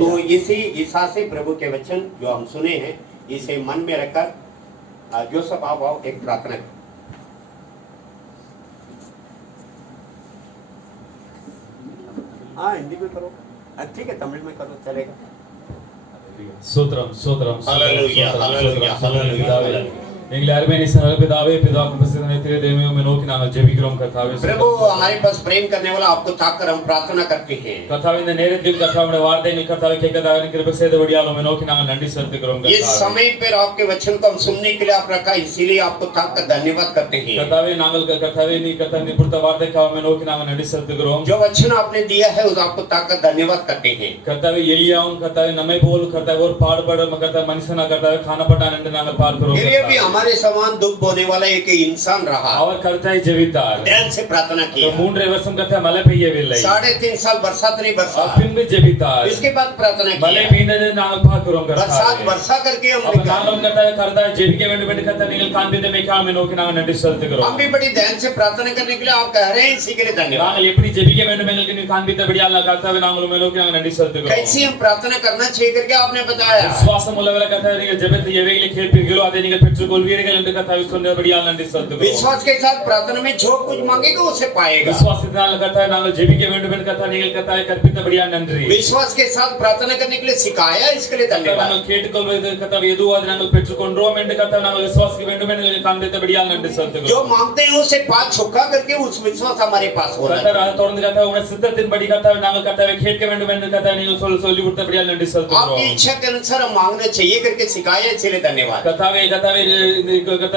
तो इसी हिसाब से प्रभु के वचन जो हम सुने हैं इसे मन में रखकर जो सब आप आओ एक प्रार्थना करें। हाँ हिंदी में करो, ठीक है तमिल में करो चलेगा। சோத்ரம் சோத்ரம் हालेलुया हालेलुया हालेलुया எங்களை அருமை நேச நல்ல பிதாவே பிதாவுக்கு பிரசித்தமே तेरे देवे में नोकी नांगल जेबिग्रोम कथावे प्रभु हमारे पास प्रेम करने वाला आपको ताकर हम प्रार्थना करते हैं। कथावे ने नेरेटिव कथावे वार्ते ने कथावे के कथावे कृपा से वडियालो में नोकी नांगल नंदी सत्तिग्रोम इस समय पर आपके वचन को हम सुनने के लिए आप रखा, इसीलिए आपको ताकर धन्यवाद करते हैं। कथावे नांगल कथावे नी कथा निपुरता वार्ते का में नोकी नांगल नंदी सत्तिग्रोम जो वचन आपने दिया है उस आपको ताकर धन्यवाद करते हैं। कथावे एलियाउन कथावे नमे बोल कथावे और पाड़ पड़ कथा मनुष्यना कथावे खाना पटाने नांगल पार करो ये भी हमारे समान दुख बोने वाला एक इंसान रहा और करता है जीवितार ध्यान से प्रार्थना की। 3 वर्षम कथा मले पेयविल्लै 3.5 साल बरसात नहीं बरसा, पिन भी जीवितार इसके बाद प्रार्थना मले की पीने नांगल पार करो बरसात वर्षा करके अब नांगल कथा करता है जेबिके वेंड कथा निकल कांदिते में क्या में नोकी नांगल नंदी सत्तिग्रोम हम भी बड़ी ध्यान से प्रार्थना करने के लिए आप कह रहे हैं, इसी के लिए धन्यवाद। நாங்கள் எப்படி ஜெபிக்க வேண்டும் எங்களுக்கு காண்பித்த படியால் கர்த்தாவே நாங்கள் உம்மை நோக்கி நாங்கள் நன்றி செலுத்துகிறோம் कैसे हम प्रार्थना करना चाहिए करके आपने बताया। விசுவாசம் உள்ளவர்களே கர்த்தாவே நீங்கள் ஜெபத்தை எவைகளை கேட்பீர்களோ அதை நீங்கள் பெற்றுக்கொள்வீர்கள் என்று கர்த்தாவே சொன்னபடியால் நன்றி செலுத்துகிறோம் विश्वास के साथ प्रार्थना में जो कुछ मांगेगा उसे पाएगा। விசுவாசத்தினால் கர்த்தாவே நாங்கள் ஜெபிக்க வேண்டும் என்று கர்த்தாவே நீங்கள் கர்த்தாவே கற்பித்தபடியால் நன்றி विश्वास के साथ प्रार्थना करने के लिए सिखाया, इसके लिए धन्यवाद। நாங்கள் கேட்டுக்கொள்வது கர்த்தாவே எதுவோ அதை நாங்கள் பெற்றுக்கொண்டோம் என்று கர்த்தாவே நாங்கள் விசுவாசிக்க வேண்டும் என்று காண்பித்தபடியால் நன்றி जो செலுத்துகிறோம் मांगते हैं उसे पास झुका करके उस विश्वास हमारे पास होना கர்த்தாவே அதை தொடர்ந்து கர்த்தாவே உங்கள் சித்தத்தின்படி கர்த்தாவே நாங்கள் கர்த்தாவே கேட்க வேண்டும் என்று கர்த்தாவே நீங்கள் சொல்லி கொடுத்தபடியால் நன்றி आपकी செலுத்துகிறோம் इच्छा के अनुसार हम मांगना चाहिए करके सिखाया, इसलिए धन्यवाद। கர்த்தாவே கர்த்தாவே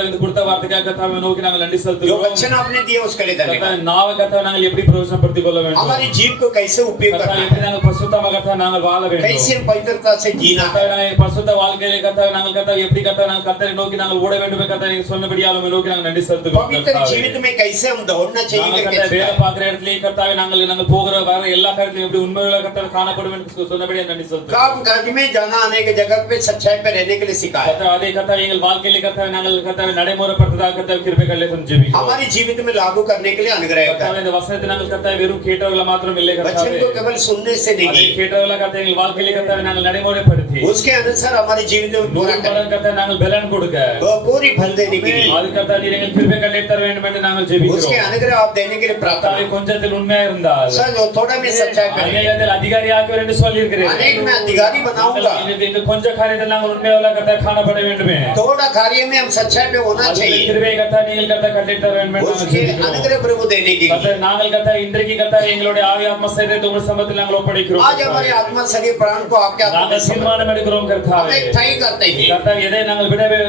இந்த கொடுத்த வார்த்தைக்காக கர்த்தாவே நோக்கி நாங்கள் நன்றி जो செலுத்துகிறோம் वचन आपने दिया उसके लिए धन्यवाद। கர்த்தாவே நாவை கர்த்தாவே நாங்கள் எப்படி பிரயோஜனப்படுத்திக் கொள்ள வேண்டும் हमारी जीव को कैसे उपयोग கர்த்தாவே करना எப்படி है, நாங்கள் பரிசுத்தமாக கர்த்தாவே நாங்கள் வாழ வேண்டும் कैसे हम पवित्रता से जीना है, கர்த்தாவே நாங்கள் பரிசுத்த வாழ்க்கையிலே கர்த்தாவே நாங்கள் கர்த்தாவே எப்படி கர்த்தாவே நாங்கள் கர்த்தரை நோக்கி நாங்கள் ஓட வேண்டும் கர்த்தாவே நீங்க சொன்னபடியால் உம்மை நோக்கி நாங்கள் நன்றி செலுத்துகிறோம் पवित्र கர்த்தாவே जीवित में कैसे हम दौड़ना चाहिए நாங்கள் करके கர்த்தாவே வேலை सिखाया। பார்க்கிற இடத்திலே கர்த்தாவே நாங்கள் போகிற வர எல்லா காரியத்திலும் எப்படி உண்மையுள்ள கர்த்தாவே காணப்படும் என்று சொன்னபடியால் நன்றி செலுத்துகிறோம் काम काज में जाना आने के जगह पे सच्चाई पे रहने के लिए सिखाया। கர்த்தாவே அதே கர்த்தாவே எங்கள் வாழ்க்கையிலே கர்த்தாவே நாங்கள் கர்த்தாவே நடைமுறைப்படுத்ததாக கர்த்தாவே கிருபைகளை தந்து ஜெபிக்கிறோம் हमारी जीवित में लागू करने के लिए अनुग्रह कर। கர்த்தாவே இந்த வசனத்தை நாங்கள் கர்த்தாவே வெறும் கேட்டவர்கள மாத்திரம் இல்லை वचन கர்த்தாவே को केवल सुनने से அதை नहीं, கேட்டவர்கள கர்த்தாவே எங்கள் வாழ்க்கையிலே கர்த்தாவே நாங்கள் நடைமுறைப்படுத்தி उसके अनुसार हमारे जीवित में पूरा நூறு करें, பலன் கர்த்தாவே நாங்கள் பலன் கொடுக்க तो पूरी फल देने के लिए அது கர்த்தாவே நீர் எங்கள் கிருபைகளை தர வேண்டும் என்று நாங்கள் उसके ஜெபிக்கிறோம் अनुग्रह आप देने के लिए प्रार्थना। கர்த்தாவே கொஞ்சத்தில் உண்மையா இருந்தால் सर जो थोड़ा में सच्चाई करें, அநேகத்தில் அதிகாரி ஆக்குவேன் என்று சொல்லி இருக்கிறேன் अनेक में अधिकारी बनाऊंगा। இந்த கொஞ்ச காரியத்தில் நாங்கள் உண்மையுள்ள கர்த்தாவே காணப்பட வேண்டுமே थोड़ा कार्य में हम सच्चाई पे होना அதில் चाहिए, கிருபை கர்த்தாவே நீங்கள் கர்த்தாவே கட்டளை தர வேண்டும் என்று நாங்கள் उसके ஜெபிக்கிறோம் अनुग्रह प्रभु देने के लिए। கர்த்தாவே நாங்கள் கர்த்தாவே இன்றைக்கு கர்த்தாவே எங்களுடைய ஆவி ஆத்ம சரீரத்தை உங்கள் சமூகத்தில் நாங்கள் ஒப்படைக்கிறோம் आज हमारे आत्मा शरीर प्राण को आपके हाथ நாங்கள் में समर्पित தீர்மானம் எடுக்கிறோம் கர்த்தாவே हमें तय करते हैं। கர்த்தாவே எதை நாங்கள்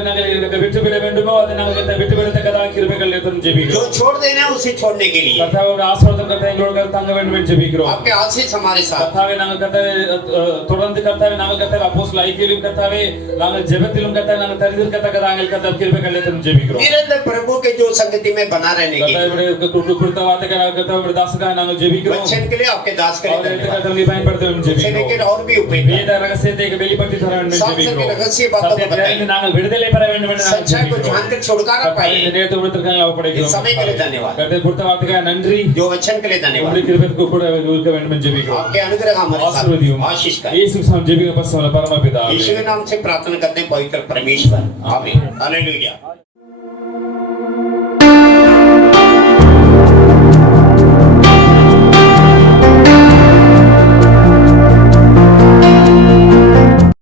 நாங்கள் விட்டுவிட வேண்டுமோ அதை நாங்கள் கர்த்தாவே விட்டுவிடத்தக்கதாக கிருபைகள் எடுத்து जो ஜெபிக்கிறோம் छोड़ देना है उसे छोड़ने के लिए கர்த்தாவோட ஆசீர்வாதம் கர்த்தாவே எங்களோட தங்க வேண்டும் என்று ஜெபிக்கிறோம் आपके आशीष हमारे साथ। கர்த்தாவே நாங்கள் கர்த்தாவே தொடர்ந்து கர்த்தாவே நாங்கள் கர்த்தாவே அப்போஸ்தல ஐக்கியிலும் கர்த்தாவே நாங்கள் ஜெபத்திலும் கர்த்தாவே நாங்கள் தெரிந்திருக்கத்தக்கதாக எங்கள் கர்த்தாவே கிருபைகள் எடுத்து ஜெபிக்கிறோம் निरंतर प्रभु के जो संगति में बना रहने के கர்த்தாவே கொடுத்த வார்த்தைக்காக கர்த்தாவே தாசகாக நாங்கள் ஜெபிக்கிறோம் वचन के लिए आपके दास के लिए அவரை धन्यवाद। கர்த்தாவே பயன்படுத்த வேண்டும் उसे ஜெபிக்கிறோம் लेकर और भी उपयोग வேத ரகசியத்தை வெளிப்படுத்தி தர வேண்டும் என்று சாஸ்திர ஜெபிக்கிறோம் ரகசிய பாத்தோं को சத்தியத்திலிருந்து நாங்கள் விடுதலை பெற வேண்டும் என்று நாங்கள் सच्चाई को ஜெபிக்கிறோம் जानकर छुटकारा கர்த்தாவே, पाए। இந்த நேரத்தை கொடுத்திருக்க நாங்கள் ஒப்படைக்கிறோம் इस समय के लिए धन्यवाद। கர்த்தாவே கொடுத்த வார்த்தைக்காக நன்றி जो वचन के लिए धन्यवाद। உங்களுடைய கிருபைக்கு கூட இருக்க வேண்டும் என்று ஜெபிக்கிறோம் आपके अनुग्रह हमारे साथ ஆசீர்வதியும் आशीष का இயேசு நாமம் ஜெபிக்கிறோம் பரமபிதாவே यीशु के नाम से प्रार्थना करते हैं पवित्र परमेश्वर, आमीन। हालेलुया।